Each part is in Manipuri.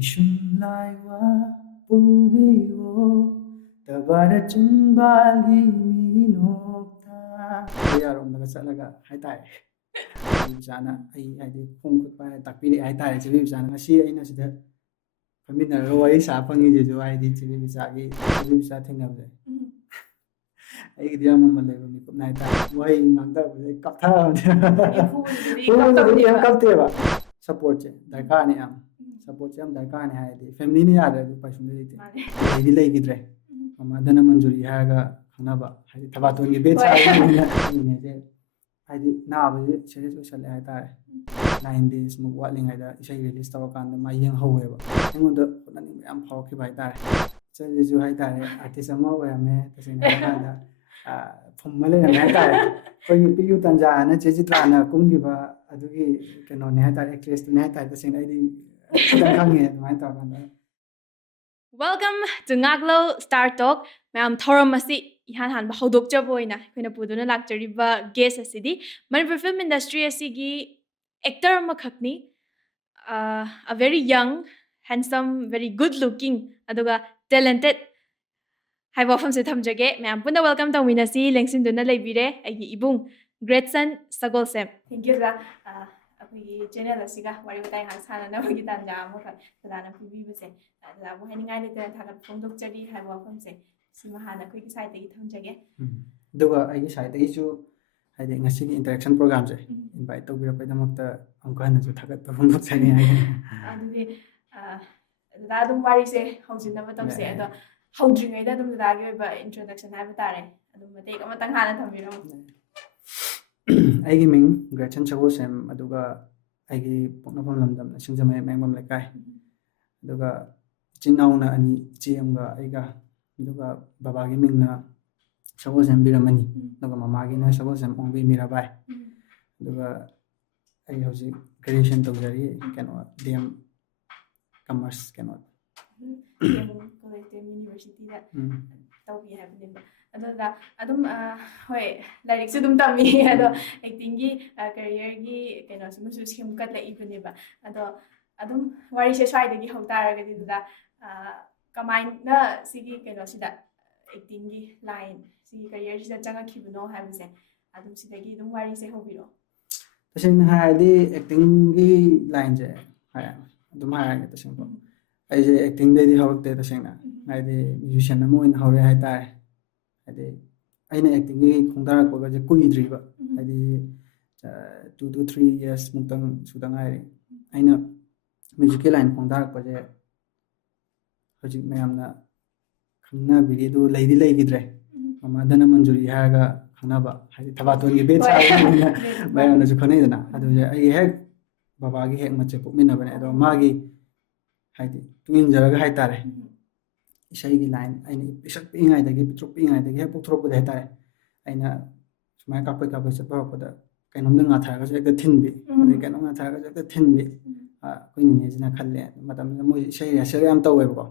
Mishunlaiwa pubiwo tabara chunbali minokta yarom daga chalaga haitai jana ai ai khong khut pa takpiri haitai chibi jana ngasi aina sida paminaraga wari sa phangi je jo ai di chibi gi chibi sa thengnabde ai dia mamma leba mi kup nai ta wai ngangda be kaptha fu kapte ba support je darkar ni am support jam darkar ni hai di family ni yada du pasun de ti ai lei gidre mama dana manjuri haga khanaba hai thabaton gi be cha ni je hai di na ba serious social hai ta 9 days mu watling hai da isai release taw kan da ma yeng hawe ba engon da nani yam phawk ki bai ta chai ju hai ta artist ama wa me tasin ha da phum male na hai ta koi pi yu tanja na che chitra na kum gi ba adugi keno ne hai ta actress ne hai ta tasin ai di Welcome to Ngaglo Star Talk. Ma'am Thorum asi ihan han bahudok chaboina koina puduna lakchariba guest asidi Manipur film industry asigi actor makhakni a very young, handsome, very good looking aduga talented hai wafam se thamjage ma'am puna welcome tawinasi lengsin duna leibire agi ibung great son Sagol Sem. Thank you sir. ꯑꯩꯈꯣꯏꯒꯤ ꯆꯦꯅꯦꯜ ꯑꯁꯤꯒ ꯋꯥꯔꯤ ꯋꯥꯇꯥꯏ ꯉꯥꯏꯍꯥꯛ ꯁꯥꯟꯅꯅꯕꯒꯤ ꯇꯥꯟꯖꯥ ꯑꯃꯈꯛ ꯗꯗꯥꯅ ꯄꯤꯕꯤꯕꯁꯦ ꯗꯗꯥꯕꯨ ꯍꯥꯏꯅꯤꯡꯉꯥꯏ ꯂꯩꯇꯅ ꯊꯥꯒꯠꯄ ꯐꯣꯡꯗꯣꯛꯆꯔꯤ ꯍꯥꯏꯕ ꯋꯥꯐꯝꯁꯦ ꯁꯤꯃ ꯍꯥꯟꯅ ꯑꯩꯈꯣꯏꯒꯤ ꯁꯥꯏꯠꯇꯒꯤ ꯊꯝꯖꯒꯦ ꯑꯗꯨꯒ ꯑꯩꯒꯤ ꯁꯥꯏꯠꯇꯒꯤꯁꯨ ꯍꯥꯏꯗꯤ ꯉꯁꯤꯒꯤ ꯏꯟꯇꯔꯦꯛꯁꯟ ꯄ꯭ꯔꯣꯒ꯭ꯔꯥꯝꯁꯦ ꯏꯟꯚꯥꯏꯠ ꯇꯧꯕꯤꯔꯛꯄꯒꯤꯗꯃꯛꯇ ꯑꯃꯨꯛꯀ ꯍꯟꯅꯁꯨ ꯊꯥꯒꯠꯄ ꯐꯣꯡꯗꯣꯛꯆꯔꯤ ꯑꯗꯨꯗꯤ ꯗꯗꯥ ꯑꯗꯨꯝ ꯋꯥꯔꯤꯁꯦ ꯍꯧꯖꯤꯟꯅꯕ ꯇꯧꯁꯦ ꯑꯗꯣ ꯍꯧꯗ꯭ꯔꯤꯉꯩꯗ ꯑꯗꯨꯝ ꯗꯗꯥꯒꯤ ꯑꯣꯏꯕ ꯏꯟꯇ꯭ꯔꯣꯗꯛꯁꯟ ꯍꯥꯏꯕ ꯇꯥꯔꯦ ꯑꯗꯨꯝ ꯃꯇꯦꯛ ꯑꯃꯇꯪ ꯍꯥꯟꯅ ꯊꯝꯕꯤꯔꯝꯃꯨ ꯑꯩꯒꯤ ꯃꯤꯡ ꯒ꯭ꯔꯦꯠꯁꯟ ꯁꯒꯣꯜ ꯁꯦꯝ ꯑꯗꯨꯒ ꯑꯩꯒꯤ ꯄꯣꯛꯅꯐꯝ ꯂꯝꯗꯝꯅ ꯁꯤꯡꯖꯃꯩ ꯃꯦꯡꯕꯝ ꯂꯩꯀꯥꯏ ꯑꯗꯨꯒ ꯏꯆꯤꯟ ꯏꯅꯥꯎꯅ ꯑꯅꯤ ꯏꯆꯦ ꯑꯃꯒ ꯑꯩꯒ ꯑꯗꯨꯒ ꯕꯕꯥꯒꯤ ꯃꯤꯡꯅ ꯁꯒꯣꯜꯁꯦꯝ ꯕꯤꯔꯃꯅꯤ ꯑꯗꯨꯒ ꯃꯃꯥꯒꯤꯅ ꯁꯒꯣꯜꯁꯦꯝ ꯑꯣꯡꯕꯤ ꯃꯤꯔꯥꯕꯥꯏ ꯑꯗꯨꯒ ꯑꯩ ꯍꯧꯖꯤꯛ ꯒ꯭ꯔꯦꯖꯨꯑꯦꯁꯟ ꯇꯧꯖꯔꯤ ꯀꯩꯅꯣ ꯗꯤ ꯑꯦꯝ ꯀꯃꯔꯁ ꯀꯩꯅꯣ ꯀꯣꯂꯦꯖ ꯌꯨꯅꯤꯚꯔꯁꯤꯇꯤꯗ ꯇꯧꯕꯤ ꯍꯥꯏꯕꯅꯦꯕ ꯑꯗꯨꯗ ꯑꯗꯨꯝ ꯍꯣꯏ ꯂꯥꯏꯔꯤꯛꯁꯨ ꯑꯗꯨꯝ ꯇꯝꯃꯤ ꯑꯗꯣ ꯑꯦꯛꯇꯤꯡꯒꯤ ꯀꯦꯔꯤꯌꯔꯒꯤ ꯀꯩꯅꯣꯁꯤꯃꯁꯨ ꯁꯦꯝꯒꯠꯂꯛꯏꯕꯅꯦꯕ ꯑꯗꯣ ꯑꯗꯨꯝ ꯋꯥꯔꯤꯁꯦ ꯁ꯭ꯋꯥꯏꯗꯒꯤ ꯍꯧꯇꯥꯔꯒꯗꯤ ꯗꯗꯥ ꯀꯃꯥꯏꯅ ꯁꯤꯒꯤ ꯀꯩꯅꯣꯁꯤꯗ ꯑꯦꯛꯇꯤꯡꯒꯤ ꯂꯥꯏꯟ ꯁꯤꯒꯤ ꯀꯦꯔꯤꯌꯔꯁꯤꯗ ꯆꯪꯉꯛꯈꯤꯕꯅꯣ ꯍꯥꯏꯕꯁꯦ ꯑꯗꯨꯝ ꯁꯤꯗꯒꯤ ꯑꯗꯨꯝ ꯋꯥꯔꯤꯁꯦ ꯍꯧꯕꯤꯔꯛꯑꯣ तसेंना हायदि एक्टिंग की लाइन जे हाय अदुम हायगे तसेंको अइजे एक्टिंग देदि हरते तसेंना हायदि म्यूजिशियन अमो इन हौरे हाय ताय हायदि अइना एक्टिंग की खोंदारक बगा जे कुइद्रिबा Haidi 2 to 3 years मुक्तंग सुदंग हायरि अइना musical line खोंदारक बजे हजिक मयामना खंगना बिरिदु लैदि लैगिद्रे ममादना मंजूरी हायगा खंगनाबा हायदि थबातोन की बेचा मयामना जु खनैदना अदु जे अइ हेक बाबागी हेक मचे पुकमिनबने अदो मागी हायदि तुइन जरगा हाय तारे इसाईगी लाइन अइना पिसक पिङाइदगी पिट्रुक पिङाइदगी हेक पुकथ्रोकबदे हाय तारे अइना सुमाय कापै कापै चपरपदा कैनोमदा ngaथारगा जेक थिनबि अदि कैनो ngaथारगा जेक थिनबि कोइनि नेजिना खल्ले मतमदा मोइ इसाई रेसर याम तौवेबको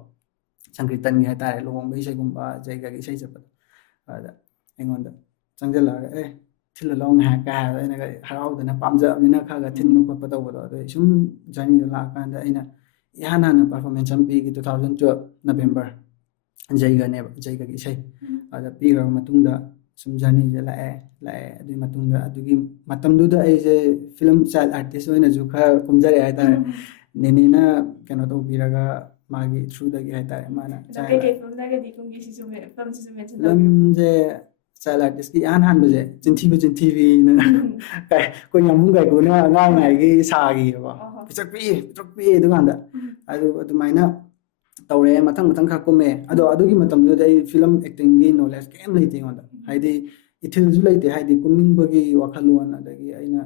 संकीर्तन की हाय तारे लोंगबे इसाईगुम्बा जैगागी इसाई चपद अदा एंगोंदा चंगजलागा ए थिल लोंग हा का अइना हराउदना पामजबनिना खागा थिनबो खपा तौबदो अदो सुम जर्नी ला कांदा अइना इहान हाना परफॉर्मेंस अम पीगी 2012 नवंबर जैगागी इसाई अदा पीगर मतुंगदा सुम जर्नी जे लाए अदुई मतुंगदा अदुगी मतमदुदा अइजे फिल्म चाइल्ड आर्टिस्ट ओइना जु खा कुमजरे हाय तारे नेनेना केनो तो बिरागा मागी थ्रू दगी हाय तारे माना चाइल्ड फिल्म दगी कुंगी सिसु फिल्म सिसु मेंशन लम जे चाइल्ड आर्टिस्ट की आन हान बजे चिंथीबी ना काय कोई यमुंग गाय कोना ngang ngai gi saagi ba pichakpi duganda adu maina tawre mathang mathang kha kome adugi matam du dai film acting gi knowledge kem leite ngonda haidi ithil ju leite haidi kumning bagi wakhalon adagi aina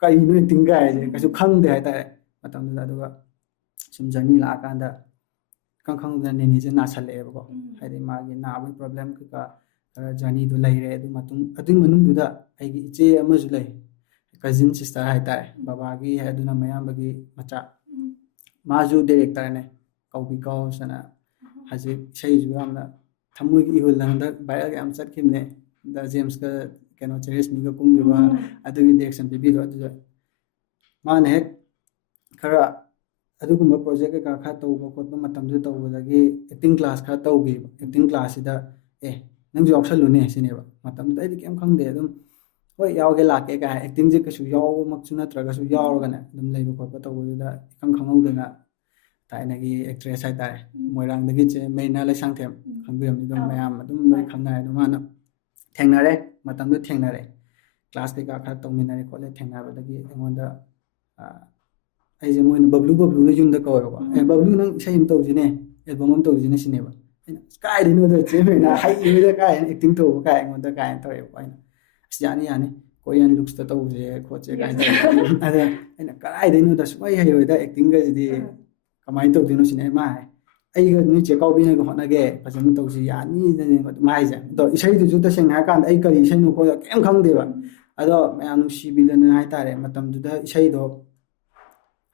kai no acting ga je kasu khang de hai ta matam du aduga sum journey la kanda khang da ne ni je na sale ba haidi magi na ba problem ka journey du leire adu manung du da aigi iche amaju lei cousin sister hai tai baba gi hai aduna mayam bagi macha maju director ne kaubi kau sana haji sei ju amna thamui gi hul lang da viral am chat kimne da james ka keno cheris mi ga kum gi ba adu gi direction bi do adu ma ne khara ꯑꯗꯨꯒꯨꯝꯕ ꯄ꯭ꯔꯣꯖꯦꯛ ꯀꯩꯀꯥ ꯈꯔ ꯇꯧꯕ ꯈꯣꯠꯄ ꯃꯇꯝꯗꯨꯗ ꯇꯧꯕꯗꯒꯤ ꯑꯦꯛꯇꯤꯡ ꯀ꯭ꯂꯥꯁ ꯈꯔ ꯇꯧꯈꯤꯕ ꯑꯦꯛꯇꯤꯡ ꯀ꯭ꯂꯥꯁꯁꯤꯗ ꯅꯪꯁꯨ ꯌꯥꯎꯁꯜꯂꯨꯅꯦ ꯁꯤꯅꯦꯕ ꯃꯇꯝꯗꯨꯗ ꯑꯩꯗꯤ ꯀꯩꯝ ꯈꯪꯗꯦ ꯑꯗꯨꯝ ꯍꯣꯏ ꯌꯥꯎꯒꯦ ꯂꯥꯛꯀꯦ ꯀꯥꯏ ꯑꯦꯛꯇꯤꯡꯁꯦ ꯀꯩꯁꯨ ꯌꯥꯎꯕꯃꯛꯁꯨ ꯅꯠꯇ꯭ꯔꯒꯁꯨ ꯌꯥꯎꯔꯒꯅꯦ ꯑꯗꯨꯝ ꯂꯩꯕ ꯈꯣꯠꯄ ꯇꯧꯕꯗꯨꯗ ꯏꯈꯪ ꯈꯪꯍꯧꯗꯅ ꯊꯥꯏꯅꯒꯤ ꯑꯦꯛꯇ꯭ꯔꯦꯁ ꯍꯥꯏꯇꯥꯔꯦ ꯃꯣꯏꯔꯥꯡꯗꯒꯤ ꯆꯦ ꯃꯩꯅꯥ ꯂꯩꯁꯥꯡꯊꯦꯝ ꯈꯪꯕꯤꯔꯝꯅꯤ ꯑꯗꯨꯝ ꯃꯌꯥꯝ ꯑꯗꯨꯝ ꯂꯣꯏ ꯈꯪꯅꯔꯦ ꯑꯗꯨꯝ ꯃꯥꯅ ꯊꯦꯡꯅꯔꯦ ꯃꯇꯝꯗꯨ ꯊꯦꯡꯅꯔꯦ ꯀ꯭ꯂꯥꯁ ꯀꯩꯀꯥ ꯈꯔ ꯇꯧꯃꯤꯟꯅꯔꯦ ꯈꯣꯠꯂꯦ ꯊꯦꯡꯅꯕꯗꯒꯤ ꯑꯩꯉꯣꯟꯗ ꯑꯩꯁꯦ ꯃꯣꯏꯅ ꯕꯕ꯭ꯂꯨꯅ ꯌꯨꯝꯗ ꯀꯧꯋꯦꯕꯀꯣ ꯕꯕ꯭ꯂꯨ ꯅꯪ ꯏꯁꯩ ꯑꯃ ꯇꯧꯁꯤꯅꯦ ꯑꯦꯜꯕꯝ ꯑꯃ ꯇꯧꯁꯤꯅꯦ ꯁꯤꯅꯦꯕ ꯑꯩꯅ ꯀꯥꯏꯗꯩꯅꯣꯗ ꯆꯦ ꯃꯩꯅꯥ ꯍꯩꯕꯗ ꯀꯥꯏꯅ ꯑꯦꯛꯇꯤꯡ ꯇꯧꯕ ꯀꯥꯏ ꯑꯩꯉꯣꯟꯗ ꯀꯥꯏꯅ ꯇꯧꯔꯦꯕꯀꯣ ꯑꯩꯅ ꯑꯁ ꯌꯥꯅꯤ ꯀꯣꯔꯤꯌꯥꯟ ꯂꯨꯛꯁꯇ ꯇꯧꯁꯦ ꯈꯣꯠꯁꯦ ꯀꯥꯏꯅ ꯇꯧꯔꯦ ꯑꯗ ꯑꯩꯅ ꯀꯗꯥꯏꯗꯩꯅꯣꯗ ꯁꯨꯡꯍꯩ ꯍꯩꯔꯣꯏꯗ ꯑꯦꯛꯇꯤꯡꯒꯁꯤꯗꯤ ꯀꯃꯥꯏꯅ ꯇꯧꯗꯣꯏꯅꯣ ꯁꯤꯅꯦ ꯃꯥ ꯍꯥꯏ ꯑꯩꯒ ꯅꯣꯏ ꯆꯦꯀꯥꯎꯕꯤꯅꯒ ꯍꯣꯠꯅꯒꯦ ꯐꯖꯅ ꯇꯧꯁꯤ ꯌꯥꯅꯤꯗꯅꯦ ꯑꯗꯨꯝ ꯍꯥꯏꯁꯦ ꯑꯗꯣ ꯏꯁꯩꯗꯨꯁꯨ ꯇꯁꯦꯡꯅ ꯍꯥꯏꯔꯀꯥꯟꯗ ꯑꯩ ꯀꯔꯤ ꯏꯁꯩꯅꯣ ꯈꯣꯠꯂ ꯀꯩꯝ ꯈꯪꯗꯦꯕ ꯑꯗꯣ ꯃꯌꯥꯝ ꯅꯨꯡꯁꯤꯕꯤꯗꯅ ꯍꯥꯏꯇꯥꯔꯦ ꯃꯇꯝꯗꯨꯗ ꯏꯁꯩꯗꯣ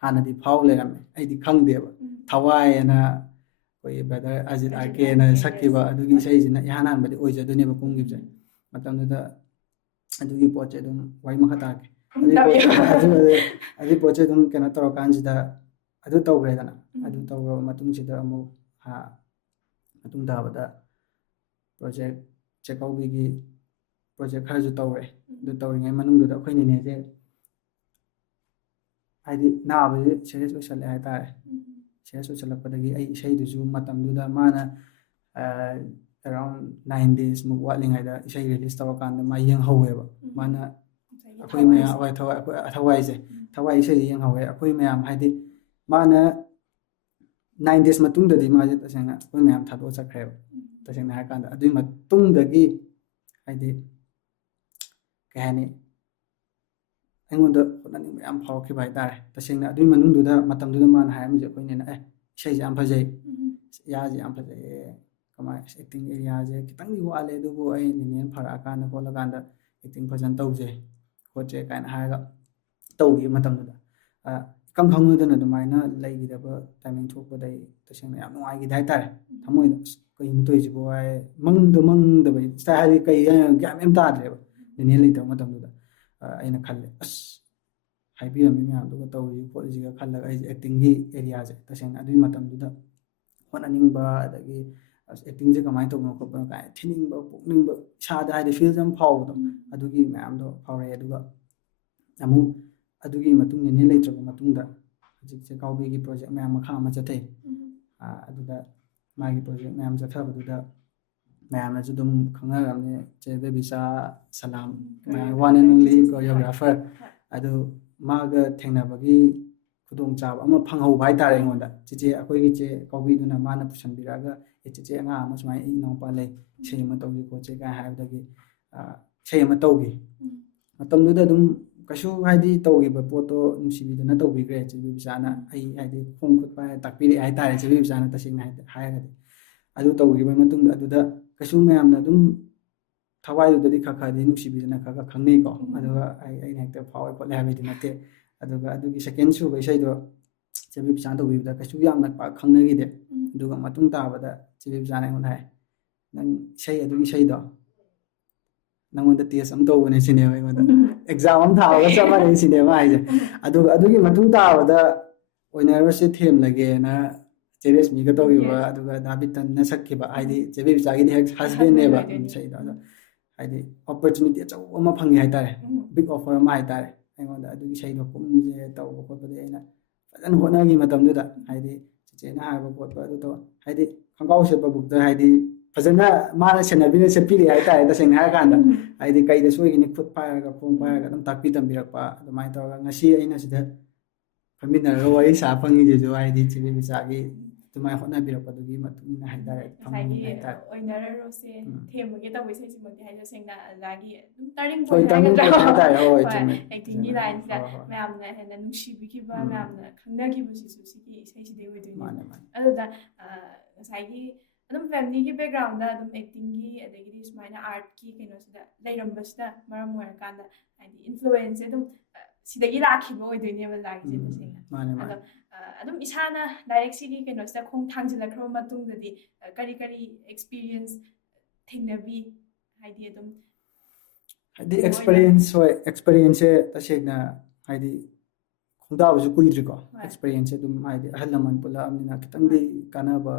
ꯍꯥꯟꯅꯗꯤ ꯐꯥꯎ ꯂꯩꯔꯝꯃꯦ ꯑꯩꯗꯤ ꯈꯪꯗꯦꯕ ꯊꯋꯥꯏ ꯑꯅ ꯑꯩꯈꯣꯏꯒꯤ ꯕ꯭ꯔꯗꯔ ꯑꯖꯤꯠ ꯑꯥꯔ ꯀꯦꯅ ꯁꯛꯈꯤꯕ ꯑꯗꯨꯒꯤ ꯏꯁꯩꯁꯤꯅ ꯏꯍꯥꯟ ꯍꯥꯟꯕꯗꯤ ꯑꯣꯏꯖꯗꯣꯏꯅꯦꯕ ꯀꯨꯝꯈꯤꯕꯁꯦ ꯃꯇꯝꯗꯨꯗ ꯑꯗꯨꯒꯤ ꯄꯣꯠꯁꯦ ꯑꯗꯨꯝ ꯋꯥꯔꯤ ꯃꯈꯥ ꯇꯥꯔꯛꯀꯦ ꯑꯗꯨꯒꯤ ꯄꯣꯠꯁꯦ ꯑꯗꯨꯝ ꯀꯩꯅꯣ ꯇꯧꯔꯀꯥꯟꯁꯤꯗ ꯑꯗꯨ ꯇꯧꯈ꯭ꯔꯦꯗꯅ ꯑꯗꯨ ꯇꯧꯈ꯭ꯔꯕ ꯃꯇꯨꯡꯁꯤꯗ ꯑꯃꯨꯛ ꯃꯇꯨꯡ ꯇꯥꯕꯗ ꯄ꯭ꯔꯣꯖꯦꯛ ꯆꯦꯛꯀꯧꯕꯤꯒꯤ ꯄ꯭ꯔꯣꯖꯦꯛ ꯈꯔꯁꯨ ꯇꯧꯔꯦ ꯑꯗꯨ ꯇꯧꯔꯤꯉꯩ ꯃꯅꯨꯡꯗꯨꯗ ꯑꯩꯈꯣꯏ ꯅꯦꯅꯦꯁꯦ ꯍꯥꯏꯗꯤ ꯅꯥꯕꯁꯦ ꯁꯦꯔꯤꯌꯁ ꯑꯣꯏꯁꯜꯂꯦ ꯍꯥꯏꯇꯥꯔꯦ ꯁꯦꯔꯤꯌꯁ ꯑꯣꯏꯁꯜꯂꯛꯄꯗꯒꯤ ꯑꯩ ꯏꯁꯩꯗꯨꯁꯨ ꯃꯇꯝꯗꯨꯗ ꯃꯥꯅ ꯑꯦꯔꯥꯎꯟ 9 daysꯃꯨꯛ ꯋꯥꯠꯂꯤꯉꯩꯗ ꯏꯁꯩ ꯔꯤꯂꯤꯁ ꯇꯧꯔꯀꯥꯟꯗ ꯃꯥ ꯌꯦꯡꯍꯧꯋꯦꯕ ꯃꯥꯅ ꯑꯩꯈꯣꯏ ꯃꯌꯥꯝ ꯊꯋꯥꯏꯁꯦ ꯊꯋꯥꯏ ꯏꯁꯩꯁꯦ ꯌꯦꯡꯍꯧꯋꯦ ꯑꯩꯈꯣꯏ ꯃꯌꯥꯝ ꯍꯥꯏꯗꯤ ꯃꯥꯅ 9 days ꯃꯇꯨꯡꯗꯗꯤ ꯃꯥꯁꯦ ꯇꯁꯦꯡꯅ ꯑꯩꯈꯣই ꯃꯌꯥꯝ ꯊꯥꯗꯣꯛꯑ ꯆꯠꯈ꯭ꯔꯦꯕ ꯇꯁꯦꯡꯅ ꯍꯥꯏꯔꯀꯥꯟꯗ ꯑꯗꯨꯒꯤ ꯃꯇꯨꯡꯗꯒꯤ ꯍꯥꯏꯗꯤ ꯀꯩ ꯍꯥꯏꯅꯤ ꯑꯩꯉꯣꯟꯗ ꯍꯣꯠꯅꯅꯤꯡꯕ ꯌꯥꯝ ꯐꯥꯎꯔꯛꯈꯤꯕ ꯍꯥꯏꯇꯥꯔꯦ ꯇꯁꯦꯡꯅ ꯑꯗꯨꯒꯤ ꯃꯅꯨꯡꯗꯨꯗ ꯃꯇꯝꯗꯨꯗ ꯃꯥꯅ ꯍꯥꯏꯔꯝꯃꯤꯁꯦ ꯑꯩꯈꯣꯏꯅꯦꯅ ꯏꯁꯩꯁꯦ ꯌꯥꯝ ꯐꯖꯩ ꯌꯥꯁꯦ ꯌꯥꯝ ꯐꯖꯩꯌꯦ ꯀꯃꯥꯏꯅ ꯑꯦꯛꯇꯤꯡ ꯑꯦꯔꯤꯌꯥꯁꯦ ꯈꯤꯇꯪꯗꯤ ꯋꯥꯠꯂꯦ ꯑꯗꯨꯕꯨ ꯑꯩ ꯅꯤꯅꯦꯅ ꯐꯔꯛꯑꯀꯥꯟꯗ ꯈꯣꯠꯂꯀꯥꯟꯗ ꯑꯦꯛꯇꯤꯡ ꯐꯖꯅ ꯇꯧꯁꯦ ꯈꯣꯠꯁꯦ ꯀꯥꯏꯅ ꯍꯥꯏꯔꯒ ꯇꯧꯈꯤꯕ ꯃꯇꯝꯗꯨꯗ ꯏꯈꯪ ꯈꯪꯍꯧꯗꯅ ꯑꯗꯨꯃꯥꯏꯅ ꯂꯩꯈꯤꯗꯕ ꯇꯥꯏꯃꯤꯡ ꯊꯣꯛꯄꯗꯩ ꯇꯁꯦꯡꯅ ꯌꯥꯝ ꯅꯨꯡꯉꯥꯏꯈꯤꯗꯦ ꯍꯥꯏꯇꯥꯔꯦ ꯊꯃꯣꯏꯗ ꯑꯁ ꯀꯩꯅꯣ ꯇꯧꯔꯤꯁꯤꯕꯣ ꯍꯥꯏ ꯃꯪꯗꯕꯩ ꯍꯥꯏꯗꯤ ꯀꯩ ꯒ꯭ꯌꯥꯟ ꯃꯦꯟ ꯇꯥꯗ꯭ꯔꯦꯕ ꯅꯤꯅꯦ ꯂꯩꯇꯕ ꯃꯇꯝꯗꯨꯗ ꯑꯩꯅ ꯈꯜꯂꯦ ꯑꯁ ꯍꯥꯏꯕꯤꯔꯝꯃꯤ ꯃꯌꯥꯝꯗꯨꯒ ꯇꯧꯔꯤ ꯈꯣꯠꯂꯤꯁꯤꯒ ꯈꯜꯂꯒ ꯑꯩꯁꯦ ꯑꯦꯛꯇꯤꯡꯒꯤ ꯑꯦꯔꯤꯌꯥꯁꯦ ꯇꯁꯦꯡꯅ ꯑꯗꯨꯒꯤ ꯃꯇꯝꯗꯨꯗ ꯍꯣꯠꯅꯅꯤꯡꯕ ꯑꯗꯒꯤ ꯑꯁ ꯑꯦꯛꯇꯤꯡꯁꯦ ꯀꯃꯥꯏꯅ ꯇꯧꯕꯅꯣ ꯈꯣꯠꯄꯅꯣ ꯀꯥꯏꯅ ꯊꯤꯅꯤꯡꯕ ꯄꯣꯛꯅꯤꯡꯕ ꯏꯁꯥꯗ ꯍꯥꯏꯗꯤ ꯐꯤꯜꯁ ꯑꯃ ꯐꯥꯎꯕꯗꯣ ꯑꯗꯨꯒꯤ ꯃꯌꯥꯝꯗꯣ ꯐꯥꯎꯔꯛꯑꯦ ꯑꯗꯨꯒ ꯑꯃꯨꯛ ꯑꯗꯨꯒꯤ ꯃꯇꯨꯡ ꯅꯤꯅꯦ ꯂꯩꯇ꯭ꯔꯕ ꯃꯇꯨꯡꯗ ꯍꯧꯖꯤꯛ ꯆꯦꯀꯥꯎꯕꯤꯒꯤ ꯄ꯭ꯔꯣꯖꯦꯛ ꯃꯌꯥꯝ ꯃꯈꯥ ꯑꯃ ꯆꯠꯊꯩ ꯑꯗꯨꯗ ꯃꯥꯒꯤ ꯄ꯭ꯔꯣꯖꯦꯛ ꯃꯌꯥꯝ ꯆꯠꯊꯕꯗꯨꯗ ꯃꯌꯥꯝꯅꯁꯨ ꯑꯗꯨꯝ ꯈꯪꯅꯔꯝꯅꯤ ꯆꯦ ꯕꯦꯕꯤꯆꯥ ꯁꯂꯥꯝ ꯋꯥꯟ ꯑꯦꯟ ꯑꯣꯟꯂꯤ ꯀꯣꯔꯤꯌꯣꯒ꯭ꯔꯥꯐꯔ ꯑꯗꯨ ꯃꯥꯒ ꯊꯦꯡꯅꯕꯒꯤ ꯈꯨꯗꯣꯡꯆꯥꯕ ꯑꯃ ꯐꯪꯍꯧꯕ ꯍꯥꯏꯇꯥꯔꯦ ꯑꯩꯉꯣꯟꯗ ꯆꯦꯆꯦ ꯑꯩꯈꯣꯏꯒꯤ ꯆꯦ ꯀꯧꯕꯤꯗꯨꯅ ꯃꯥꯅ ꯄꯨꯁꯟꯕꯤꯔꯛꯑꯒ ꯆꯦꯆꯦ ꯑꯉꯥꯡ ꯑꯃ ꯁꯨꯃꯥꯏꯅ ꯑꯩ ꯏꯅꯥꯎꯄꯥ ꯂꯩ ꯏꯁꯩ ꯑꯃ ꯇꯧꯁꯤ ꯈꯣꯠꯁꯤ ꯀꯥꯏꯅ ꯍꯥꯏꯕꯗꯒꯤ ꯏꯁꯩ ꯑꯃ ꯇꯧꯈꯤ ꯃꯇꯝꯗꯨꯗ ꯑꯗꯨꯝ ꯀꯩꯁꯨ ꯍꯥꯏꯗꯤ ꯇꯧꯈꯤꯕ ꯄꯣꯠꯇꯣ ꯅꯨꯡꯁꯤꯕꯤꯗꯅ ꯇꯧꯕꯤꯈ꯭ꯔꯦ ꯆꯦ ꯕꯦꯕꯤꯆꯥꯅ ꯑꯩ ꯍꯥꯏꯗꯤ ꯈꯣꯡ ꯈꯨꯠ ꯄꯥꯏꯔ ꯇꯥꯛꯄꯤꯔꯛꯑꯦ ꯍꯥꯏꯇꯥꯔꯦ ꯆꯦ ꯕꯦꯕꯤꯆꯥꯅ ꯇꯁꯦꯡꯅ ꯍꯥꯏꯔꯒꯗꯤ ꯑꯗꯨ ꯇꯧꯈꯤꯕ ꯃꯇꯨꯡꯗ ꯑꯗꯨꯗ ꯀꯩꯁꯨ ꯃꯌꯥꯝꯅ ꯑꯗꯨꯝ ꯊꯋꯥꯏꯗꯨꯗꯗꯤ ꯈꯔꯗꯤ ꯅꯨꯡꯁꯤꯕꯤꯗꯅ ꯈꯔ ꯈꯪꯅꯩꯀꯣ ꯑꯗꯨꯒ ꯑꯩꯅ ꯍꯦꯛꯇ ꯐꯥꯎꯋꯦ ꯈꯣꯠꯂꯦ ꯍꯥꯏꯕꯗꯤ ꯅꯠꯇꯦ ꯑꯗꯨꯒ ꯑꯗꯨꯒꯤ ꯁꯦꯀꯦꯟ ꯁꯨꯕ ꯏꯁꯩꯗꯣ ꯆꯦ ꯕꯦꯕꯤꯆꯥꯅ ꯇꯧꯕꯤꯕꯗ ꯀꯩꯁꯨ ꯌꯥꯝꯅ ꯄꯥꯛ ꯈꯪꯅꯈꯤꯗꯦ ꯑꯗꯨꯒ ꯃꯇꯨꯡ ꯇꯥꯕꯗ ꯆꯦ ꯕꯦꯕꯤꯆꯥꯅ ꯑꯩꯉꯣꯟꯗ ꯍꯥꯏ ꯅꯪ ꯑꯗꯨꯒꯤ ꯏꯁꯩꯗꯣ ꯅꯪꯉꯣꯟꯗ ꯇꯦꯁ ꯑꯃ ꯇꯧꯕꯅꯦ ꯁꯤꯅꯦꯕ ꯑꯩꯉꯣꯟꯗ ꯑꯦꯛꯖꯥꯝ ꯑꯃ ꯊꯥꯕꯒ ꯆꯞ ꯃꯥꯟꯅꯩ ꯁꯤꯅꯦꯕ ꯍꯥꯏꯁꯦ ꯑꯗꯨꯒ ꯑꯗꯨꯒꯤ ꯃꯇꯨꯡ ꯇꯥꯕꯗ ꯑꯣꯏꯅꯔꯕꯁꯦ ꯊꯦꯝꯂꯒꯦꯅ ꯆꯦ ꯔꯦꯁꯃꯤꯒ ꯇꯧꯈꯤꯕ ꯑꯗꯨꯒ ꯗꯥꯕꯤꯇꯟꯅ ꯁꯛꯈꯤꯕ ꯍꯥꯏꯗꯤ ꯆꯦ ꯕꯦꯕꯤꯆꯥꯒꯤꯗꯤ ꯍꯦꯛ ꯍꯁꯕꯦꯟꯅꯦꯕ ꯏꯁꯩꯗꯣ ꯑꯗꯣ ꯍꯥꯏꯗꯤ ꯑꯣꯄꯣꯔꯆꯨꯅꯤꯇꯤ ꯑꯆꯧꯕ ꯑꯃ ꯐꯪꯉꯤ ꯍꯥꯏꯇꯥꯔꯦ ꯕꯤꯛ ꯑꯣꯐꯔ ꯑꯃ ꯍꯥꯏꯇꯥꯔꯦ ꯑꯩꯉꯣꯟꯗ ꯑꯗꯨꯒꯤ ꯏꯁꯩꯗꯣ ꯀꯨꯝꯁꯦ ꯇꯧꯕ ꯈꯣꯠꯄꯗꯤ ꯑꯩꯅ ꯐꯖꯅ ꯍꯣꯠꯅꯈꯤ ꯃꯇꯝꯗꯨꯗ ꯍꯥꯏꯗꯤ ꯆꯦꯆꯦꯅ ꯍꯥꯏꯕ ꯈꯣꯠꯄ ꯑꯗꯨ ꯇꯧ ꯍꯥꯏꯗꯤ ꯈꯣꯡꯒ꯭ꯔꯥꯎ ꯁꯦꯠꯄ ꯕꯨꯛꯇ ꯍꯥꯏꯗꯤ ꯐꯖꯅ ꯃꯥꯅ ꯁꯦꯠꯄꯤꯔꯛꯑꯦ ꯍꯥꯏꯇꯥꯔꯦ ꯇꯁꯦꯡꯅ ꯍꯥꯏꯔꯀꯥꯟꯗ ꯍꯥꯏꯗꯤ ꯀꯩꯗ ꯁꯣꯏꯈꯤꯅꯤ ꯈꯨꯠ ꯄꯥꯏꯔꯒ ꯈꯣꯡ ꯄꯥꯏꯔꯒ ꯑꯗꯨꯝ ꯇꯥꯛꯄꯤ ꯇꯝꯕꯤꯔꯛꯄ ꯑꯗꯨꯃꯥꯏꯅ ꯇꯧꯔꯒ ꯉꯁꯤ ꯑꯩꯅ ꯁꯤꯗ ꯐꯝꯃꯤꯟꯅꯔꯒ ꯋꯥꯔꯤ ꯁꯥ ꯐꯪꯉꯤꯁꯤꯁꯨ ꯍꯥꯏꯗꯤ ꯆꯦ ꯕꯦꯕꯤꯆꯥꯒꯤ ꯑꯗꯨꯃꯥꯏꯅ ꯍꯣꯠꯅꯕꯤꯔꯛꯄꯗꯨꯒꯤ ꯃꯇꯨꯡ ꯏꯟꯅ ꯍꯥꯏꯇꯥꯔꯦ ꯉꯁꯥꯏꯒꯤ ꯑꯣꯏꯅꯔꯔꯣꯏꯁꯦ ꯊꯦꯝꯕꯒꯤ ꯇꯧꯕ ꯏꯁꯩꯁꯤꯃꯛꯇꯤ ꯍꯥꯏꯗꯤ ꯇꯁꯦꯡꯅ ꯑꯣꯖꯥꯒꯤ ꯑꯗꯨꯝ ꯇꯔꯅꯤꯡ ꯍꯣꯏ ꯄꯣꯏꯟꯠ ꯇꯔꯅꯤꯡ ꯍꯥꯏꯒꯗ꯭ꯔꯥ ꯄꯣꯏꯟꯠ ꯍꯥꯏꯇꯥꯔꯦ ꯍꯣꯏ ꯍꯣꯏ ꯆꯨꯝꯃꯦ ꯑꯦꯛꯇꯤꯡꯒꯤ ꯂꯥꯏꯟꯁꯤꯗ ꯍꯣꯏ ꯍꯣꯏ ꯃꯌꯥꯝꯅ ꯍꯦꯟꯅ ꯅꯨꯡꯁꯤꯕꯤꯈꯤꯕ ꯃꯌꯥꯝꯅ ꯈꯪꯅꯈꯤꯕꯁꯤꯁꯨ ꯁꯤꯒꯤ ꯏꯁꯩꯁꯤꯗꯩ ꯑꯣꯏꯗꯣꯏꯅꯦꯕ ꯃꯥꯅꯦ ꯃꯥꯅꯦ ꯑꯗꯨꯗ ꯉꯁꯥꯏꯒꯤ ꯑꯗꯨꯝ ꯐꯦꯃꯤꯂꯤꯒꯤ ꯕꯦꯛꯒ꯭ꯔꯥꯎꯟꯗ ꯑꯗꯨꯝ ꯑꯦꯛꯇꯤꯡꯒꯤ ꯑꯗꯒꯤꯗꯤ ꯁꯨꯃꯥꯏꯅ ꯑꯥꯔꯠꯀꯤ ꯀꯩꯅꯣꯁꯤꯗ ꯂꯩꯔꯝꯕꯁꯤꯗ ꯃꯔꯝ ꯑꯣꯏꯔꯀꯥꯟꯗ ꯍꯥꯏꯗꯤ ꯏꯟꯐ꯭ꯂꯨꯋꯦꯟꯁꯁꯦ ꯑꯗꯨꯝ ꯁꯤꯗꯒꯤ ꯂꯥꯛꯈꯤꯕ ꯑꯣꯏꯗꯣꯏꯅꯦꯕ ꯂꯥꯏꯔꯤꯛꯁꯦ ꯇꯁꯦꯡꯅ ꯃꯥꯅꯦ ꯑꯗꯣ ꯃꯥꯅꯦ ꯑꯗꯨꯝ ꯏꯁꯥꯅ ꯗꯥꯏꯔꯦꯛ ꯁꯤꯒꯤ ꯀꯩꯅꯣꯁꯤꯗ ꯈꯣꯡ ꯊꯥꯡꯖꯤꯜꯂꯛꯈ꯭ꯔꯕ ꯃꯇꯨꯡꯗꯗꯤ ꯀꯔꯤ ꯑꯦꯛꯁꯄꯤꯔꯤꯌꯦꯟꯁ ꯊꯦꯡꯅꯕꯤ ꯍꯥꯏꯗꯤ ꯑꯗꯨꯝ ꯍꯥꯏꯗꯤ ꯑꯦꯛꯁꯄꯤꯔꯤꯌꯦꯟꯁ ꯍꯣꯏ ꯑꯦꯛꯁꯄꯤꯔꯤꯌꯦꯟꯁꯁꯦ ꯇꯁꯦꯡꯅ ꯍꯥꯏꯗꯤ ꯈꯣꯡꯗꯥꯕꯁꯨ ꯀꯨꯏꯗ꯭ꯔꯤꯀꯣ ꯍꯣꯏ. ꯑꯦꯛꯁꯄꯤꯔꯤꯌꯦꯟꯁꯁꯦ ꯑꯗꯨꯝ ꯍꯥꯏꯗꯤ ꯑꯍꯜ ꯂꯃꯟ ꯄꯨꯜꯂꯛꯑꯕꯅꯤꯅ ꯈꯤꯇꯪꯗꯤ ꯀꯥꯟꯅꯕ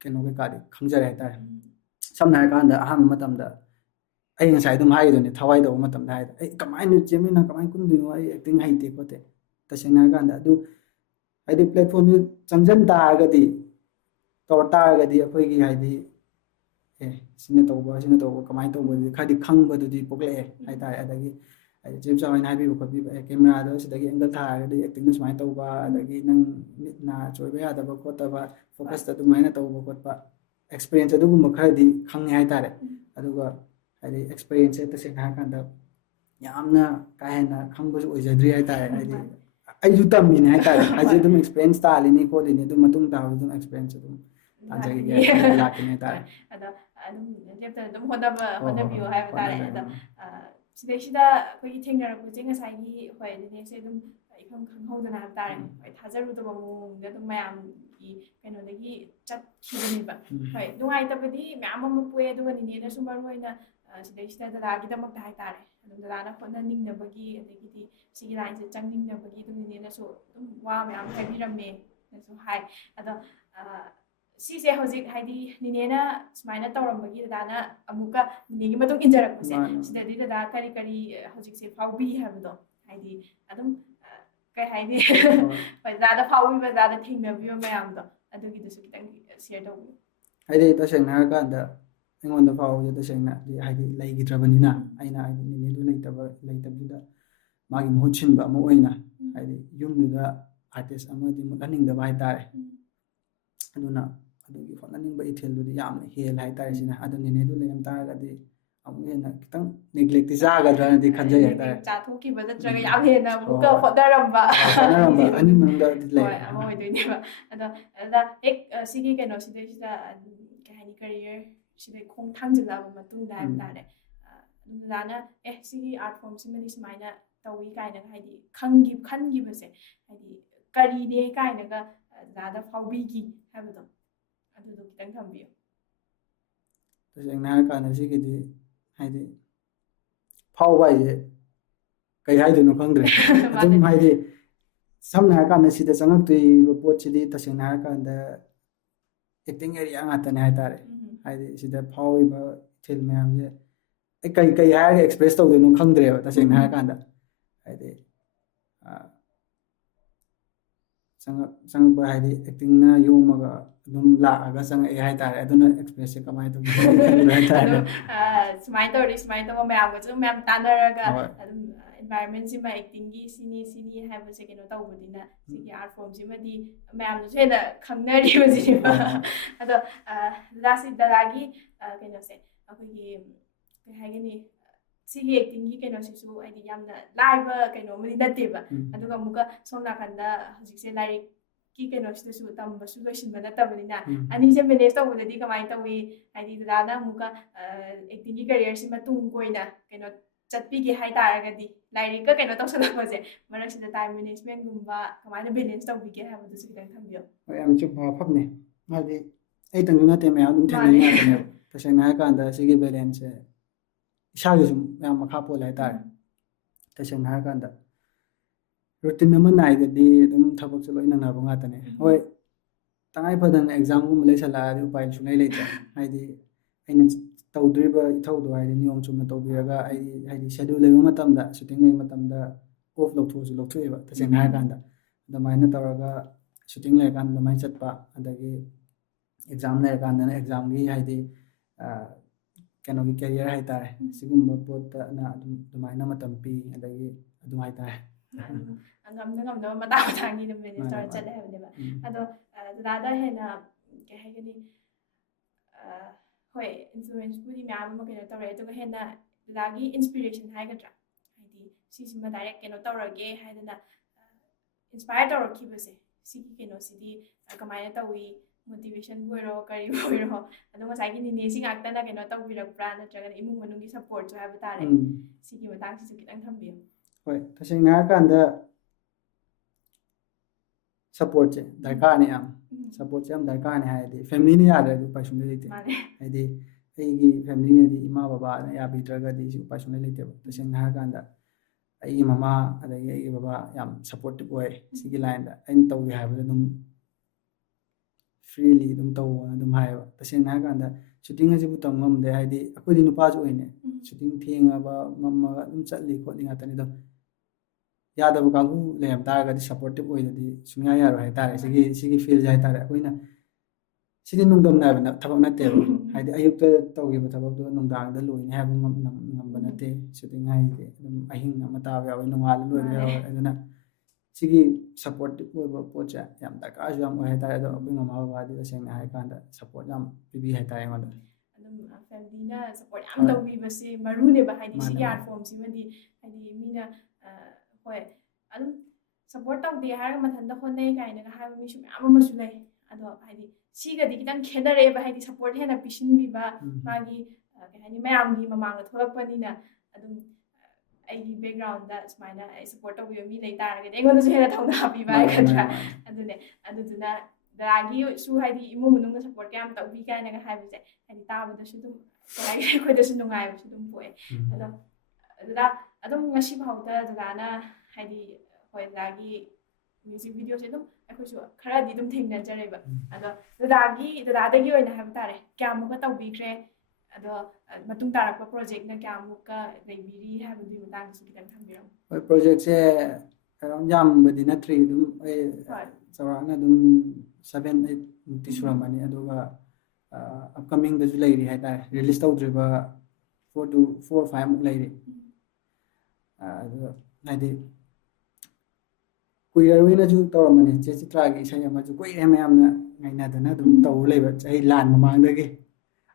ꯀꯩꯅꯣ ꯀꯩꯀꯥꯗꯤ ꯈꯪꯖꯔꯦ ꯍꯥꯏꯇꯥꯔꯦ ꯁꯝꯅ ꯍꯥꯏꯔꯀꯥꯟꯗ ꯑꯍꯥꯟꯕ ꯃꯇꯝꯗ ꯑꯩ ꯉꯁꯥꯏ ꯑꯗꯨꯝ ꯍꯥꯏꯒꯤꯗꯨꯅꯦ ꯊꯋꯥꯏ ꯇꯧꯕ ꯃꯇꯝꯗ ꯍꯥꯏꯗꯤ ꯑꯩ ꯀꯃꯥꯏꯅ ꯆꯦꯟꯃꯤꯟꯅ ꯀꯃꯥꯏꯅ ꯀꯨꯝꯗꯣꯏꯅꯣ ꯑꯩ ꯑꯦꯛꯇꯤꯡ ꯍꯩꯇꯦ ꯈꯣꯠꯇꯦ ꯇꯁꯦꯡꯅ ꯍꯥꯏꯔꯀꯥꯟꯗ ꯑꯗꯨ ꯍꯥꯏꯗꯤ ꯄ꯭ꯂꯦꯠꯐꯣꯝꯗꯨ ꯆꯪꯁꯤꯟ ꯇꯥꯔꯒꯗꯤ ꯇꯧꯔ ꯇꯥꯔꯒꯗꯤ ꯑꯩꯈꯣꯏꯒꯤ ꯍꯥꯏꯗꯤ ꯁꯤꯅ ꯇꯧꯕ ꯀꯃꯥꯏꯅ ꯇꯧꯕꯗꯨꯗꯤ ꯈꯔꯗꯤ ꯈꯪꯕꯗꯨꯗꯤ ꯄꯣꯛꯂꯛꯑꯦ ꯍꯥꯏꯇꯥꯔꯦ ꯑꯗꯒꯤ ꯍꯥꯏꯗꯤ ꯆꯦꯞ ꯆꯥꯎꯅ ꯍꯥꯏꯕꯤꯕ ꯈꯣꯠꯄꯤꯕ ꯀꯦꯃꯦꯔꯥꯗꯣ ꯁꯤꯗꯒꯤ ꯑꯦꯡꯒꯜ ꯊꯥꯔꯒꯗꯤ ꯑꯦꯛꯇꯤꯡꯗꯨ ꯁꯨꯃꯥꯏꯅ ꯇꯧꯕ ꯑꯗꯒꯤ ꯅꯪ ꯃꯤꯠ ꯅꯥ ꯆꯣꯏꯕ ꯌꯥꯗꯕ ꯈꯣꯠꯇꯕ ꯐꯣꯀꯁꯇ ꯑꯗꯨꯃꯥꯏꯅ ꯇꯧꯕ ꯈꯣꯠꯄ ꯑꯦꯛꯁꯄꯤꯔꯤꯌꯦꯟꯁ ꯑꯗꯨꯒꯨꯝꯕ ꯈꯔꯗꯤ ꯈꯪꯉꯦ ꯍꯥꯏꯇꯥꯔꯦ ꯑꯗꯨꯒ ꯍꯥꯏꯗꯤ ꯑꯦꯛꯁꯄꯤꯔꯤꯌꯦꯟꯁꯁꯦ ꯇꯁꯦꯡꯅ ꯍꯥꯏꯔꯀꯥꯟꯗ ꯌꯥꯝꯅ ꯀꯥ ꯍꯦꯟꯅ ꯈꯪꯕꯁꯨ ꯑꯣꯏꯖꯗ꯭ꯔꯤ ꯍꯥꯏꯇꯥꯔꯦ ꯍꯥꯏꯗꯤ ꯑꯩꯁꯨ ꯇꯝꯃꯤꯅꯦ ꯍꯥꯏꯇꯥꯔꯦ ꯑꯩꯁꯨ ꯑꯗꯨꯝ ꯑꯦꯛꯁꯄꯤꯔꯤꯌꯦꯟꯁ ꯇꯥꯜꯂꯤꯅꯤ ꯈꯣꯠꯂꯤꯅꯤ ꯑꯗꯨꯝ ꯃꯇꯨꯡ ꯇꯥꯕꯗ ꯑꯗꯨꯝ ꯑꯦꯛꯁꯄꯤꯔꯤꯌꯦꯟꯁ ꯑꯗꯨꯝ ꯇꯥꯟꯖꯈꯤꯒꯦ ꯂꯥꯛꯈꯤꯅꯤ ꯍꯥꯏꯇꯥꯔꯦ ꯑꯗꯣ ꯑꯗꯨꯝ ꯂꯦꯞꯇꯅ ꯑꯗꯨꯝ ꯍꯣꯏ ꯍꯣꯏ ꯍꯣꯠꯅꯕꯤꯌꯨ ꯍꯣꯏ ꯍꯥꯏꯕ ꯇꯥꯔꯦ ꯍꯣꯠꯅꯖꯒꯦ ꯑꯗꯣ ꯁꯤꯗꯩꯁꯤꯗ ꯑꯩꯈꯣꯏꯒꯤ ꯊꯦꯡꯅꯔꯛꯄꯁꯦ ꯉꯁꯥꯏꯒꯤ ꯍꯣꯏ ꯅꯦꯅꯦꯁꯦ ꯑꯗꯨꯝ ꯏꯈꯪ ꯈꯪꯍꯧꯗꯅ ꯍꯥꯏꯕ ꯇꯥꯔꯦ ꯍꯣꯏ ꯊꯥꯖꯔꯨꯗꯕ ꯃꯑꯣꯡꯗ ꯑꯗꯨꯝ ꯃꯌꯥꯝꯒꯤ ꯀꯩꯅꯣꯗꯒꯤ ꯆꯠꯈꯤꯕꯅꯦꯕ ꯍꯣꯏ ꯅꯨꯡꯉꯥꯏꯇꯕꯗꯤ ꯃꯌꯥꯝ ꯑꯃ ꯄꯣꯛꯑꯦ ꯑꯗꯨꯒ ꯅꯦꯅꯦꯅꯁꯨ ꯃꯔꯨ ꯑꯣꯏꯅ ꯁꯤꯗꯩꯁꯤꯗ ꯗꯗꯥꯒꯤꯗꯃꯛꯇ ꯍꯥꯏꯇꯥꯔꯦ ꯑꯗꯨꯝ ꯗꯗꯥꯅ ꯍꯣꯠꯅꯅꯤꯡꯅꯕꯒꯤ ꯑꯗꯒꯤꯗꯤ ꯁꯤꯒꯤ ꯂꯥꯏꯟꯁꯦ ꯆꯪꯅꯤꯡꯅꯕꯒꯤ ꯑꯗꯨꯝ ꯅꯦꯅꯦꯅꯁꯨ ꯑꯗꯨꯝ ꯋꯥ ꯃꯌꯥꯝ ꯍꯥꯏꯕꯤꯔꯝꯃꯦ ꯅꯁꯨ ꯍꯥꯏ ꯑꯗꯣ ꯁꯤꯁꯦ ꯍꯧꯖꯤꯛ ꯍꯥꯏꯗꯤ ꯅꯦꯅꯦꯅ ꯁꯨꯃꯥꯏꯅ ꯇꯧꯔꯝꯕꯒꯤ ꯗꯗꯥꯅ ꯑꯃꯨꯛꯀ ꯅꯦꯅꯦꯒꯤ ꯃꯇꯨꯡ ꯏꯟꯖꯔꯛꯄꯁꯦ ꯁꯤꯗꯗꯤ ꯗꯗꯥ ꯀꯔꯤ ꯀꯔꯤ ꯍꯧꯖꯤꯛꯁꯦ ꯐꯥꯎꯕꯤ ꯍꯥꯏꯕꯗꯣ ꯍꯥꯏꯗꯤ ꯑꯗꯨꯝ ꯀꯩ ꯍꯥꯏꯅꯤ ꯍꯣꯏ ꯗꯗꯥꯗ ꯐꯥꯎꯕꯤꯕ ꯗꯗꯥꯗ ꯊꯦꯡꯅꯕꯤꯕ ꯃꯌꯥꯝꯗꯣ ꯑꯗꯨꯒꯤꯗꯨꯁꯨ ꯈꯤꯇꯪ ꯁꯤꯌꯔ ꯇꯧꯕꯤꯌꯨ ꯍꯥꯏꯗꯤ ꯇꯁꯦꯡꯅ ꯍꯥꯏꯔꯀꯥꯟꯗ ꯑꯩꯉꯣꯟꯗ ꯐꯥꯎꯕꯁꯦ ꯇꯁꯦꯡꯅ ꯍꯥꯏꯗꯤ ꯂꯩꯈꯤꯗ꯭ꯔꯕꯅꯤꯅ ꯑꯩꯅ ꯍꯥꯏꯗꯤ ꯅꯦꯅꯦꯗꯨ ꯂꯩꯇꯕꯗꯨꯗ ꯃꯥꯒꯤ ꯃꯍꯨꯠ ꯁꯤꯟꯕ ꯑꯃ ꯑꯣꯏꯅ ꯍꯥꯏꯗꯤ ꯌꯨꯝꯗꯨꯗ ꯑꯥꯔꯇꯤꯁ ꯑꯃꯗꯤ ꯃꯨꯠꯍꯟꯅꯤꯡꯗꯕ ꯍꯥꯏꯇꯥꯔꯦ ꯑꯗꯨꯅ ꯑꯗꯨꯒꯤ ꯍꯣꯠꯅꯅꯤꯡꯕ ꯏꯊꯤꯜꯗꯨꯗꯤ ꯌꯥꯝꯅ ꯍꯦꯜꯂꯦ ꯍꯥꯏꯇꯥꯔꯦ ꯁꯤꯅ ꯑꯗꯨ ꯅꯦꯅꯦꯗꯨ ꯂꯩꯔꯝ ꯇꯥꯔꯒꯗꯤ ꯑꯃꯨꯛ ꯍꯦꯟꯅ ꯈꯤꯇꯪ ꯅꯦꯒ꯭ꯂꯦꯛꯇꯤ ꯆꯥꯒꯗ꯭ꯔꯅꯗꯤ ꯈꯟꯖꯩ ꯍꯥꯏꯇꯥꯔꯦ ꯆꯥꯊꯣꯛꯈꯤꯕ ꯅꯠꯇ꯭ꯔꯒ ꯌꯥꯝ ꯍꯦꯟꯅ ꯑꯃꯨꯛꯀ ꯍꯣꯠꯅꯔꯝꯕ ꯑꯅꯤ ꯃꯅꯨꯡꯗꯗꯤ ꯂꯩ ꯍꯣꯏ ꯑꯃ ꯑꯣꯏꯗꯣꯏꯅꯦꯕ ꯑꯗꯣ ꯑꯗ ꯍꯦꯛ ꯁꯤꯒꯤ ꯀꯩꯅꯣꯁꯤꯗꯩꯁꯤꯗ ꯀꯩ ꯍꯥꯏꯅꯤ ꯀꯔꯤꯌꯔ ꯁꯤꯗꯩ ꯈꯣꯡ ꯊꯥꯡꯖꯤꯜꯂꯛꯑꯕ ꯃꯇꯨꯡꯗ ꯍꯥꯏꯕ ꯇꯥꯔꯦ ꯑꯗꯨꯝ ꯗꯗꯥꯅ ꯁꯤꯒꯤ ꯑꯥꯔꯠ ꯐꯣꯔꯝꯁꯤꯃꯗꯤ ꯁꯨꯃꯥꯏꯅ ꯇꯧꯏ ꯀꯥꯏꯅꯒ ꯍꯥꯏꯗꯤ ꯈꯟꯈꯤꯕꯁꯦ ꯍꯥꯏꯗꯤ ꯀꯔꯤꯅꯦ ꯀꯥꯏꯅꯒ ꯗꯗꯥꯗ ꯐꯥꯎꯕꯤꯈꯤ ꯍꯥꯏꯕꯗꯣ ꯑꯗꯨꯗꯣ ꯈꯤꯇꯪ ꯊꯝꯕꯤꯌꯨ ꯇꯁꯦꯡꯅ ꯍꯥꯏꯔꯀꯥꯟꯗ ꯁꯤꯒꯤꯗꯤ ꯍꯥꯏꯗꯤ ꯐꯥꯎꯕ ꯍꯥꯏꯁꯦ ꯀꯩ ꯍꯥꯏꯗꯣꯏꯅꯣ ꯈꯪꯗ꯭ꯔꯦ ꯑꯗꯨꯝ ꯍꯥꯏꯗꯤ ꯁꯝꯅ ꯍꯥꯏꯔꯀꯥꯟꯗ ꯁꯤꯗ ꯆꯪꯉꯛꯇꯣꯏꯕ ꯄꯣꯠꯁꯤꯗꯤ ꯇꯁꯦꯡꯅ ꯍꯥꯏꯔꯀꯥꯟꯗ ꯑꯦꯛꯇꯤꯡ ꯑꯦꯔꯤꯌꯥ ꯉꯥꯛꯇꯅꯦ ꯍꯥꯏꯇꯥꯔꯦ ꯍꯥꯏꯗꯤ ꯁꯤꯗ ꯐꯥꯎꯔꯤꯕ ꯏꯊꯤꯜ ꯃꯌꯥꯝꯁꯦ ꯑꯩ ꯀꯩ ꯍꯥꯏꯔꯒ ꯑꯦꯛꯁꯄ꯭ꯔꯦꯁ ꯇꯧꯗꯣꯏꯅꯣ ꯈꯪꯗ꯭ꯔꯦꯕ ꯇꯁꯦꯡꯅ ꯍꯥꯏꯔꯀꯥꯟꯗ ꯍꯥꯏꯗꯤ ꯆꯪꯉꯛꯄ ꯍꯥꯏꯗꯤ ꯑꯦꯛꯇꯤꯡꯅ ꯌꯣꯝꯃꯒ ꯑꯗꯨꯝ ꯂꯥꯛꯑꯒ ꯆꯪꯉꯛꯑꯦ ꯍꯥꯏꯇꯥꯔꯦ ꯑꯗꯨꯅ ꯑꯦꯛꯁꯄ꯭ꯔꯦꯁꯁꯦ ꯀꯃꯥꯏꯅ ꯇꯧꯗꯣꯏꯅꯣ ꯈꯪꯗ꯭ꯔꯦ ꯍꯥꯏꯇꯥꯔꯦ ꯁꯨꯃꯥꯏꯅ ꯇꯧꯔꯗꯤ ꯁꯨꯃꯥꯏꯅ ꯇꯧꯕ ꯃꯌꯥꯝꯒꯁꯨ ꯑꯗꯨꯝ ꯃꯌꯥꯝ ꯇꯥꯟꯅꯔꯒ ꯑꯗꯨꯝ ꯏꯟꯚꯥꯏꯔꯣꯟꯃꯦꯟꯁꯤꯃ ꯑꯦꯛꯇꯤꯡꯒꯤ ꯁꯤꯅꯤ ꯍꯥꯏꯕꯁꯦ ꯀꯩꯅꯣ ꯇꯧꯕꯅꯤꯅ ꯁꯤꯒꯤ ꯑꯥꯔꯠ ꯐꯣꯔꯝꯁꯤꯃꯗꯤ ꯃꯌꯥꯝꯅꯁꯨ ꯍꯦꯟꯅ ꯈꯪꯅꯔꯤꯕꯁꯤꯅꯦꯕ ꯑꯗꯣ ꯗꯗꯥꯒꯤ ꯀꯩꯅꯣꯁꯦ ꯑꯩꯈꯣꯏꯒꯤ ꯀꯩ ꯍꯥꯏꯒꯅꯤ ꯁꯤꯒꯤ ꯑꯦꯛꯇꯤꯡꯒꯤ ꯀꯩꯅꯣꯁꯤꯁꯨ ꯍꯥꯏꯗꯤ ꯌꯥꯝꯅ ꯂꯥꯏꯕ ꯀꯩꯅꯣ ꯑꯃꯗꯤ ꯅꯠꯇꯦꯕ ꯑꯗꯨꯒ ꯑꯃꯨꯛꯀ ꯁꯣꯝ ꯅꯥꯀꯟꯗ ꯍꯧꯖꯤꯛꯁꯦ ꯂꯥꯏꯔꯤꯛꯀꯤ ꯀꯩꯅꯣꯁꯤꯗꯁꯨ ꯇꯝꯕꯁꯨ ꯂꯣꯏꯁꯤꯟꯕ ꯅꯠꯇꯕꯅꯤna ꯑꯅꯤꯁꯦ ꯃꯦꯅꯦꯖ ꯇꯧꯕꯗꯗꯤꯀꯃꯥꯏꯅ ꯇꯧꯏ ꯍꯥꯏꯗꯤ ꯗꯗꯥꯅ ꯑꯃꯨꯛꯀ ꯑꯦꯛꯇꯤꯡꯒꯤ ꯀꯦꯔꯤꯌꯔꯁꯤꯃ ꯇꯨꯡ ꯀꯣꯏꯅ ꯀꯩꯅꯣ ꯆꯠꯄꯤꯒꯦ ꯍꯥꯏꯇꯥꯔꯒꯗꯤ ꯂꯥꯏꯔꯤꯛꯀ ꯀꯩꯅꯣ ꯇꯧꯁꯜꯂꯛꯄꯁꯦ ꯃꯔꯛꯁꯤꯗ ꯇꯥꯏꯝ ꯃꯦꯅꯦꯖꯃꯦꯟꯒꯨꯝꯕ ꯀꯃꯥꯏꯅ ꯕꯦꯂꯦꯟꯁ ꯇꯧꯕꯤꯒꯦ ꯍꯥꯏꯕꯗꯨꯁꯨ ꯈꯤꯇꯪ ꯊꯝꯕꯤꯌꯣ ꯌꯥꯝ ꯆꯨꯝꯕ ꯋꯥꯐꯝꯅꯦ ꯍꯥꯏꯗꯤ ꯑꯩꯇꯪꯁꯨ ꯅꯠꯇꯦ ꯃꯌꯥꯝ ꯑꯗꯨꯝ ꯊꯦꯡꯅꯩ ꯉꯥꯛꯇꯅꯦꯕ ꯇꯁꯦꯡꯅ ꯍꯥꯏꯔꯀꯥꯟꯗ ꯁꯤꯒꯤ ꯕꯦꯂꯦꯟꯁꯁꯦ ꯏꯁꯥꯒꯤꯁꯨ ꯌꯥꯝ ꯃꯈꯥ ꯄꯣꯜꯂꯦ ꯍꯥꯏꯇꯥꯔꯦ ꯇꯁꯦꯡꯅ ꯍꯥꯏꯔꯀꯥꯟꯗ ꯔꯨꯇꯤꯟ ꯑꯃ ꯅꯥꯏꯗꯗꯤ ꯑꯗꯨꯝ ꯊꯕꯛꯁꯨ ꯂꯣꯏ ꯅꯪꯅꯕ ꯉꯥꯛꯇꯅꯦ ꯍꯣꯏ ꯇꯉꯥꯏ ꯐꯗꯅ ꯑꯦꯛꯖꯥꯝꯒꯨꯝꯕ ꯂꯩꯁꯜꯂꯛꯑꯗꯤ ꯎꯄꯥꯏ ꯁꯨꯡꯂꯩ ꯂꯩꯇ꯭ꯔꯦ ꯍꯥꯏꯗꯤ ꯑꯩꯅ ꯇꯧꯗꯣꯔꯤꯕ ꯏꯊꯧꯗꯣ ꯍꯥꯏꯗꯤ ꯅꯤꯌꯣꯝ ꯆꯨꯝꯅ ꯇꯧꯕꯤꯔꯒ ꯑꯩ ꯍꯥꯏꯗꯤ ꯁꯦꯗ꯭ꯌꯨꯜ ꯂꯩꯕ ꯃꯇꯝꯗ ꯁꯨꯇꯤꯡ ꯂꯩꯕ ꯃꯇꯝꯗ ꯑꯣꯐ ꯂꯧꯊꯣꯛꯑꯁꯨ ꯂꯧꯊꯣꯛꯑꯦꯕ ꯇꯁꯦꯡꯅ ꯍꯥꯏꯔꯀꯥꯟꯗ ꯑꯗꯨꯃꯥꯏꯅ ꯇꯧꯔꯒ ꯁꯨꯇꯤꯡ ꯂꯩꯔꯀꯥꯟꯗ ꯑꯗꯨꯃꯥꯏꯅ ꯆꯠꯄ ꯑꯗꯒꯤ ꯑꯦꯛꯖꯥꯝ ꯂꯩꯔꯀꯥꯟꯗꯅ ꯑꯦꯛꯖꯥꯝꯒꯤ ꯍꯥꯏꯗꯤ ꯀꯩꯅꯣꯒꯤ ꯀꯦꯔꯤꯌꯔ ꯍꯥꯏꯇꯥꯔꯦ ꯁꯤꯒꯨꯝꯕ ꯄꯣꯠꯇꯅ ꯑꯗꯨꯃꯥꯏꯅ ꯃꯇꯝ ꯄꯤ ꯑꯗꯒꯤ ꯑꯗꯨꯝ ꯍꯥꯏꯇꯥꯔꯦ ꯉꯝꯅꯕ ꯃꯇꯥꯡꯒꯤ ꯑꯗꯨꯝ ꯃꯦꯅꯦꯖ ꯇꯧꯔ ꯆꯠꯂꯦ ꯍꯥꯏꯕꯅꯦꯕ ꯑꯗꯣ ꯗꯗꯥꯗ ꯍꯦꯟꯅ ꯀꯩ ꯍꯥꯏꯒꯅꯤ ꯍꯣꯏ ꯏꯟꯐ꯭ꯂꯨꯌꯦꯟꯁꯄꯨꯗꯤ ꯃꯌꯥꯝ ꯑꯃ ꯀꯩꯅꯣ ꯇꯧꯔꯦ ꯑꯗꯨꯒ ꯍꯦꯟꯅ ꯗꯗꯥꯒꯤ ꯏꯟꯁꯄꯤꯔꯦꯁꯟ ꯍꯥꯏꯒꯗ꯭ꯔꯥ ꯍꯥꯏꯗꯤ ꯁꯤꯁꯤꯃ ꯗꯥꯏꯔꯦꯛ ꯀꯩꯅꯣ ꯇꯧꯔꯒꯦ ꯍꯥꯏꯗꯅ ꯏꯟꯁꯄꯥꯌꯔ ꯇꯧꯔꯛꯈꯤꯕꯁꯦ ꯁꯤꯒꯤ ꯀꯩꯅꯣꯁꯤꯗꯤ ꯀꯃꯥꯏꯅ ꯇꯧꯏ ꯃꯣꯇꯤꯚꯦꯁꯟꯕꯨ ꯑꯣꯏꯔꯣ ꯀꯔꯤꯕꯨ ꯑꯣꯏꯔꯣ ꯑꯗꯣ ꯉꯁꯥꯏꯒꯤ ꯅꯤꯅꯦꯁꯤ ꯉꯥꯛꯇꯅ ꯀꯩꯅꯣ ꯇꯧꯕꯤꯔꯛꯄ꯭ꯔꯥ ꯅꯠꯇ꯭ꯔꯒꯅ ꯏꯃꯨꯡ ꯃꯅꯨꯡꯒꯤ ꯁꯞꯄꯣꯔꯠꯁꯨ ꯍꯥꯏꯕ ꯇꯥꯔꯦ ꯁꯤꯒꯤ ꯃꯇꯥꯡꯁꯤꯁꯨ ꯈꯤꯇꯪ ꯊꯝꯕꯤꯌꯨ ꯍꯣꯏ ꯇꯁꯦꯡꯅ ꯍꯥꯏꯔꯀꯥꯟꯗ ꯁꯞꯄꯣꯔꯠꯁꯦ ꯗꯔꯀꯥꯔꯅꯤ ꯌꯥꯝ ꯁꯞꯄꯣꯔꯠꯁꯦ ꯌꯥꯝ ꯗꯔꯀꯥꯔꯅꯤ ꯍꯥꯏꯔꯗꯤ ꯐꯦꯃꯤꯂꯤꯅ ꯌꯥꯗ꯭ꯔꯗꯤ ꯎꯄꯥꯏ ꯁꯨꯡꯂꯩ ꯂꯩꯇꯦ ꯍꯥꯏꯗꯤ ꯑꯩꯒꯤ ꯐꯦꯃꯤꯂꯤꯅꯗꯤ ꯏꯃꯥ ꯕꯕꯥꯅ ꯌꯥꯕꯤꯗ꯭ꯔꯒꯗꯤ ꯁꯤ ꯎꯄꯥꯏ ꯁꯨꯡꯂꯩ ꯂꯩꯇꯦꯕ ꯇꯁꯦꯡꯅ ꯍꯥꯏꯔꯀꯥꯟꯗ ꯑꯩꯒꯤ ꯃꯃꯥ ꯑꯗꯒꯤ ꯑꯩꯒꯤ ꯕꯕꯥ ꯌꯥꯝ ꯁꯞꯄꯣꯔꯇꯤꯞ ꯑꯣꯏ ꯁꯤꯒꯤ ꯂꯥꯏꯟꯗ ꯑꯩꯅ ꯇꯧꯒꯦ ꯍꯥꯏꯕꯗ ꯑꯗꯨꯝ ꯐ꯭ꯔꯤꯂꯤ ꯑꯗꯨꯝ ꯇꯧꯑꯣꯅ ꯑꯗꯨꯝ ꯍꯥꯏꯌꯦꯕ ꯇꯁꯦꯡꯅ ꯍꯥꯏꯔꯀꯥꯟꯗ ꯁꯨꯇꯤꯡ ꯑꯁꯤꯕꯨ ꯇꯝ ꯉꯝꯗꯦ ꯍꯥꯏꯗꯤ ꯑꯩꯈꯣꯏꯗꯤ ꯅꯨꯄꯥꯁꯨ ꯑꯣꯏꯅꯦ ꯁꯨꯇꯤꯡ ꯊꯦꯡꯉꯕ ꯃꯝꯃꯒ ꯑꯗꯨꯝ ꯆꯠꯂꯤ ꯈꯣꯠꯂꯤ ꯉꯥꯛꯇꯅꯤ ꯑꯗꯣ ꯌꯥꯗꯕ ꯀꯥꯡꯕꯨ ꯂꯩꯔꯝ ꯇꯥꯔꯒꯗꯤ ꯁꯞꯄꯣꯔꯇꯤꯞ ꯑꯣꯏꯗꯗꯤ ꯁꯨꯡꯌꯥ ꯌꯥꯔꯣꯏ ꯍꯥꯏꯇꯥꯔꯦ ꯁꯤꯒꯤ ꯐꯤꯜꯁꯦ ꯍꯥꯏꯇꯥꯔꯦ ꯑꯩꯈꯣꯏꯅ ꯁꯤꯗꯤ ꯅꯨꯡꯗꯝ ꯅꯥꯏꯕ ꯊꯕꯛ ꯅꯠꯇꯦꯕ ꯍꯥꯏꯗꯤ ꯑꯌꯨꯛꯇ ꯇꯧꯈꯤꯕ ꯊꯕꯛꯇꯣ ꯅꯨꯡꯗꯥꯡꯗ ꯂꯣꯏꯅꯤ ꯍꯥꯏꯕ ꯉꯝꯕ ꯅꯠꯇꯦ ꯁꯨꯇꯤꯡ ꯍꯥꯏꯁꯤꯗꯤ ꯑꯗꯨꯝ ꯑꯍꯤꯡ ꯑꯃ ꯇꯥꯕ ꯌꯥꯎꯋꯤ ꯅꯣꯡꯉꯥꯜꯂ ꯂꯣꯏꯕ ꯌꯥꯎꯋꯤ ꯑꯗꯨꯅ ꯁꯤꯒꯤ ꯁꯞꯄꯣꯔꯇꯤꯞ ꯑꯣꯏꯕ ꯄꯣꯠꯁꯦ ꯌꯥꯝ ꯗꯔꯀꯥꯔꯁꯨ ꯌꯥꯝ ꯑꯣꯏ ꯍꯥꯏꯇꯥꯔꯦ ꯑꯗꯣ ꯑꯩꯈꯣꯏ ꯃꯃꯥ ꯕꯕꯥꯗꯤ ꯇꯁꯦꯡꯅ ꯍꯥꯏ ꯀꯥꯟꯗ ꯁꯞꯄꯣꯔꯠ ꯌꯥꯝ ꯄꯤꯕꯤ ꯍꯥꯏꯇꯥꯔꯦ ꯑꯩꯉꯣꯟꯗ ꯑꯗꯨꯝ ꯐꯦꯃꯤꯂꯤꯅ ꯁꯞꯄꯣꯔꯠ ꯌꯥꯝ ꯇꯧꯕꯤꯕꯁꯦ ꯃꯔꯨꯅꯦꯕ ꯍꯥꯏꯗꯤ ꯃꯥꯅꯦ ꯁꯤꯒꯤ ꯃꯥꯅꯦ ꯑꯥꯔꯠ ꯐꯣꯔꯝꯁꯤꯃꯗꯤ ꯍꯥꯏꯗꯤ ꯃꯤꯅ ꯍꯣꯏ ꯑꯗꯨꯝ ꯁꯞꯄꯣꯔꯠ ꯇꯧꯗꯦ ꯍꯥꯏꯔꯒ ꯃꯊꯟꯇ ꯍꯣꯠꯅꯩ ꯀꯥꯏꯅꯒ ꯍꯥꯏꯕ ꯃꯤꯁꯨ ꯃꯌꯥꯝ ꯑꯃꯁꯨ ꯂꯩ ꯑꯗꯣ ꯍꯥꯏꯗꯤ ꯁꯤꯒꯗꯤ ꯈꯤꯇꯪ ꯈꯦꯠꯅꯔꯛꯑꯦꯕ ꯍꯥꯏꯗꯤ ꯁꯞꯄꯣꯔꯠ ꯍꯦꯟꯅ ꯄꯤꯁꯤꯟꯕꯤꯕ ꯃꯥꯒꯤ ꯀꯩ ꯍꯥꯏꯅꯤ ꯃꯌꯥꯝꯒꯤ ꯃꯃꯥꯡꯗ ꯊꯣꯛꯂꯛꯄꯅꯤꯅ ꯑꯗꯨꯝ ꯑꯩꯒꯤ ꯕꯦꯛꯒ꯭ꯔꯥꯎꯟꯗ ꯁꯨꯃꯥꯏꯅ ꯑꯩ ꯁꯞꯄꯣꯔꯠ ꯇꯧꯕꯤꯕ ꯃꯤ ꯂꯩ ꯇꯥꯔꯒꯗꯤ ꯑꯩꯉꯣꯟꯗꯁꯨ ꯍꯦꯟꯅ ꯊꯧꯅꯥ ꯄꯤꯕ ꯍꯥꯏꯒꯗ꯭ꯔꯥ ꯑꯗꯨꯅꯦ ꯑꯗꯨꯗꯨꯅ ꯗꯗꯥꯒꯤꯁꯨ ꯍꯥꯏꯗꯤ ꯏꯃꯨꯡ ꯃꯅꯨꯡꯗ ꯁꯞꯄꯣꯔꯠ ꯀꯌꯥꯝ ꯇꯧꯕꯤ ꯀꯥꯏꯅꯒ ꯍꯥꯏꯕꯁꯦ ꯍꯥꯏꯗꯤ ꯇꯥꯕꯗꯁꯨ ꯑꯗꯨꯝ ꯀꯩ ꯍꯥꯏꯒꯦ ꯑꯩꯈꯣꯏꯗꯁꯨ ꯅꯨꯡꯉꯥꯏꯕꯁꯨ ꯑꯗꯨꯝ ꯄꯣꯛꯑꯦ ꯑꯗꯣ ꯗꯗꯥ ꯑꯗꯨꯝ ꯉꯁꯤ ꯐꯥꯎꯗ ꯗꯗꯥꯅ ꯍꯥꯏꯗꯤ ꯍꯣꯏ ꯗꯗꯥꯒꯤ ꯃ꯭ꯌꯨꯖꯤꯛ ꯚꯤꯗꯤꯑꯣꯁꯦ ꯑꯗꯨꯝ ꯑꯩꯈꯣꯏꯁꯨ ꯈꯔꯗꯤ ꯑꯗꯨꯝ ꯊꯦꯡꯅꯖꯔꯦꯕ ꯑꯗꯣ ꯗꯗꯥꯗꯒꯤ ꯑꯣꯏꯅ ꯍꯥꯏꯕ ꯇꯥꯔꯦ ꯀꯌꯥꯃꯨꯛꯀ ꯇꯧꯕꯤꯈ꯭ꯔꯦ ꯑꯗꯣ ꯃꯇꯨꯡ ꯇꯥꯔꯛꯄ ꯄ꯭ꯔꯣꯖꯦꯛꯅ ꯀꯌꯥꯃꯨꯛꯀ ꯂꯩꯕꯤꯔꯤ ꯍꯥꯏꯕꯗꯨꯒꯤ ꯃꯇꯥꯡꯗꯁꯨ ꯈꯤꯇꯪ ꯊꯝꯕꯤꯔꯝꯃꯨ ꯍꯣꯏ ꯄ꯭ꯔꯣꯖꯦꯛꯁꯦ ꯌꯥꯝꯕꯗꯤ ꯅꯠꯇ꯭ꯔꯤ ꯑꯗꯨꯝ ꯑꯩ ꯆꯥꯎꯔꯥꯛꯅ ꯑꯗꯨꯝ 7-8 ꯃꯨꯛꯇꯤ ꯁꯨꯔꯝꯃꯅꯤ ꯑꯗꯨꯒ ꯑꯞꯀꯃꯤꯡꯗꯁꯨ ꯂꯩꯔꯤ ꯍꯥꯏꯇꯥꯔꯦ ꯔꯤꯂꯤꯁ ꯇꯧꯗ꯭ꯔꯤꯕ 4-5 ꯃꯨꯛ ꯂꯩꯔꯤ ꯑꯗꯨꯒ ꯍꯥꯏꯗꯤ ꯀꯨꯏꯔꯔꯣꯏꯅꯁꯨ ꯇꯧꯔꯝꯕꯅꯤ ꯆꯦ ꯆꯤꯇ꯭ꯔꯥꯒꯤ ꯏꯁꯩ ꯑꯃꯁꯨ ꯀꯨꯏꯔꯦ ꯃꯌꯥꯝꯅ ꯉꯥꯏꯅꯗꯅ ꯑꯗꯨꯝ ꯇꯧꯔ ꯂꯩꯕ ꯆꯍꯤ ꯂꯥꯟ ꯃꯃꯥꯡꯗꯒꯤ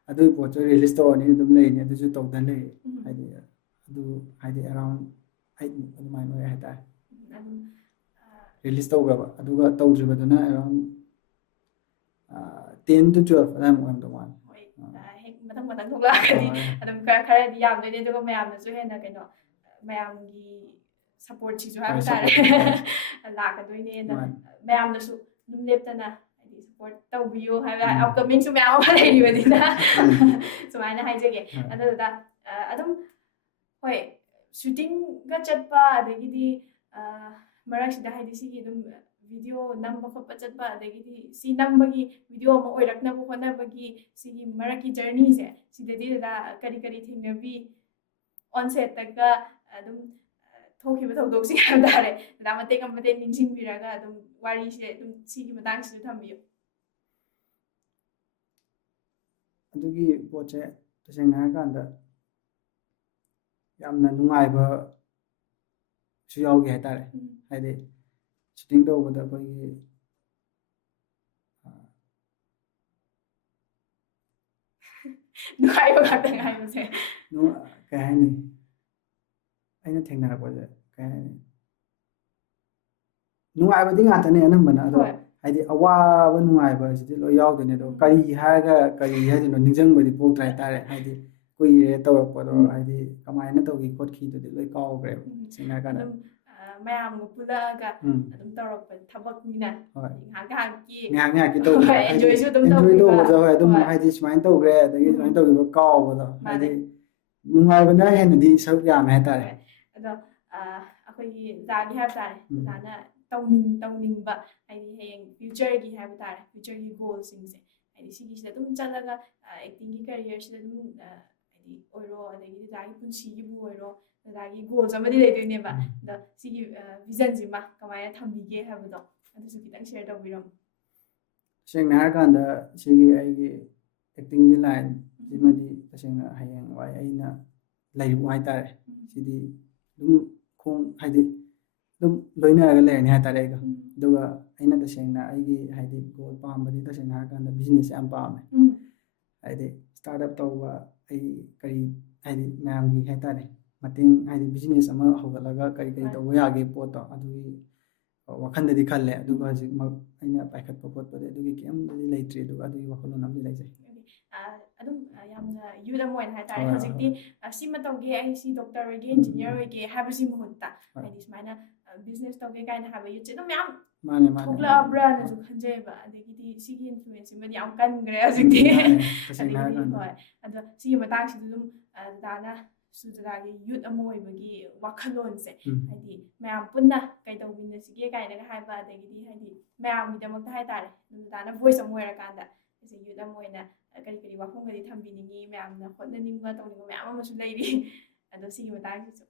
ꯑꯗꯨꯒꯤ ꯄꯣꯠꯁꯨ ꯔꯤꯂꯤꯁ ꯇꯧꯔꯅꯤ ꯑꯗꯨꯝ ꯂꯩꯔꯤꯅꯤ ꯑꯗꯨꯁꯨ ꯇꯧꯗꯅ ꯂꯩ ꯍꯥꯏꯗꯤ ꯑꯗꯨ ꯍꯥꯏꯗꯤ ꯑꯦꯔꯥꯎꯟ 8 ꯃꯨꯛ ꯑꯗꯨꯃꯥꯏꯅ ꯑꯣꯏ ꯍꯥꯏꯇꯥꯔꯦ ꯔꯤꯂꯤꯁ ꯇꯧꯈ꯭ꯔꯕ ꯑꯗꯨꯒ ꯇꯧꯗ꯭ꯔꯤꯕꯗꯨꯅ ꯑꯦꯔꯥꯎꯟ 10-12 ꯑꯗꯨꯃꯥꯏꯅ ꯑꯣꯏꯔꯝꯗꯧ ꯃꯥꯜꯂꯦ ꯍꯦꯛ ꯃꯊꯪ ꯃꯊꯪ ꯊꯣꯛꯂꯛꯑꯒꯗꯤ ꯑꯗꯨꯝ ꯈꯔꯗꯤ ꯌꯥꯝꯗꯣꯏꯅꯦ ꯑꯗꯨꯒ ꯃꯌꯥꯝꯅꯁꯨ ꯍꯦꯟꯅ ꯀꯩꯅꯣ ꯃꯌꯥꯝꯒꯤ ꯁꯞꯄꯣꯔꯠꯁꯤꯁꯨ ꯍꯥꯏꯕ ꯇꯥꯔꯦ ꯂꯥꯛꯀꯗꯣꯏꯅꯦ ꯑꯗ ꯃꯌꯥꯝꯅꯁꯨ ꯑꯗꯨꯝ ꯂꯦꯞꯇꯅ ꯍꯥꯏꯗꯤ ꯁꯞꯄꯣꯔꯠ ꯇꯧꯕꯤꯌꯨ ꯍꯥꯏꯕ ꯑꯞꯀꯃꯤꯡꯁꯨ ꯃꯌꯥꯝ ꯑꯃ ꯂꯩꯔꯤꯕꯅꯤꯅ ꯁꯨꯃꯥꯏꯅ ꯍꯥꯏꯖꯒꯦ ꯑꯗꯨꯗꯨꯗ ꯑꯗꯨꯝ ꯍꯣꯏ ꯁꯨꯇꯤꯡꯒ ꯆꯠꯄ ꯑꯗꯒꯤꯗꯤ ꯃꯔꯛꯁꯤꯗ ꯍꯥꯏꯗꯤ ꯁꯤꯒꯤ ꯑꯗꯨꯝ ꯚꯤꯗꯤꯑꯣ ꯅꯝꯕ ꯈꯣꯠꯄ ꯆꯠꯄ ꯑꯗꯒꯤꯗꯤ ꯁꯤ ꯅꯝꯕꯒꯤ ꯚꯤꯗꯤꯑꯣ ꯑꯃ ꯑꯣꯏꯔꯛꯅꯕ ꯍꯣꯠꯅꯕꯒꯤ ꯁꯤꯒꯤ ꯃꯔꯛꯀꯤ ꯖꯔꯅꯤꯁꯦ ꯁꯤꯗꯗꯤ ꯗꯗꯥ ꯀꯔꯤ ꯀꯔꯤ ꯊꯦꯡꯅꯕꯤ ꯑꯣꯟꯁꯦꯠꯇꯒ ꯑꯗꯨꯝ ꯊꯣꯛꯈꯤꯕ ꯊꯧꯗꯣꯛꯁꯤꯡ ꯍꯥꯏꯕ ꯇꯥꯔꯦ ꯗꯗꯥ ꯃꯇꯦꯛ ꯑꯃ ꯅꯤꯡꯁꯤꯡꯕꯤꯔꯒ ꯑꯗꯨꯝ ꯋꯥꯔꯤꯁꯦ ꯑꯗꯨꯝ ꯁꯤꯒꯤ ꯃꯇꯥꯡꯁꯤꯁꯨ ꯊꯝꯕꯤꯌꯨ ꯑꯗꯨꯒꯤ ꯄꯣꯠꯁꯦ ꯇꯁꯦꯡꯅ ꯍꯥꯏꯔꯀꯥꯟꯗ ꯌꯥꯝꯅ ꯅꯨꯡꯉꯥꯏꯕꯁꯨ ꯌꯥꯎꯈꯤ ꯍꯥꯏꯇꯥꯔꯦ ꯍꯥꯏꯗꯤ ꯁꯨꯇꯤꯡ ꯇꯧꯕꯗ ꯑꯩꯈꯣꯏꯒꯤ ꯅꯨꯡꯉꯥꯏꯕ ꯉꯥꯛꯇꯪ ꯍꯥꯏꯕꯁꯦ ꯀꯩ ꯍꯥꯏꯅꯤ ꯑꯩꯅ ꯊꯦꯡꯅꯔꯛꯄꯁꯦ ꯀꯩ ꯍꯥꯏꯅꯤ ꯅꯨꯡꯉꯥꯏꯕꯗꯤ ꯉꯥꯛꯇꯅꯦ ꯑꯅꯝꯕꯅ ꯑꯗꯣ ꯍꯥꯏꯗꯤ ꯑꯋꯥꯕ ꯅꯨꯡꯉꯥꯏꯕ ꯑꯁꯤꯗꯤ ꯂꯣꯏ ꯌꯥꯎꯗꯣꯏꯅꯦ ꯑꯗꯣ ꯀꯔꯤ ꯍꯥꯏꯔꯒ ꯀꯔꯤ ꯍꯥꯏꯗꯣꯏꯅꯣ ꯅꯤꯡꯁꯤꯡꯕꯗꯤ ꯄꯣꯛꯇ꯭ꯔꯦ ꯍꯥꯏꯇꯥꯔꯦ ꯍꯥꯏꯗꯤ ꯀꯨꯏꯔꯦ ꯇꯧꯔꯛꯄꯗꯣ ꯍꯥꯏꯗꯤ ꯀꯃꯥꯏꯅ ꯇꯧꯈꯤ ꯈꯣꯠꯈꯤꯗꯨꯗꯤ ꯂꯣꯏ ꯀꯥꯎꯈ꯭ꯔꯦꯕ ꯁꯦꯡꯅ ꯍꯥꯏꯔꯀꯥꯟꯗ ꯃꯌꯥꯝꯒ ꯄꯨꯜꯂꯛꯑꯒ ꯑꯗꯨꯝ ꯇꯧꯔꯛꯄ ꯊꯕꯛꯅꯤꯅ ꯉꯥꯏꯍꯥꯛ ꯉꯥꯏꯍꯥꯛꯀꯤ ꯇꯧꯕꯗ ꯍꯥꯏꯗꯤ ꯑꯦꯟꯖꯣꯏꯁꯨ ꯑꯗꯨꯝ ꯑꯦꯟꯖꯣꯏ ꯇꯧꯕꯤꯕ ꯇꯧꯕꯗ ꯍꯣꯏ ꯑꯗꯨꯝ ꯍꯥꯏꯗꯤ ꯁꯨꯃꯥꯏꯅ ꯇꯧꯈ꯭ꯔꯦ ꯑꯗꯒꯤ ꯁꯨꯃꯥꯏꯅ ꯇꯧꯈꯤꯕ ꯀꯥꯎꯕꯗꯣ ꯍꯥꯏꯗꯤ ꯅꯨꯡꯉꯥꯏꯕꯅ ꯍꯦꯟꯅꯗꯤ ꯁꯔꯨꯛ ꯌꯥꯝꯃꯦ ꯍꯥꯏꯇꯥꯔꯦ ꯑꯗꯣ ꯑꯩꯈꯣꯏꯒꯤ ꯗꯗꯥꯒꯤ ꯍꯥꯏꯕ ꯇꯥꯔꯦ ꯗꯗꯥꯅ ꯇꯧꯅꯤꯡꯕ ꯍꯥꯏꯗꯤ ꯍꯌꯦꯡ ꯐ꯭ꯌꯨꯆꯔꯒꯤ ꯍꯥꯏꯕ ꯇꯥꯔꯦ ꯐ꯭ꯌꯨꯆꯔꯒꯤ ꯒꯣꯜꯁꯤꯡꯁꯦ ꯍꯥꯏꯗꯤ ꯁꯤꯒꯤꯁꯤꯗ ꯑꯗꯨꯝ ꯆꯠꯂꯒ ꯑꯦꯛꯇꯤꯡꯒꯤ ꯀꯦꯔꯤꯌꯔꯁꯤꯗ ꯑꯗꯨꯝ ꯍꯥꯏꯗꯤ ꯑꯣꯏꯔꯣ ꯑꯗꯒꯤ ꯗꯗꯥꯒꯤ ꯄꯨꯟꯁꯤꯒꯤꯕꯨ ꯑꯣꯏꯔꯣ ꯗꯗꯥꯒꯤ ꯒꯣꯜꯁ ꯑꯃꯗꯤ ꯂꯩꯗꯣꯏꯅꯦꯕ ꯑꯗꯣ ꯁꯤꯒꯤ ꯚꯤꯖꯟꯁꯤꯃ ꯀꯃꯥꯏꯅ ꯊꯝꯕꯤꯒꯦ ꯍꯥꯏꯕꯗꯣ ꯑꯗꯨꯁꯨ ꯈꯤꯇꯪ ꯁꯦꯌꯔ ꯇꯧꯕꯤꯔꯝꯃꯨ ꯇꯁꯦꯡꯅ ꯍꯥꯏꯔꯀꯥꯟꯗ ꯁꯤꯒꯤ ꯑꯩꯒꯤ ꯑꯦꯛꯇꯤꯡꯒꯤ ꯂꯥꯏꯟ ꯁꯤꯃꯗꯤ ꯇꯁꯦꯡꯅ ꯍꯌꯦꯡꯋꯥꯏ ꯑꯩꯅ ꯂꯩꯔꯤꯕ ꯍꯥꯏꯇꯥꯔꯦ ꯁꯤꯗꯤ ꯑꯗꯨꯝ ꯍꯥꯏꯗꯤ ꯑꯗꯨꯝ ꯂꯣꯏꯅꯔꯒ ꯂꯩꯔꯅꯤ ꯍꯥꯏꯇꯥꯔꯦ ꯑꯩꯒ ꯑꯗꯨꯒ ꯑꯩꯅ ꯇꯁꯦꯡꯅ ꯑꯩꯒꯤ ꯍꯥꯏꯗꯤ ꯒꯣꯜ ꯄꯥꯝꯕꯗꯤ ꯇꯁꯦꯡꯅ ꯍꯥꯏꯔꯀꯥꯟꯗ ꯕꯤꯖꯤꯅꯦꯁ ꯌꯥꯝ ꯄꯥꯝꯃꯦ ꯍꯥꯏꯗꯤ ꯁ꯭ꯇꯥꯔꯠ ꯑꯞ ꯇꯧꯕ ꯑꯩ ꯀꯔꯤ ꯍꯥꯏꯗꯤ ꯃꯌꯥꯝꯒꯤ ꯍꯥꯏꯇꯥꯔꯦ ꯃꯇꯦꯡ ꯍꯥꯏꯗꯤ ꯕꯤꯖꯤꯅꯦꯁ ꯑꯃ ꯍꯧꯒꯠꯂꯒ ꯀꯔꯤ ꯀꯔꯤ ꯇꯧꯕ ꯌꯥꯒꯦ ꯄꯣꯠꯇꯣ ꯑꯗꯨꯒꯤ ꯋꯥꯈꯟꯗꯗꯤ ꯈꯜꯂꯦ ꯑꯗꯨꯒ ꯍꯧꯖꯤꯛꯃꯛ ꯑꯩꯅ ꯄꯥꯏꯈꯠꯄ ꯈꯣꯠꯄꯗꯤ ꯑꯗꯨꯒꯤ ꯀꯩꯝꯇꯗꯤ ꯂꯩꯇ꯭ꯔꯤ ꯑꯗꯨꯒ ꯑꯗꯨꯒꯤ ꯋꯥꯈꯜꯂꯣꯟ ꯑꯃꯗꯤ ꯂꯩꯖꯩ ꯑꯗꯨꯝ ꯌꯥꯝꯅ ꯌꯨꯠ ꯑꯃ ꯑꯣꯏꯅ ꯍꯥꯏꯇꯥꯔꯦ ꯍꯧꯖꯤꯛꯇꯤ ꯁꯤꯃ ꯇꯧꯒꯦ ꯑꯩ ꯁꯤ ꯗꯣꯛꯇꯔ ꯑꯣꯏꯒꯦ ꯏꯟꯖꯤꯅꯤꯌꯔ ꯑꯣꯏꯒꯦ ꯍꯥꯏꯕꯁꯤ ꯃꯍꯨꯠꯇ ꯍꯥꯏꯗꯤ ꯁꯨꯃꯥꯏꯅ ꯕꯤꯖꯤꯅꯦꯁ ꯇꯧꯒꯦ ꯀꯥꯏꯅ ꯍꯥꯏꯕ ꯌꯨꯠꯁꯦ ꯑꯗꯨꯝ ꯃꯌꯥꯝ ꯊꯣꯛꯂꯛꯑꯕ꯭ꯔꯥꯅꯁꯨ ꯈꯟꯖꯩꯑꯕ ꯑꯗꯒꯤꯗꯤ ꯁꯤꯒꯤ ꯏꯟꯐ꯭ꯂꯨꯌꯦꯟꯁꯁꯤꯃꯗꯤ ꯌꯥꯝ ꯀꯟꯈ꯭ರೆ ꯍꯧꯖꯤꯛꯇꯤ ꯑꯗꯒꯤꯗꯤ ꯍꯣꯏ ꯑꯗꯣ ꯁꯤꯒꯤ ꯃꯇꯥꯡꯁꯤꯗ ꯑꯗꯨꯝ ꯗꯗꯥꯅ ꯁꯨꯖꯗꯥꯒꯤ ꯌꯨꯠ ꯑꯃ ꯑꯣꯏꯕꯒꯤ ꯋꯥꯈꯜꯂꯣꯟꯁꯦ ꯎꯝ ꯍꯥꯏꯗꯤ ꯃꯌꯥꯝ ꯄꯨꯟꯅ ꯀꯩꯗꯧꯃꯤꯟꯅꯁꯤꯒꯦ ꯀꯥꯏꯅꯒ ꯍꯥꯏꯕ ꯑꯗꯒꯤꯗꯤ ꯍꯥꯏꯗꯤ ꯃꯌꯥꯝꯒꯤꯗꯃꯛꯇ ꯍꯥꯏꯇꯥꯔꯦ ꯗꯗꯥꯅ ꯚꯣꯏꯁ ꯑꯃ ꯑꯣꯏꯔꯀꯥꯟꯗ ꯑꯩꯁꯦ ꯌꯨꯠ ꯑꯃ ꯑꯣꯏꯅ ꯀꯔꯤ ꯀꯔꯤ ꯋꯥꯐꯝꯒꯗꯤ ꯊꯝꯕꯤꯅꯤꯡꯉꯤ ꯃꯌꯥꯝꯅ ꯍꯣꯠꯅꯅꯤꯡꯕ ꯇꯧꯅꯤꯡꯕ ꯃꯌꯥꯝ ꯑꯃꯁꯨ ꯂꯩꯔꯤ ꯑꯗꯣ ꯁꯤꯒꯤ ꯃꯇꯥꯡꯁꯤꯁꯨ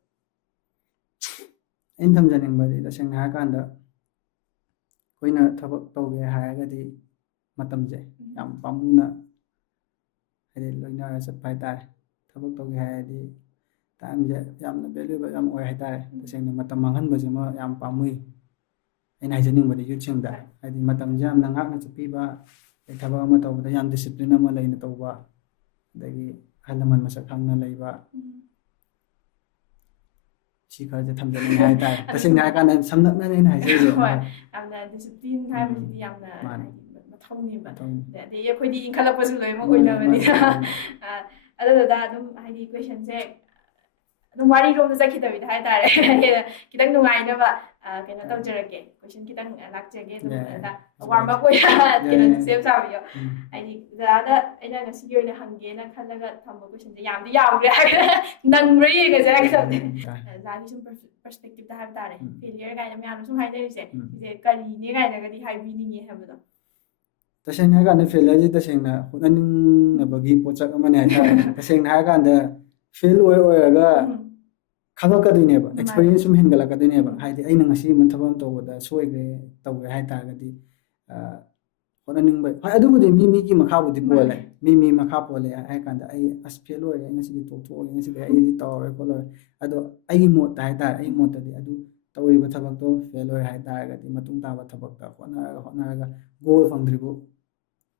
ꯑꯩꯅ ꯊꯝꯖꯅꯤꯡꯕꯗꯤ ꯇꯁꯦꯡꯅ ꯍꯥꯏꯔꯀꯥꯟꯗ ꯑꯩꯈꯣꯏꯅ ꯊꯕꯛ ꯇꯧꯒꯦ ꯍꯥꯏꯔꯒꯗꯤ ꯃꯇꯝꯁꯦ ꯌꯥꯝ ꯄꯥꯝꯃꯨꯅ ꯍꯥꯏꯗꯤ ꯂꯣꯏꯅꯔ ꯆꯠꯄ ꯍꯥꯏꯇꯥꯔꯦ ꯊꯕꯛ ꯇꯧꯒꯦ ꯍꯥꯏꯔꯗꯤ ꯇꯥꯏꯝꯁꯦ ꯌꯥꯝꯅ ꯚꯦꯂꯨꯑꯦꯕꯜ ꯌꯥꯝ ꯑꯣꯏ ꯍꯥꯏꯇꯥꯔꯦ ꯇꯁꯦꯡꯅ ꯃꯇꯝ ꯃꯥꯡꯍꯟꯕꯁꯤꯃ ꯌꯥꯝ ꯄꯥꯝꯃꯨꯏ ꯑꯩꯅ ꯍꯥꯏꯖꯅꯤꯡꯕꯗꯤ ꯌꯨꯠꯁꯤꯡꯗ ꯍꯥꯏꯗꯤ ꯃꯇꯝꯁꯦ ꯌꯥꯝꯅ ꯉꯥꯛꯅ ꯆꯠꯄꯤꯕ ꯑꯗꯩ ꯊꯕꯛ ꯑꯃ ꯇꯧꯕꯗ ꯌꯥꯝ ꯗꯤꯁꯤꯄ꯭ꯂꯤꯟ ꯑꯃ ꯂꯩꯅ ꯇꯧꯕ ꯑꯗꯒꯤ ꯑꯍꯜ ꯂꯃꯟ ꯃꯁꯛ ꯈꯪꯅ ꯂꯩꯕ ꯁꯤ ꯈꯔꯁꯦ ꯊꯝꯖꯅꯤꯡꯉꯦ ꯍꯥꯏꯇꯥꯔꯦ ꯇꯁꯦꯡꯅ ꯍꯥꯏꯔꯀꯥꯟꯗ ꯁꯝꯂꯞꯅꯅ ꯑꯩꯅ ꯍꯥꯏꯖꯔꯤꯁꯦ ꯍꯣꯏ ꯌꯥꯝꯅ ꯗꯤꯁꯤꯄ꯭ꯂꯤꯟ ꯍꯥꯏꯕꯁꯤꯗꯤ ꯌꯥꯝꯅ ꯃꯥꯅꯦ ꯍꯥꯏꯗꯤ ꯃꯊꯧꯅꯦꯕ ꯃꯊꯧꯅꯤ ꯑꯗꯒꯤ ꯑꯩꯈꯣꯏꯗꯤ ꯏꯟꯈꯠꯂꯛꯄꯁꯨ ꯂꯣꯏꯅꯃꯛ ꯃꯥꯅꯦ ꯃꯥꯅꯦ ꯑꯣꯏꯅꯕꯅꯤꯅ ꯑꯗꯨꯗꯨꯗ ꯑꯗꯨꯝ ꯍꯥꯏꯗꯤ ꯀꯣꯏꯁꯟꯁꯦ ꯑꯗꯨꯝ ꯋꯥꯔꯤꯔꯣꯝꯗ ꯆꯠꯈꯤꯗꯕꯤꯗ ꯍꯥꯏꯇꯥꯔꯦ ꯍꯦꯟꯅ ꯈꯤꯇꯪ ꯅꯨꯡꯉꯥꯏꯅꯕ ꯀꯩꯅꯣ ꯇꯧꯖꯔꯛꯀꯦ ꯀꯣꯏꯁꯟ ꯈꯤꯇꯪ ꯂꯥꯛꯆꯒꯦ ꯑꯗꯨꯝ ꯋꯥꯔꯝ ꯑꯞ ꯑꯣꯏꯅ ꯀꯩꯅꯣ ꯁꯦꯝ ꯁꯥꯕꯤꯌꯣ ꯍꯥꯏꯗꯤ ꯗꯗꯥꯗ ꯑꯩꯅ ꯉꯁꯤꯒꯤ ꯑꯣꯏꯅ ꯍꯪꯒꯦꯅ ꯈꯜꯂꯒ ꯊꯝꯕ ꯀꯣꯏꯁꯟꯁꯦ ꯌꯥꯝꯗꯤ ꯌꯥꯎꯈ꯭ꯔꯦ ꯍꯥꯏꯔꯒ ꯅꯪꯕ꯭ꯔꯥ ꯌꯦꯡꯉꯁꯦ ꯍꯥꯏꯒꯗꯕꯅꯦ ꯗꯗꯥꯒꯤ ꯁꯨꯝ ꯄꯔꯁꯄꯦꯛꯇꯤꯞꯇ ꯍꯥꯏꯕ ꯇꯥꯔꯦ ꯐꯦꯂꯤꯌꯔ ꯀꯥꯏꯅ ꯃꯌꯥꯝꯅ ꯁꯨꯝ ꯍꯥꯏꯅꯔꯤꯁꯦ ꯁꯤꯁꯦ ꯀꯔꯤꯅꯦ ꯀꯥꯏꯅꯒꯗꯤ ꯍꯥꯏꯕꯤꯅꯤꯡꯉꯦ ꯍꯥꯏꯕꯗꯣ तसेंना हारकांदा फेलियरजी तसेंना होनानिंगबगी पोचक अमने हाइतारे तसेंना हारकांदा फेल ओइरगा खंगकदुनेबा एक्सपीरियंस सुम हेंगलकदुनेबा हाइदि अइना ngasi मथबम तौबदा सोइग्रे तौग्रे हाइतारगदि होनानिंगबा हाइ अदुबुदि मी की मखाबुदि पोले मी मखा पोले हाइकांदा अइ अस फेल ओइरे ngasi तोथोगे ngasi अइ तौरे कोलोरे अदो अइ मोत हाइतारे अइ मोतदि अदु तौरिबा थबकतो फेल ओइरे हाइतारगदि मतुंग ताबा थबकता होनारगा गोल फंगद्रिबु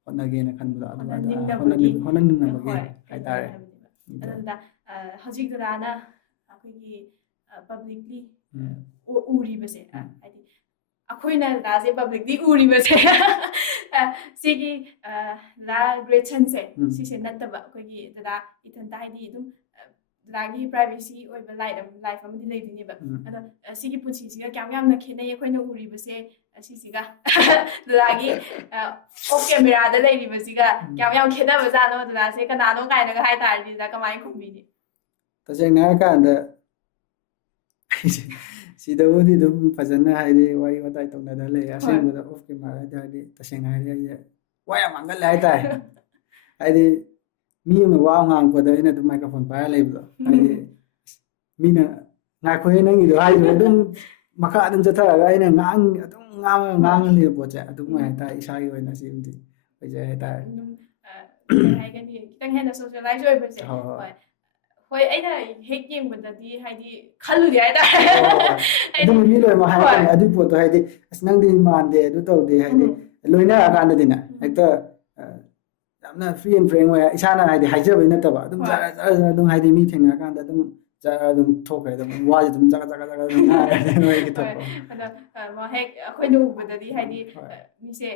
होनागेना खनबदा होनानिंगबगी हाइतारे ꯑꯗꯨꯗ ꯍꯧꯖꯤꯛ ꯗꯗꯥꯅ ꯑꯩꯈꯣꯏꯒꯤ ꯄꯕ꯭ꯂꯤꯛꯂꯤ ꯎꯔꯤꯕꯁꯦ ꯍꯥꯏꯗꯤ ꯑꯩꯈꯣꯏꯅ ꯗꯗꯥꯁꯦ ꯄꯕ꯭ꯂꯤꯛꯂꯤ ꯎꯔꯤꯕꯁꯦ ꯁꯤꯒꯤ ꯗꯗꯥ ꯒ꯭ꯔꯦꯠꯁꯟꯁꯦ ꯁꯤꯁꯦ ꯅꯠꯇꯕ ꯑꯩꯈꯣꯏꯒꯤ ꯗꯗꯥ ꯏꯊꯟꯇ ꯍꯥꯏꯗꯤ ꯑꯗꯨꯝ ꯗꯗꯥꯒꯤ ꯄ꯭ꯔꯥꯏꯚꯦꯁꯤ ꯑꯣꯏꯕ ꯂꯥꯏꯐ ꯑꯃꯗꯤ ꯂꯩꯗꯣꯏꯅꯦꯕ ꯑꯗꯣ ꯁꯤꯒꯤ ꯄꯨꯟꯁꯤꯁꯤꯒ ꯀꯌꯥꯝ ꯌꯥꯝꯅ ꯈꯦꯠꯅꯩ ꯑꯩꯈꯣꯏꯅ ꯎꯔꯤꯕꯁꯦ ꯑꯁꯤꯁꯤꯒ ꯗꯗꯥꯒꯤ ꯑꯣꯐ ꯀꯦꯃꯦꯔꯥꯗ ꯂꯩꯔꯤꯕꯁꯤꯒ ꯀꯌꯥꯝ ꯌꯥꯝ ꯈꯦꯠꯅꯕꯖꯥꯠꯅꯣ ꯗꯗꯥꯁꯦ ꯀꯅꯥꯅꯣ ꯀꯥꯏꯅꯒ ꯍꯥꯏꯇꯥꯔꯗꯤ ꯗꯗꯥ ꯀꯃꯥꯏꯅ ꯈꯨꯝꯕꯤꯅꯤ तसेंना हारकांदा सिदबुदि दुम फजना हाइदि वारी वताई तौनदा ले असेंबदा ऑफ कैमरा हाइदि तसेंना हाइदि वा याम अंगल हाइताय हाइदि मी अमना वा ngang ina dum microphone पाया लेबदो हाइदि मीना नाखोय नंगिदो हाइदो दुम मखा दुम जथरागा ina ngang ले पोचे अदुम हाइताय इसागी ओइना सिमदि ओइजे हाइताय हाइगनि खितंग हेना सोशलाइज ओइबसे होय ꯍꯣꯏ ꯑꯩꯅ ꯍꯦꯛ ꯌꯦꯡꯕꯗꯗꯤ ꯍꯥꯏꯗꯤ ꯈꯜꯂꯨꯗꯦ ꯍꯥꯏꯇꯥꯔꯦ ꯑꯗꯨꯝ ꯃꯤ ꯂꯣꯏꯅꯃꯛ ꯍꯥꯏꯔꯛꯀꯅꯤ ꯑꯗꯨꯒꯤ ꯄꯣꯠꯇꯣ ꯍꯥꯏꯗꯤ ꯑꯁ ꯅꯪꯗꯤ ꯃꯥꯟꯗꯦ ꯑꯗꯨ ꯇꯧꯗꯦ ꯍꯥꯏꯗꯤ ꯂꯣꯏꯅꯔꯀꯥꯟꯗꯗꯤꯅꯦ ꯍꯦꯛꯇ ꯌꯥꯝꯅ ꯐ꯭री ꯑꯦꯟ ꯐ꯭ꯔꯦꯡ ꯑꯣꯏ ꯏꯁꯥꯅ ꯍꯥꯏꯗꯤ ꯍꯥꯏꯖꯕꯩ ꯅꯠꯇꯕ ꯑꯗꯨꯝ ꯖꯔ ꯖꯔ ꯑꯗꯨꯝ ꯍꯥꯏꯗꯤ ꯃꯤ ꯊꯦꯡꯅꯔꯀꯥꯟꯗ ꯑꯗꯨꯝ ꯖꯔ ꯑꯗꯨꯝ ꯊꯣꯛꯈ꯭ꯔꯦ ꯑꯗꯨꯝ ꯋꯥꯁꯦ ꯑꯗꯨꯝ ꯖꯒ ꯑꯗꯨꯝ ꯉꯥꯡꯉꯦ ꯅꯣꯏꯒꯤ ꯊꯣꯛꯄ ꯑꯗꯣ ꯍꯦꯛ ꯑꯩꯈꯣꯏꯅ ꯎꯕꯗꯗꯤ ꯍꯥꯏꯗꯤ ꯃꯤꯁꯦ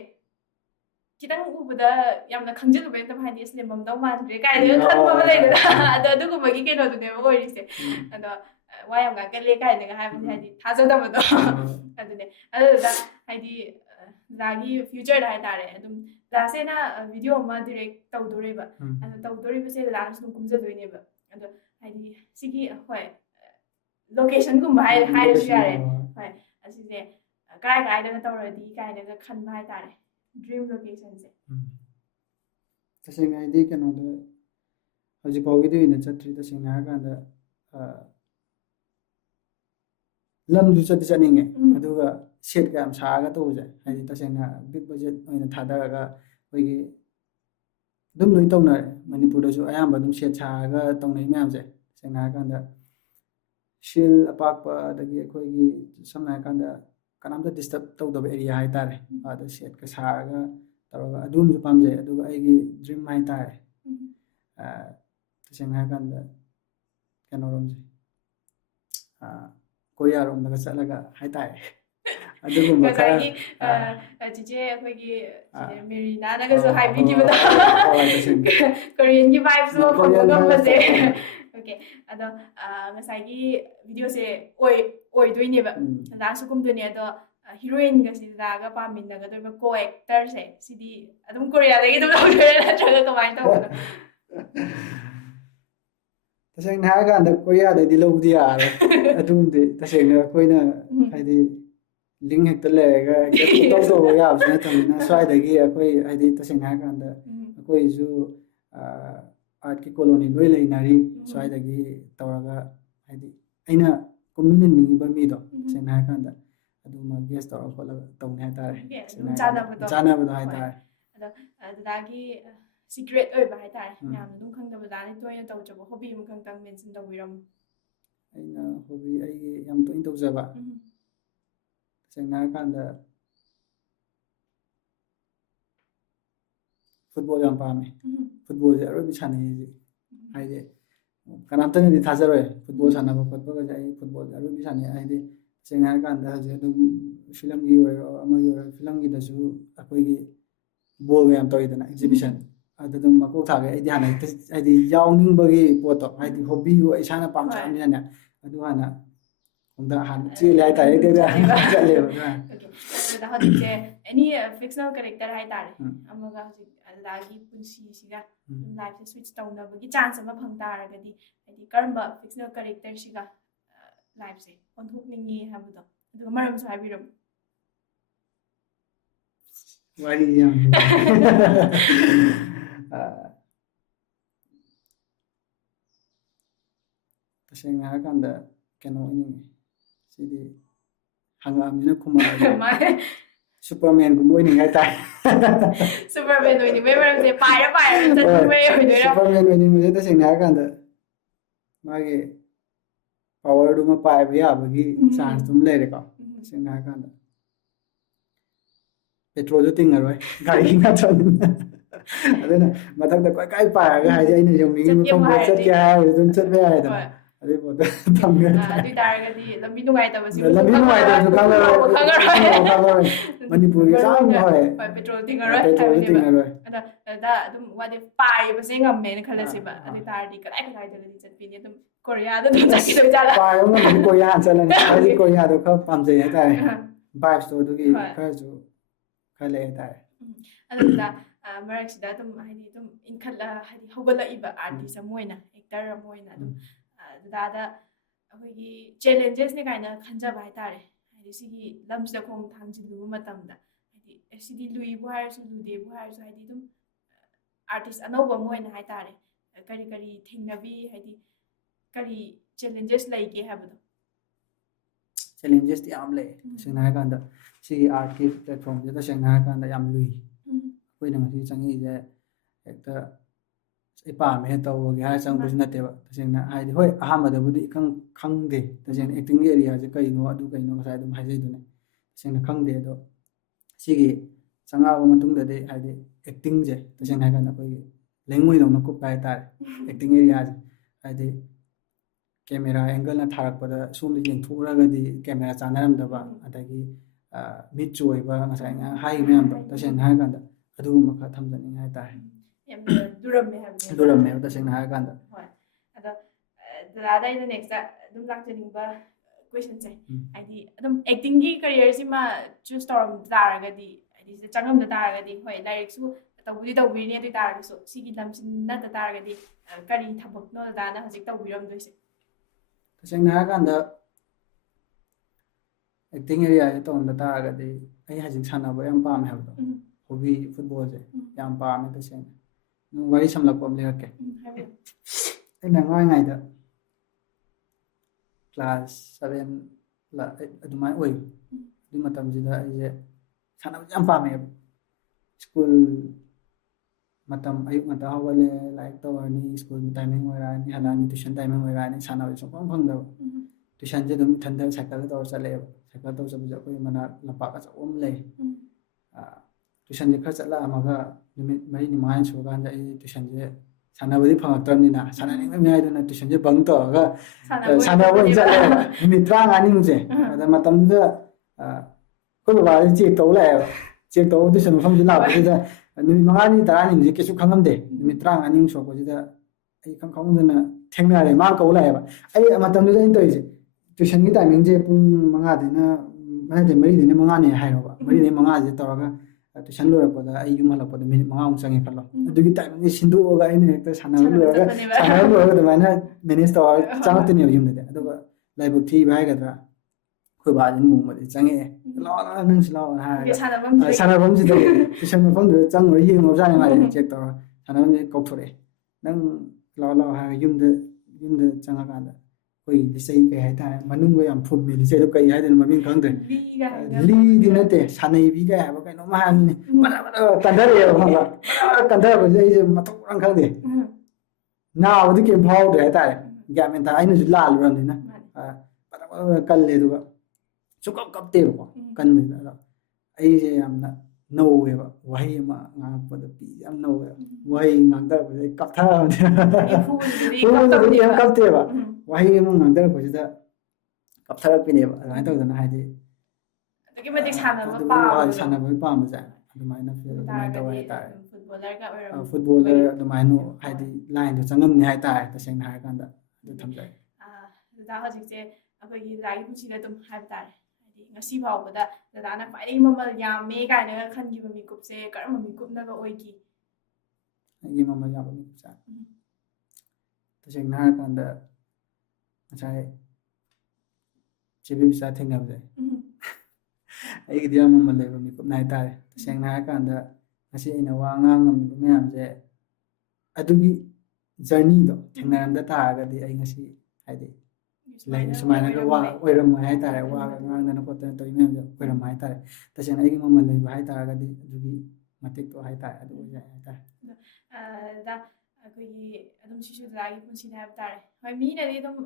ꯈꯤꯇꯪ ꯎꯕꯗ ꯌꯥꯝꯅ ꯈꯪꯖꯤꯜꯂꯨꯕꯩ ꯅꯠꯇꯕ ꯍꯥꯏꯗꯤ ꯑꯁ ꯂꯦꯝꯃꯝꯗꯧ ꯃꯥꯟꯗ꯭ꯔꯦ ꯀꯥꯏꯅꯒ ꯈꯟꯕ ꯑꯃ ꯂꯩꯗꯅ ꯑꯗꯣ ꯑꯗꯨꯒꯨꯝꯕꯒꯤ ꯀꯩꯅꯣꯗꯨꯅꯦꯕ ꯑꯣꯏꯔꯤꯁꯦ ꯑꯗꯣ ꯋꯥ ꯌꯥꯝ ꯉꯥꯡꯒꯜꯂꯦ ꯀꯥꯏꯅꯒ ꯍꯥꯏꯕꯁꯦ ꯍꯥꯏꯗꯤ ꯊꯥꯖꯗꯕꯗꯣ ꯑꯗꯨꯅꯦ ꯑꯗꯨꯗ ꯍꯥꯏꯗꯤ ꯗꯗꯥꯒꯤ ꯐ꯭ꯌꯨꯆꯔꯗ ꯍꯥꯏꯇꯥꯔꯦ ꯑꯗꯨꯝ ꯗꯗꯥꯁꯦꯅ ꯚꯤꯗꯤꯑꯣ ꯑꯃ ꯗꯤꯔꯦꯛ ꯇꯧꯗꯣꯔꯦꯕ ꯑꯗꯣ ꯇꯧꯗꯣꯔꯤꯕꯁꯦ ꯗꯗꯥꯅꯁꯨ ꯑꯗꯨꯝ ꯀꯨꯝꯖꯗꯣꯏꯅꯦꯕ ꯑꯗꯣ ꯍꯥꯏꯗꯤ ꯁꯤꯒꯤ ꯍꯣꯏ ꯂꯣꯀꯦꯁꯟꯒꯨꯝꯕ ꯍꯥꯏꯔꯁꯨ ꯌꯥꯔꯦ ꯍꯣꯏ ꯑꯁꯤꯁꯦ ꯀꯥꯏꯗꯅ ꯇꯧꯔꯗꯤ ꯀꯥꯏꯅꯒ ꯈꯟꯕ ꯍꯥꯏꯇꯥꯔꯦ ड्रीम लोकेशन से तसेंना हाइदि कनोदो हजि पाउगिदि ओइना चत्रि तसेंना हारकांदा लमजु चनिंगे अदुगा सेट का याम सागा तौजे हाइदि तसेंना बिग बजेट ओइना थादरगा ओइगी दुम लोइ तौनारे मणिपुरदसु अयाम्बा दुम सेट सागा तौनाइ मयामजे तसेंना हारकांदा शील अपाकपा दगी अखोइगी समना हारकांदा कनामता डिस्टर्ब तौदबा एरिया हाइतारे आदा सेट का सारगा तौरगा अदुमजु पामजे अदुगा अइगी ड्रीम हाइतारे तसेंना हारकांदा कनोरमजे कोरिया रोमदगा चलगा हाइतारे अदुगुम्बा खरा चिचे अखोइगी मेरीनानगसु हाइबिखिबदा कोरियन की वाइब्स मा फंगगमबसे ओके अदो ngसाइगी वीडियो से ओइदोइनेबा दासु कुमदोने अदो हीरोइन गसि दागा पामिनगदोबा को एक्टर से सिदी अदुम कोरिया दगी दum लौदोरे नत्रगा कमाइन तौबनो ꯇꯁꯦꯡꯅ ꯍꯥꯏꯔꯀꯥꯟꯗ ꯀꯣꯔꯤꯌꯥꯗꯩꯗꯤ ꯂꯧꯕꯗꯤ ꯌꯥꯔꯦ ꯑꯗꯨꯝꯗꯤ ꯇꯁꯦꯡꯅ ꯑꯩꯈꯣꯏꯅ ꯍꯥꯏꯗꯤ ꯂꯤꯡ ꯍꯦꯛꯇ ꯂꯩꯔꯒ ꯍꯦꯛꯇ ꯇꯧ ꯇꯧꯕ ꯌꯥꯕꯁꯨ ꯅꯠꯇꯕꯅꯤ나 ꯁ꯭ꯋꯥꯏꯗꯒꯤ ꯑꯩꯈꯣꯏ ꯍꯥꯏꯗꯤ ꯇꯁꯦꯡꯅ ꯍꯥꯏꯔꯀꯥꯟꯗ ꯑꯩꯈꯣꯏꯁꯨ ꯑꯥꯔꯠꯀꯤ ꯀꯣꯂꯣꯅꯤ ꯂꯣꯏ ꯂꯩꯅꯔꯤ ꯁ꯭ꯋꯥꯏꯗꯒꯤ ꯇꯧꯔꯒ ꯍꯥꯏꯗꯤ ꯑꯩꯅ ꯀꯨꯝꯃꯤꯟꯅꯅꯤꯡꯉꯤꯕ ꯃꯤꯗꯣ ꯇꯁꯦꯡꯅ ꯍꯥꯏꯔꯀꯥꯟꯗ ꯑꯗꯨꯃ ꯒꯦꯁ ꯇꯧꯔ ꯈꯣꯠꯂꯒ ꯇꯧꯅꯤ ꯍꯥꯏꯇꯥꯔꯦ ꯆꯥꯅꯕꯗꯣ ꯍꯥꯏꯇꯥꯔꯦ ꯑꯗꯣ ꯗꯗꯥꯒꯤ ꯁꯤꯀ꯭ꯔꯦꯠ ꯑꯣꯏꯕ ꯍꯥꯏꯇꯥꯔꯦ ꯃꯌꯥꯝꯅ ꯑꯗꯨꯝ ꯈꯪꯗꯕ ꯗꯗꯥꯅ ꯇꯣꯏꯅ ꯇꯧꯖꯕ ꯍꯣꯕꯤ ꯑꯃꯈꯛꯇꯪ ꯃꯦꯟꯁꯟ ꯇꯧꯕꯤꯔꯝꯃꯨ ꯑꯩꯅ ꯍꯣꯕꯤ ꯑꯩꯒꯤ ꯌꯥꯝ ꯇꯣꯏꯅ ꯇꯧꯖꯕ तसेंना हारकांदा फुटबॉल याम पामे फुटबॉल जे अरोबि सानैजे हाइदे कनामतनदि थाजरोय फुटबॉल सानबा खतबा गजाय फुटबॉल अरोबि सानै हाइदे तसेंना हारकांदा हजे दुम फिल्मगी ओइरो अमगी ओइरो फिल्मगी दसु अखोइगी बॉल याम तोइदना एग्जिबिशन अदुम मको थागे आइदि हाना हाइदि यावनिंबगी पोतो हाइदि हॉबी गो इसाना पामजामनिना अदु हाना दा हान चेले हाइ तारे देदा चलेबा da hojikse any fictional character hai tare amaga hojik adagi punsi siga life se switch taunabagi chance ama phang taragadi hadi karamba fictional character siga life se onthokningi habudo adu maram sa habiram wari yam तसेंना हारकांदा केनो इनि सिदि हंगामिना कुमार सुपरमैन गुम ओइनिंगाय ताय सुपरमैन ओइनिंगाय मरमसे पायरा पायरा चतुबै ओइदोरा सुपरमैन ओइनिंगसे तसेंना हारकांदा मागे पावर दुमा पाइबा याबगी चांस दुम लेरेको तसेंना हारकांदा पेट्रोल जो तिंगरोय गाड़ी नथरनिना अदुना मथकदा कोइ काइ पायगा हाइदि आइना यौनिंगि मफम चट के हाय दुम चटबे हायदा अदे बोदा थमगे अदि तारगदि लंबी नुगाइतबसि लंबी नुगाइतबसु खांगरोय मणिपुर के साम होय पेट्रोल तिंगरोय अदा दा दुम वादे पाइबसे ngam खलसिबा अदि तारदि कलाइ कलाइदगदि चटपिनि दुम कोरिया दा दुम चकिदो जाला पाइबा ngam कोरिया चलने अदि कोरिया दो ख पामजै हाय वाइब्स तो दुगी खरजु खले हाय अदुदा मरक्सिदा दुम हाइदि दुम इनखला हाइदि होगलाइबा आर्टिस्ट अमोइना एक्टर अमोइना दुम दादा अखोइगी चैलेंजेस ने काइना खंजबा हाय तारे हाइदि सिगी लमसिदा खोम थांजिलुबा मतमदा हाइदि सिदि लुइबु हायरसु लुदेबु हायरसु हाइदि दुम आर्टिस्ट अनौबा मोइना हाय तारे करी करी थेंगनबी हाइदि करी चैलेंजेस लाइगे हाबदो चैलेंजेस याम ले तसेंना हारकांदा सिगी आर्ट की प्लेटफॉर्म जे तसेंना हारकांदा याम लुइ कोइना ngasi changi je ekta इपामे तौगे हाय चंगबुज नतेबा तसेंना हाइदि होय अहामदबुदि खंगदे तसेंना एक्टिंग एरिया जे कइनो अदु कइनो ngasa dum हाइजैदुने तसेंना खंगदे दो सिगी चंगाबा मतुंगदे हाइदि एक्टिंग जे तसेंना हायकांदा कोइ लेंगुइ दौना कुप हाय तारे एक्टिंग एरिया जे हाइदि कैमरा एंगल ना थारकपदा सोमदि येंथोरगदि कैमरा चानरमदबा अदगी मिट चोइबा ngasa हाइ मैम तसेंना हायकांदा अदुगुमा खा थमजनिंग हाय तारे दुरमे तसेंना हारकांदा होय अदो दादा इन नेक्स्ट दुम लाक्चनिंगबा क्वेश्चन से हाइदि दुम एक्टिंग की करियर सिमा चूज तौरम तारगदि हाइदि चंगम तारगदि होय लाइरिक्सु तौबुदि तौबिरिने अदि तारगसु सिगी लमसिन नत तारगदि करी थबकनो दाना हजिक तौबिरम दोइसे तसेंना हारकांदा acting area J तौम तारगदि I हजिक सानबो yam पामे हबदो hobby football J yam पामे तसेंना worry समलपम लेरके Anna ngaida class 7 la adumai oi du matam jida aije sana jam pame school matam ayuk mata hawale like tawani school timing oira ni halani tuition timing oira ni sana so pang phang da tuition je dum thanda cycle to chale cycle to sabu koi mana lapa ka om le tuition je kha chala amaga numit mai ni mai so gan ja tuition je सानाबुदि फंगक्तरनिना सानानिंग मेयाइदुना ट्यूशन जे बंग तोगा सानाबो चले निमित 35 निंजे अदा मतमदा कोइ बाबा चेक तौ लाय चेक तौ ट्यूशन मफम जि लाबुदा निमित 5 नि 10 निंजे केसु खंगमदे निमित 35 निंग सोकोजिदा ai खंग खंगदना थेंगनारे मा कौ लायबा ai मतमदा इन तोइजे ट्यूशन की टाइमिंग जे पुंग 5 दिना माने 3 दिन 5 ने हाइरोबा 3 दिन 5 जे तोरगा ꯇꯨꯏꯁꯟ ꯂꯣꯏꯔꯛꯄꯗ ꯑꯩ ꯌꯨꯝ ꯍꯜꯂꯛꯄꯗ ꯃꯤꯅꯤꯠ 5 ꯆꯪꯉꯦ ꯈꯜꯂꯣ ꯑꯗꯨꯒꯤ ꯇꯥꯏꯃꯤꯡꯁꯦ ꯁꯤꯟꯗꯣꯛꯑꯒ ꯑꯩꯅ ꯍꯦꯛꯇ ꯁꯥꯟꯅꯕ ꯂꯣꯏꯔꯒ ꯑꯗꯨꯃꯥꯏꯅ ꯃꯦꯅꯦꯖ ꯇꯧꯔꯒ ꯆꯪꯉꯛꯇꯣꯏꯅꯦꯕ ꯌꯨꯝꯗꯗꯤ ꯑꯗꯨꯒ ꯂꯥꯏꯕꯛ ꯊꯤꯕ ꯍꯥꯏꯒꯗ꯭ꯔꯥ ꯑꯩꯈꯣꯏ ꯕꯥꯁꯤ ꯅꯣꯡꯃꯗꯤ ꯆꯪꯉꯛꯑꯦ ꯂꯥꯛꯑꯣ ꯂꯥꯛꯑꯣ ꯅꯪꯁꯨ ꯂꯥꯛꯑꯣ ꯍꯥꯏꯔꯒ ꯁꯥꯟꯅꯐꯝꯁꯤꯗ ꯇꯨꯏꯁꯟ ꯃꯐꯝꯗꯨꯗ ꯆꯪꯉꯨꯔ ꯌꯦꯡꯉꯨꯔꯖꯥꯠꯅꯤ ꯃꯥꯁꯦ ꯆꯦꯛ ꯇꯧꯔꯒ ꯁꯥꯟꯅꯐꯝꯁꯦ ꯀꯧꯊꯣꯔꯛꯑꯦ ꯅꯪ ꯂꯥꯛꯑꯣ ꯂꯥꯛꯑꯣ ꯍꯥꯏꯔꯒ ꯌꯨꯝꯗ ꯆꯪꯉꯀꯥꯟꯗ ꯑꯩꯈꯣꯏ ꯂꯤꯆꯩ ꯀꯩ ꯍꯥꯏꯇꯥꯔꯦ ꯃꯅꯨꯡꯗ ꯌꯥꯝ ꯐꯨꯝꯃꯦ ꯂꯤꯆꯩꯗꯣ ꯀꯩ ꯍꯥꯏꯗꯣꯏꯅꯣ ꯃꯃꯤꯡ ꯈꯪꯗ꯭ꯔꯦ ꯂꯤꯗꯤ ꯅꯠꯇꯦ ꯁꯥꯟꯅꯩꯕꯤ ꯀꯥꯏ ꯍꯥꯏꯕ ꯀꯩꯅꯣꯝ ꯍꯥꯏꯕꯅꯤꯅꯦ ꯀꯟꯊꯔꯛꯑꯦꯕ ꯈꯪꯕ꯭ꯔꯥ ꯀꯟꯊꯔꯛꯄꯁꯤꯗ ꯑꯩꯁꯦ ꯃꯊꯣꯡ ꯃꯔꯝ ꯈꯪꯗꯦ ꯅꯥꯕꯗꯤ ꯀꯩꯝ ꯐꯥꯎꯗ꯭ꯔꯦ ꯍꯥꯏꯇꯥꯔꯦ ꯒ꯭ꯌꯥꯟ ꯃꯦꯟ ꯑꯩꯅꯁꯨ ꯂꯥꯜꯂꯨꯔꯕꯅꯤꯅ ꯀꯜꯂꯦ ꯑꯗꯨꯒ ꯁꯨꯡꯀꯞ ꯀꯞꯇꯦꯕꯀꯣ ꯀꯟꯕꯁꯤꯗ ꯑꯗꯣ ꯑꯩꯁꯦ ꯌꯥꯝꯅ ꯅꯧꯋꯦꯕ ꯋꯥꯍꯩ ꯑꯃ ꯉꯥꯡꯉꯛꯄꯗ ꯄꯤ ꯌꯥꯝ ꯅꯧꯋꯦꯕ ꯋꯥꯍꯩ ꯉꯥꯡꯊꯔꯛꯄꯁꯤꯗ ꯑꯩ ꯀꯞꯊꯔꯕꯅꯦ ꯐꯨꯕꯗꯨꯗꯤ ꯀꯩꯝ ꯀꯞꯇꯦꯕ ꯋꯥꯍꯩ ꯑꯃ ꯉꯥꯡꯊꯔꯛꯄꯁꯤꯗ ꯀꯞꯊꯔꯛꯄꯤꯅꯦꯕ ꯑꯗꯨꯃꯥꯏꯅ ꯇꯧꯗꯅ ꯍꯥꯏꯗꯤ ꯑꯗꯨꯛꯀꯤ ꯃꯇꯤꯛ ꯁꯥꯟꯅꯕ ꯁꯥꯟꯅꯕꯒꯤ ꯄꯥꯝꯕꯁꯦ ꯑꯗꯨꯃꯥꯏꯅ ꯑꯗꯨꯃꯥꯏꯅ ꯇꯧꯋꯦ ꯍꯥꯏꯇꯥꯔꯦ ꯐꯨꯠꯕꯣꯂꯔꯒ ꯑꯣꯏꯔꯝꯃꯤ ꯐꯨꯠꯕꯣꯂꯔ ꯑꯗꯨꯃꯥꯏꯅ ꯍꯥꯏꯗꯤ ꯂꯥꯏꯟꯗꯣ ꯆꯪꯉꯝꯅꯤ ꯍꯥꯏꯇꯥꯔꯦ ꯇꯁꯦꯡꯅ ꯍꯥꯏꯔꯀꯥꯟꯗ ꯑꯗꯨ ꯊꯝꯖꯒꯦ ꯗꯗꯥ ꯍꯧꯖꯤꯛꯁꯦ ꯑꯩꯈꯣꯏꯒꯤ ꯗꯗꯥꯒꯤ ꯄꯨꯟꯁꯤꯗ ꯑꯗꯨꯝ ꯍꯥꯏꯕ ꯇꯥꯔꯦ ꯍꯥꯏꯗꯤ ꯉꯁꯤ ꯐꯥꯎꯕꯗ ꯗꯗꯥꯅ ꯈ꯭ꯋꯥꯏꯗꯒꯤ ꯃꯃꯜ ꯌꯥꯝꯃꯦ ꯀꯥꯏꯅꯒ ꯈꯟꯈꯤꯕ ꯃꯤꯀꯨꯞꯁꯦ ꯀꯔꯝꯕ ꯃꯤꯀꯨꯞꯅꯒ ꯑꯣꯏꯈꯤ ꯑꯩꯒꯤ ꯃꯃꯜ ꯌꯥꯝꯕ ꯃꯤꯀꯨꯞꯁꯦ ꯇꯁꯦꯡꯅ ꯍꯥꯏꯔꯀꯥꯟꯗ ꯉꯁꯥꯏ ꯆꯦꯕꯤ ꯃꯆꯥ ꯊꯦꯡꯅꯕꯁꯦ ꯑꯩꯒꯤꯗꯤ ꯌꯥꯝ ꯃꯃꯜ ꯂꯩꯕ ꯃꯤꯀꯨꯞꯅ ꯍꯥꯏꯇꯥꯔꯦ ꯇꯁꯦꯡꯅ ꯍꯥꯏꯔꯀꯥꯟꯗ ꯉꯁꯤ ꯑꯩꯅ ꯋꯥ ꯉꯥꯡ ꯉꯝꯃꯤꯕ ꯃꯌꯥꯝꯁꯦ ꯑꯗꯨꯒꯤ ꯖꯔꯅꯤꯗꯣ ꯊꯦꯡꯅꯔꯝꯗ ꯇꯥꯔꯒꯗꯤ ꯑꯩ ꯉꯁꯤ ꯍꯥꯏꯗꯤ ꯁꯨꯃꯥꯏꯅꯒ ꯋꯥ ꯑꯣꯏꯔꯝꯃꯣꯏ ꯍꯥꯏꯇꯥꯔꯦ ꯋꯥꯒ ꯉꯥꯡꯗꯅ ꯈꯣꯠꯇꯅ ꯇꯧꯔꯤ ꯃꯌꯥꯝꯁꯦ ꯑꯣꯏꯔꯝꯃꯣꯏ ꯍꯥꯏꯇꯥꯔꯦ ꯇꯁꯦꯡꯅ ꯑꯩꯒꯤ ꯃꯃꯜ ꯂꯩꯕ ꯍꯥꯏꯇꯥꯔꯒꯗꯤ ꯑꯗꯨꯒꯤ ꯃꯇꯤꯛꯇꯣ ꯍꯥꯏꯇꯥꯔꯦ ꯑꯗꯨ ꯑꯣꯏꯖꯩ ꯍꯥꯏꯇꯥꯔꯦ ꯗꯗꯥ ꯑꯩꯈꯣꯏꯒꯤ ꯑꯗꯨꯝ ꯁꯤꯁꯨ ꯗꯗꯥꯒꯤ ꯄꯨꯟꯁꯤꯅꯦ ꯍꯥꯏꯕ ꯇꯥꯔꯦ ꯍꯣꯏ ꯃꯤꯅꯗꯤ ꯑꯗꯨꯝ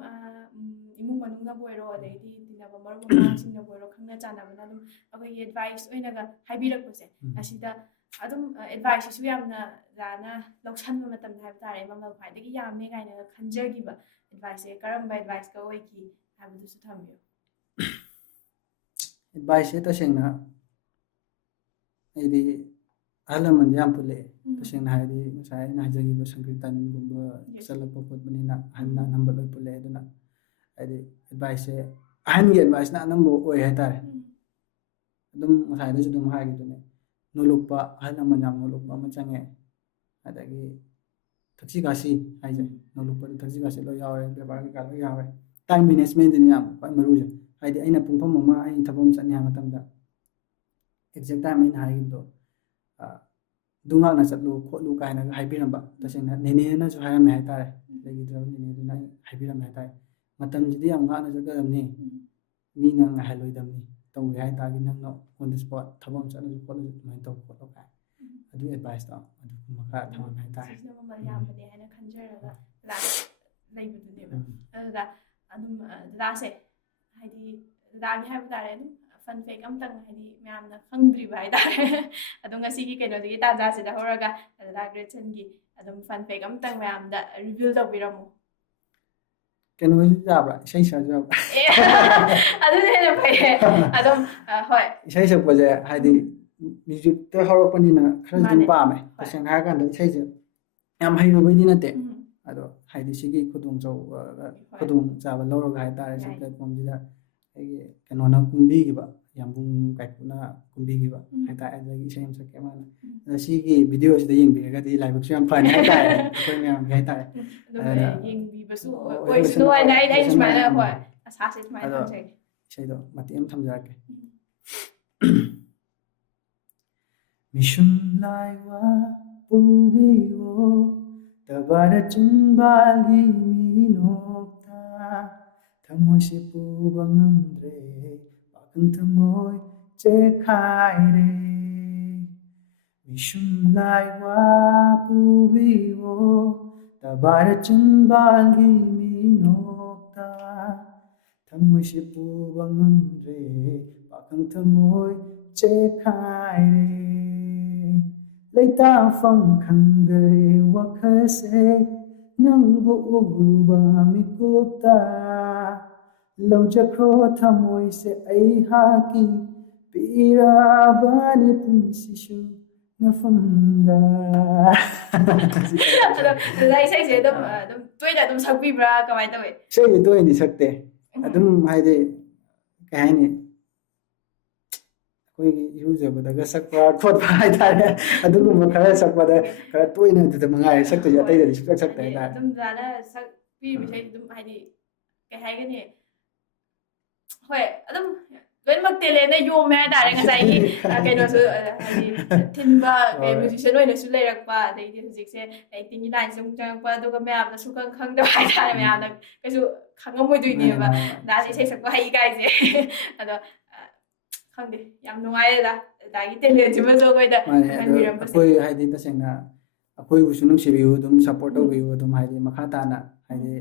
ꯏꯃꯨꯡ ꯃꯅꯨꯡꯅꯕꯨ ꯑꯣꯏꯔꯣ ꯑꯗꯩꯗꯤ ꯇꯤꯟꯅꯕ ꯃꯔꯨꯞ ꯃꯄꯥꯡꯁꯤꯡꯅꯕꯨ ꯑꯣꯏꯔꯣ ꯈꯪꯅ ꯆꯥꯟꯅꯕꯅ ꯑꯗꯨꯝ ꯑꯩꯈꯣꯏꯒꯤ ꯑꯦꯗꯚꯥꯏꯁ ꯑꯣꯏꯅꯒ ꯍꯥꯏꯕꯤꯔꯛꯄꯁꯦ ꯑꯁꯤꯗ ꯑꯗꯨꯝ ꯑꯦꯗꯚꯥꯏꯁꯁꯤꯁꯨ ꯌꯥꯝꯅ ꯗꯗꯥꯅ ꯂꯧꯁꯟꯕ ꯃꯇꯝꯗ ꯍꯥꯏꯕ ꯇꯥꯔꯦ ꯃꯃꯜ ꯈ꯭ꯋꯥꯏꯗꯒꯤ ꯌꯥꯝꯃꯦ ꯀꯥꯏꯅꯒ ꯈꯟꯖꯈꯤꯕ ꯑꯦꯗꯚꯥꯏꯁꯁꯦ ꯀꯔꯝꯕ ꯑꯦꯗꯚꯥꯏꯁꯀ ꯑꯣꯏꯈꯤ ꯍꯥꯏꯕꯗꯨꯁꯨ ꯊꯝꯕꯤꯌꯨ ꯑꯦꯗꯚꯥꯏꯁꯁꯦ ꯇꯁꯦꯡꯅ ꯑꯩꯗꯤ ꯑꯍꯜ ꯂꯃꯟꯗꯤ ꯌꯥꯝ ꯄꯨꯜꯂꯛꯑꯦ ꯇꯁꯦꯡꯅ ꯍꯥꯏꯗꯤ ꯉꯁꯥꯏ ꯑꯩꯅ ꯍꯥꯏꯖꯈꯤꯕ ꯁꯪꯀꯤꯔꯇꯟꯒꯨꯝꯕ ꯆꯠꯂꯛꯄ ꯈꯣꯠꯄꯅꯤꯅ ꯑꯍꯟꯅ ꯑꯅꯝꯕ ꯂꯣꯏ ꯄꯨꯜꯂꯛꯑꯦ ꯑꯗꯨꯅ ꯍꯥꯏꯗꯤ ꯑꯦꯗꯚꯥꯏꯁꯁꯦ ꯑꯍꯟꯒꯤ ꯑꯦꯗꯚꯥꯏꯁꯅ ꯑꯅꯝꯕ ꯑꯣꯏ ꯍꯥꯏꯇꯥꯔꯦ ꯑꯗꯨꯝ ꯉꯁꯥꯏꯗꯁꯨ ꯑꯗꯨꯝ ꯍꯥꯏꯈꯤꯗꯨꯅꯦ ꯅꯣꯂꯨꯛꯄ ꯑꯍꯜ ꯂꯃꯟ ꯌꯥꯝ ꯅꯣꯂꯨꯛꯄ ꯑꯃ ꯆꯪꯉꯦ ꯑꯗꯒꯤ ꯊꯛꯁꯤ ꯈꯥꯁꯤ ꯍꯥꯏꯁꯦ ꯅꯣꯂꯨꯛꯄꯗ ꯊꯛꯁꯤ ꯈꯥꯁꯤ ꯂꯣꯏ ꯌꯥꯎꯔꯦ ꯕꯦꯕꯥꯔ ꯀꯩꯀꯥ ꯂꯣꯏ ꯌꯥꯎꯔꯦ ꯇꯥꯏꯝ ꯃꯦꯅꯦꯖꯃꯦꯟꯇꯅꯤ ꯌꯥꯝ ꯈ꯭ꯋꯥꯏ ꯃꯔꯨꯁꯦ ꯍꯥꯏꯗꯤ ꯑꯩꯅ ꯄꯨꯡꯐꯝ ꯑꯃ ꯑꯩ ꯊꯕꯛ ꯑꯃ ꯆꯠꯅꯤ ꯍꯥꯏꯕ ꯃꯇꯝꯗ ꯑꯦꯛꯖꯦꯛ ꯇꯥꯏꯝ ꯑꯩꯅ ꯍꯥꯏꯈꯤꯕꯗꯣ ꯑꯗꯨ ꯉꯥꯛꯅ ꯆꯠꯂꯨ ꯈꯣꯠꯂꯨ ꯀꯥꯏꯅꯒ ꯍꯥꯏꯕꯤꯔꯝꯕ ꯇꯁꯦꯡꯅ ꯅꯦꯅꯦꯅꯁꯨ ꯍꯥꯏꯔꯝꯃꯦ ꯍꯥꯏꯇꯥꯔꯦ ꯂꯩꯈꯤꯗ꯭ꯔꯕ ꯅꯦꯅꯦꯗꯨꯅ ꯑꯩ ꯍꯥꯏꯕꯤꯔꯝꯃꯦ ꯍꯥꯏꯇꯥꯔꯦ ꯃꯇꯝꯁꯤꯗꯤ ꯌꯥꯝ ꯉꯥꯛꯅ ꯆꯠꯀꯗꯕꯅꯤ ꯃꯤꯅ ꯉꯥꯏꯍꯜꯂꯣꯏꯗꯕꯅꯤ ꯇꯧꯒꯦ ꯍꯥꯏ ꯇꯥꯔꯗꯤ ꯅꯪꯅ ꯑꯣꯟ ꯗ ꯁ꯭ꯄꯣꯠ ꯊꯕꯛ ꯑꯃ ꯆꯠꯂꯁꯨ ꯈꯣꯠꯂꯁꯨ ꯑꯗꯨꯃꯥꯏꯅ ꯇꯧ ꯈꯣꯠꯂꯣ ꯀꯥꯏ ꯑꯗꯨꯒꯤ ꯑꯦꯗꯚꯥꯏꯁꯇꯣ ꯑꯗꯨꯒꯨꯝꯕ ꯈꯔ ꯊꯝꯃꯝꯃꯦ ꯍꯥꯏꯇꯥꯔꯦ ꯁꯤꯁꯤꯅ ꯃꯃꯜ ꯌꯥꯝꯕꯅꯦ ꯍꯥꯏꯅ ꯈꯟꯖꯔꯒ ꯗꯗꯥꯅ ꯂꯩꯕꯗꯨꯅꯦꯕ ꯑꯗꯨꯗ ꯑꯗꯨꯝ ꯗꯗꯥꯁꯦ ꯍꯥꯏꯗꯤ ꯗꯗꯥꯒꯤ ꯍꯥꯏꯕ ꯇꯥꯔꯦ ꯑꯗꯨꯝ ꯐꯟ ꯐꯦꯛ ꯑꯝꯇꯪ ꯍꯥꯏꯗꯤ ꯃꯌꯥꯝꯅ ꯈꯪꯗ꯭ꯔꯤꯕ ꯍꯥꯏꯇꯥꯔꯦ ꯑꯗꯣ ꯉꯁꯤꯒꯤ ꯀꯩꯅꯣꯁꯤꯒꯤ ꯇꯥꯟꯖꯥꯁꯤꯗ ꯍꯧꯔꯒ ꯗꯗꯥ ꯒ꯭ꯔꯦꯠꯁꯟꯒꯤ ꯑꯗꯨꯝ ꯐꯟ ꯐꯦꯛ ꯑꯝꯇꯪ ꯃꯌꯥꯝꯗ ꯔꯤꯚꯤꯜ ꯇꯧꯕꯤꯔꯝꯃꯨ ꯀꯩꯅꯣꯁꯨ ꯌꯥꯕ꯭ꯔꯥ ꯏꯁꯩ ꯁꯛꯑꯁꯨ ꯌꯥꯕ꯭ꯔꯥ ꯑꯗꯨꯅ ꯍꯦꯟꯅ ꯐꯩꯌꯦ ꯑꯗꯨꯝ ꯍꯣꯏ ꯏꯁꯩ ꯁꯛꯄꯁꯦ ꯍꯥꯏꯗꯤ ꯃ꯭ꯌꯨꯖꯤꯛꯇ ꯍꯧꯔꯛꯄꯅꯤꯅ ꯈꯔꯁꯨ ꯑꯗꯨꯝ ꯄꯥꯝꯃꯦ ꯇꯁꯦꯡꯅ ꯍꯥꯏꯔꯀꯥꯟꯗ ꯏꯁꯩꯁꯦ ꯌꯥꯝ ꯍꯩꯔꯨꯕꯩꯗꯤ ꯅꯠꯇꯦ ꯑꯗꯣ ꯍꯥꯏꯗꯤ ꯁꯤꯒꯤ ꯈꯨꯗꯣꯡꯆꯥꯕ ꯂꯧꯔꯒ ꯍꯥꯏꯇꯥꯔꯦ ꯁꯤ ꯄ꯭ꯂꯦꯠꯐꯣꯝꯁꯤꯗ ꯑꯩꯒꯤ ꯀꯩꯅꯣꯅ ꯀꯨꯝꯕꯤꯈꯤꯕ ꯌꯥꯝꯕꯨꯡ ꯀꯥꯏꯀꯨꯅ ꯀꯨꯝꯕꯤꯈꯤꯕ ꯍꯥꯏꯇꯥꯔꯦ ꯑꯗꯨꯗꯒꯤ ꯏꯁꯩ ꯑꯃ ꯁꯛꯀꯦ ꯃꯥꯅ ꯑꯗꯣ ꯁꯤꯒꯤ ꯚꯤꯗꯤꯑꯣꯁꯤꯗ ꯌꯦꯡꯕꯤꯔꯒꯗꯤ ꯂꯥꯏꯕꯛꯁꯨ ꯌꯥꯝ ꯐꯅꯤ ꯍꯥꯏꯇꯥꯔꯦ ꯑꯩꯈꯣꯏ ꯃꯌꯥꯝꯒꯤ ꯍꯥꯏꯇꯥꯔꯦ ꯌꯦꯡꯕꯤꯕꯁꯨ ꯑꯣꯏꯁꯅꯨ ꯍꯥꯏꯅ ꯑꯩ ꯁꯨꯃꯥꯏꯅ ꯍꯣꯏ ꯑꯁꯥꯁꯦ ꯁꯨꯃꯥꯏꯅ ꯊꯝꯖꯒꯦ ꯏꯁꯩꯗꯣ ꯃꯇꯦꯛ ꯑꯃ ꯊꯝꯖꯔꯛꯀꯦ ꯃꯤꯁꯨꯝ ꯂꯥꯏꯋꯥ ꯄꯨꯕꯤꯌꯣ ꯇꯕꯥꯔ ꯆꯤꯟꯕꯥꯜꯒꯤ ꯃꯤꯅꯣꯛꯇ ꯊꯃꯣꯏꯁꯦ ꯄꯨꯕ ꯉꯝꯗ꯭ꯔꯦ ꯋꯥꯈꯜ ꯊꯃꯣꯏ ꯆꯦꯈꯥꯏꯔꯦ ꯃꯤꯁꯨꯝ ꯂꯥꯏꯋꯥ ꯄꯨꯕꯤꯌꯣ ꯇꯕꯥꯔ ꯆꯤꯟꯕꯥꯜꯒꯤ ꯃꯤꯅꯣꯛꯇ ꯊꯃꯣꯏꯁꯦ ꯄꯨꯕ ꯉꯝꯗ꯭ꯔꯦ ꯋꯥꯈꯜ ꯊꯃꯣꯏ ꯆꯦꯈꯥꯏꯔꯦ ꯂꯩꯇꯥꯐꯝ ꯈꯪꯗꯔꯦ ꯋꯥꯈꯜꯁꯦ ꯅꯪꯕꯨ ꯎꯔꯨꯕ ꯃꯤꯀꯨꯞꯇ ꯂꯧꯖꯈ꯭ꯔꯣ ꯊꯃꯣꯏꯁꯦ ꯑꯩꯍꯥꯛꯀꯤ ꯄꯤꯔꯕꯅꯤ ꯄꯨꯟꯁꯤꯁꯨ ꯅꯐꯝꯗ ꯑꯗꯣ ꯏꯁꯩꯁꯦ ꯑꯗꯨꯝ ꯇꯣꯏꯅ ꯑꯗꯨꯝ ꯁꯛꯄꯤꯕ꯭ꯔꯥ ꯀꯃꯥꯏꯅ ꯇꯧꯏ ꯏꯁꯩꯁꯦ ꯇꯣꯏꯅꯗꯤ ꯁꯛꯇꯦ ꯑꯗꯨꯝ ꯍꯥꯏꯗꯤ ꯀꯩ ꯍꯥꯏꯅꯤ ꯑꯩꯈꯣꯏꯒꯤ ꯏꯔꯨꯖꯕꯗꯒ ꯁꯛꯄ ꯈꯣꯠꯄ ꯍꯥꯏꯇꯥꯔꯦ ꯑꯗꯨꯒꯨꯝꯕ ꯈꯔ ꯁꯛꯄꯗ ꯈꯔ ꯇꯣꯏꯅ ꯑꯗꯨꯗ ꯃꯉꯥꯏꯔꯦ ꯁꯛꯇꯣꯏꯁꯦ ꯍꯣꯏ ꯑꯇꯩꯗꯗꯤ ꯁꯨꯡꯁꯛ ꯁꯛꯇꯦ ꯍꯥꯏꯗꯤ ꯍꯥꯏꯇꯥꯔꯦ ꯑꯗꯨꯝ ꯗꯗꯥꯅ ꯁꯛꯄꯤꯔꯤꯕ ꯏꯁꯩ ꯑꯗꯨꯝ ꯍꯥꯏꯗꯤ ꯀꯩ ꯍꯥꯏꯒꯅꯤ ꯍꯣꯏ ꯑꯗꯨꯝ ꯂꯣꯏꯅꯃꯛ ꯇꯦꯂꯦꯟꯅ ꯌꯣꯝꯃꯦ ꯍꯥꯏꯇꯥꯔꯦ ꯉꯁꯥꯏꯒꯤ ꯀꯩꯅꯣꯁꯨ ꯍꯥꯏꯗꯤ ꯊꯤꯟꯕ ꯃ꯭ꯌꯨꯖꯤꯁꯤꯌꯥꯟ ꯑꯣꯏꯅꯁꯨ ꯂꯩꯔꯛꯄ ꯑꯗꯩꯗꯤ ꯍꯧꯖꯤꯛꯁꯦ ꯑꯦꯛꯇꯤꯡꯒꯤ ꯂꯥꯏꯟꯁꯦ ꯑꯃꯨꯛ ꯆꯪꯉꯛꯄ ꯑꯗꯨꯒ ꯃꯌꯥꯝꯅ ꯁꯨꯈꯪ ꯈꯪꯗꯕ ꯍꯥꯏꯇꯥꯔꯦ ꯃꯌꯥꯝꯅ ꯀꯩꯁꯨ ꯈꯪꯉꯝꯃꯣꯏꯗꯣꯏꯅꯦꯕ ꯗꯥꯁꯦ ꯏꯁꯩ ꯁꯛꯄ ꯍꯩ ꯀꯥꯏꯁꯦ ꯑꯗꯣ ꯈꯪꯗꯦ ꯌꯥꯝ ꯅꯨꯡꯉꯥꯏꯔꯦꯗ ꯗꯥꯒꯤ ꯇꯦꯂꯦꯟꯁꯤꯃꯁꯨ ꯑꯩꯈꯣꯏꯗ ꯃꯥꯅꯦ ꯑꯗꯣ ꯈꯪꯍꯟꯕꯤꯔꯝꯕꯁꯦ ꯑꯩꯈꯣꯏ ꯍꯥꯏꯗꯤ ꯇꯁꯦꯡꯅ ꯑꯩꯈꯣꯏꯕꯨꯁꯨ ꯅꯨꯡꯁꯤꯕꯤꯌꯨ ꯑꯗꯨꯝ ꯁꯞꯄꯣꯔꯠ ꯇꯧꯕꯤꯌꯨ ꯑꯗꯨꯝ ꯍꯥꯏꯗꯤ ꯃꯈꯥ ꯇꯥꯅ ꯍꯥꯏꯗꯤ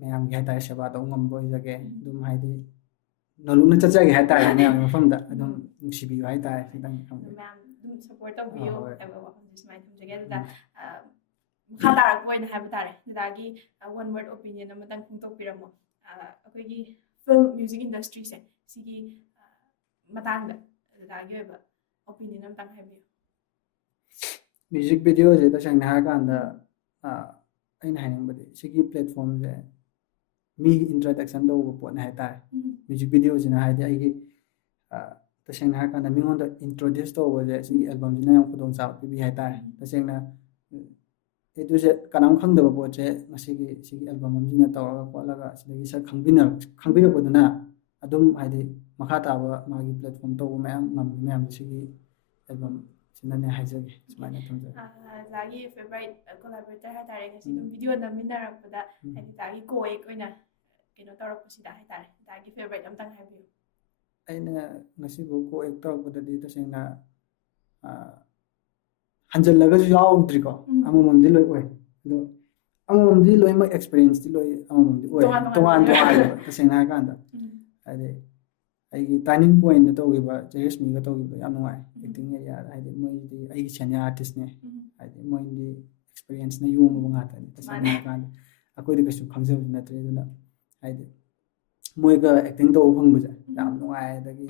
ꯃꯌꯥꯝꯒꯤ ꯍꯥꯏꯇꯥꯔꯦ ꯁꯦꯕꯥ ꯇꯧꯕ ꯉꯝꯕ ꯑꯣꯏꯖꯒꯦ ꯑꯗꯨꯝ ꯍꯥꯏꯗꯤ ꯅꯣꯂꯨꯛꯅ ꯆꯠꯆꯒꯦ ꯍꯥꯏꯇꯥꯔꯦ ꯃꯌꯥꯝꯒꯤ ꯃꯐꯝꯗ ꯑꯗꯨꯝ ꯅꯨꯡꯁꯤꯕꯤꯌꯨ ꯍꯥꯏꯇꯥꯔꯦ ꯈꯤꯇꯪ ꯈꯪꯕꯤꯌꯨ ꯃꯌꯥꯝ ꯑꯗꯨꯝ ꯁꯞꯄꯣꯔꯠ ꯇꯧꯕꯤꯌꯨ ꯍꯣꯏ ꯍꯥꯏꯕ ꯋꯥꯐꯝꯁꯦ ꯁꯨꯃꯥꯏꯅ ꯊꯝꯖꯒꯦ ꯑꯗꯨꯗ ꯃꯈꯥ ꯇꯥꯔꯛꯄ ꯑꯣꯏꯅ ꯍꯥꯏꯕ ꯇꯥꯔꯦ ꯗꯗꯥꯒꯤ ꯋꯥꯟ ꯋꯥꯔꯗ ꯑꯣꯄꯤꯅꯤꯌꯟ ꯑꯃꯇꯪ ꯐꯣꯡꯗꯣꯛꯄꯤꯔꯝꯃꯣ ꯑꯩꯈꯣꯏꯒꯤ ꯐꯤꯜꯝ ꯃ꯭ꯌꯨꯖꯤꯛ ꯏꯟꯗꯁꯇ꯭ꯔꯤꯁꯦ ꯁꯤꯒꯤ ꯃꯇꯥꯡꯗ ꯗꯗꯥꯒꯤ ꯑꯣꯏꯕ ꯑꯣꯄꯤꯅꯤꯌꯟ ꯑꯃꯇꯪ ꯍꯥꯏꯕꯤꯌꯨ ꯃ꯭ꯌꯨꯖꯤꯛ ꯚꯤꯗꯤꯑꯣꯁꯦ ꯇꯁꯦꯡꯅ ꯍꯥꯏꯔꯀꯥꯟꯗ ꯑꯩꯅ ꯍꯥꯏꯅꯤꯡꯕꯗꯤ ꯁꯤꯒꯤ ꯄ꯭ꯂꯦꯠꯐꯣꯝꯁꯦ ꯃꯤꯒꯤ ꯏꯟꯇ꯭ꯔꯗꯛꯁꯟ ꯇꯧꯕ ꯄꯣꯠꯅꯤ ꯍꯥꯏꯇꯥꯔꯦ ꯃ꯭ꯌꯨꯖꯤꯛ ꯚꯤꯗꯤꯑꯣꯁꯤꯅ ꯍꯥꯏꯗꯤ ꯑꯩꯒꯤ ꯇꯁꯦꯡꯅ ꯍꯥꯏꯔꯀꯥꯟꯗ ꯃꯤꯉꯣꯟꯗ ꯏꯟꯇ꯭ꯔꯣꯗ꯭ꯌꯨꯁ ꯇꯧꯕꯁꯦ ꯁꯤꯒꯤ ꯑꯦꯜꯕꯝꯁꯤꯅ ꯌꯥꯝ ꯈꯨꯗꯣꯡꯆꯥꯕ ꯄꯤꯕꯤ ꯍꯥꯏꯇꯥꯔꯦ ꯇꯁꯦꯡꯅ ꯑꯗꯨꯁꯦ ꯀꯅꯥꯝ ꯈꯪꯗꯕ ꯄꯣꯠꯁꯦ ꯁꯤꯒꯤ ꯑꯦꯜꯕꯝ ꯑꯃꯁꯤꯅ ꯇꯧꯔꯒ ꯈꯣꯠꯂꯒ ꯁꯤꯗꯒꯤ ꯁꯛ ꯈꯪꯕꯤꯔꯛꯄꯗꯨꯅ ꯑꯗꯨꯝ ꯍꯥꯏꯗꯤ ꯃꯈꯥ ꯇꯥꯕ ꯃꯥꯒꯤ ꯄ꯭ꯂꯦꯠꯐꯣꯝ ꯇꯧꯕ ꯃꯌꯥꯝ ꯉꯝꯃꯤ ꯃꯌꯥꯝꯁꯦ ꯁꯤꯒꯤ ꯑꯦꯜꯕꯝ ꯁꯤꯅꯅꯦ ꯍꯥꯏꯖꯒꯦ ꯁꯨꯃꯥꯏꯅ ꯊꯝꯖꯒꯦ ꯗꯥꯒꯤ ꯐꯦꯚꯣꯔꯥꯏꯠ ꯀꯣꯂꯥꯕꯣꯔꯦꯇꯔ ꯍꯥꯏꯇꯥꯔꯦ ꯉꯁꯤ ꯑꯗꯨꯝ ꯚꯤꯗꯤꯑꯣ ꯅꯝꯃꯤꯟꯅꯔꯛꯄꯗ ꯍꯥꯏꯗꯤ ꯗꯥꯒꯤ ꯀꯣꯑꯦꯛ ꯑꯣꯏꯅ ꯀꯩꯅꯣ ꯇꯧꯔꯛꯄꯁꯤꯗ ꯍꯥꯏꯇꯥꯔꯦ ꯗꯥꯒꯤ ꯐꯦꯚꯣꯔꯥꯏꯠ ꯑꯝꯇꯪ ꯍꯥꯏꯕꯤꯌꯨ ꯑꯩꯅ ꯉꯁꯤꯐꯥꯎ ꯀꯣꯑꯦꯛ ꯇꯧꯔꯛꯄꯗꯗꯤ ꯇꯁꯦꯡꯅ ꯍꯟꯖꯜꯂꯒꯁꯨ ꯌꯥꯎꯗ꯭ꯔꯤꯀꯣ ꯑꯃꯃꯝꯗꯤ ꯂꯣꯏ ꯑꯣꯏ ꯑꯗꯣ ꯑꯃꯃꯝꯗꯤ ꯂꯣꯏꯅꯃꯛ ꯑꯦꯛꯁꯄꯤꯔꯤꯌꯦꯟꯁꯇꯤ ꯂꯣꯏ ꯑꯃꯃꯝꯗꯤ ꯑꯣꯏ ꯇꯣꯉꯥꯟꯂꯦꯕ ꯇꯁꯦꯡꯅ ꯍꯥꯏꯔꯀꯥꯟꯗ ꯍꯥꯏꯗꯤ ꯑꯩꯒꯤ ꯇꯔꯅꯤꯡ ꯄꯣꯏꯟꯗ ꯇꯧꯈꯤꯕ ꯖꯦꯔꯦꯁꯃꯤꯒ ꯇꯧꯈꯤꯕꯗꯣ ꯌꯥꯝ ꯅꯨꯡꯉꯥꯏ ꯑꯦꯛꯇꯤꯡ ꯑꯦꯔꯤꯌꯥꯗ ꯍꯥꯏꯗꯤ ꯃꯣꯏꯗꯤ ꯑꯩꯒꯤ ꯁꯦꯅꯤꯌꯔ ꯑꯥꯔꯇꯤꯁꯅꯦ ꯍꯥꯏꯗꯤ ꯃꯣꯏꯗꯤ ꯑꯦꯛꯁꯄꯤꯔꯤꯌꯦꯟꯁꯅ ꯌꯣꯝꯃꯕ ꯉꯥꯛꯇꯅꯤ ꯇꯁꯦꯡꯅ ꯍꯥꯏꯔꯀꯥꯟꯗ ꯑꯩꯈꯣꯏꯗꯤ ꯀꯩꯁꯨ ꯈꯪꯖꯕꯁꯨ ꯅꯠꯇ꯭ꯔꯦ ꯑꯗꯨꯅ ꯍꯥꯏꯗꯤ ꯃꯣꯏꯒ ꯑꯦꯛꯇꯤꯡ ꯇꯧꯕ ꯐꯪꯕꯁꯦ ꯌꯥꯝ ꯅꯨꯡꯉꯥꯏ ꯑꯗꯒꯤ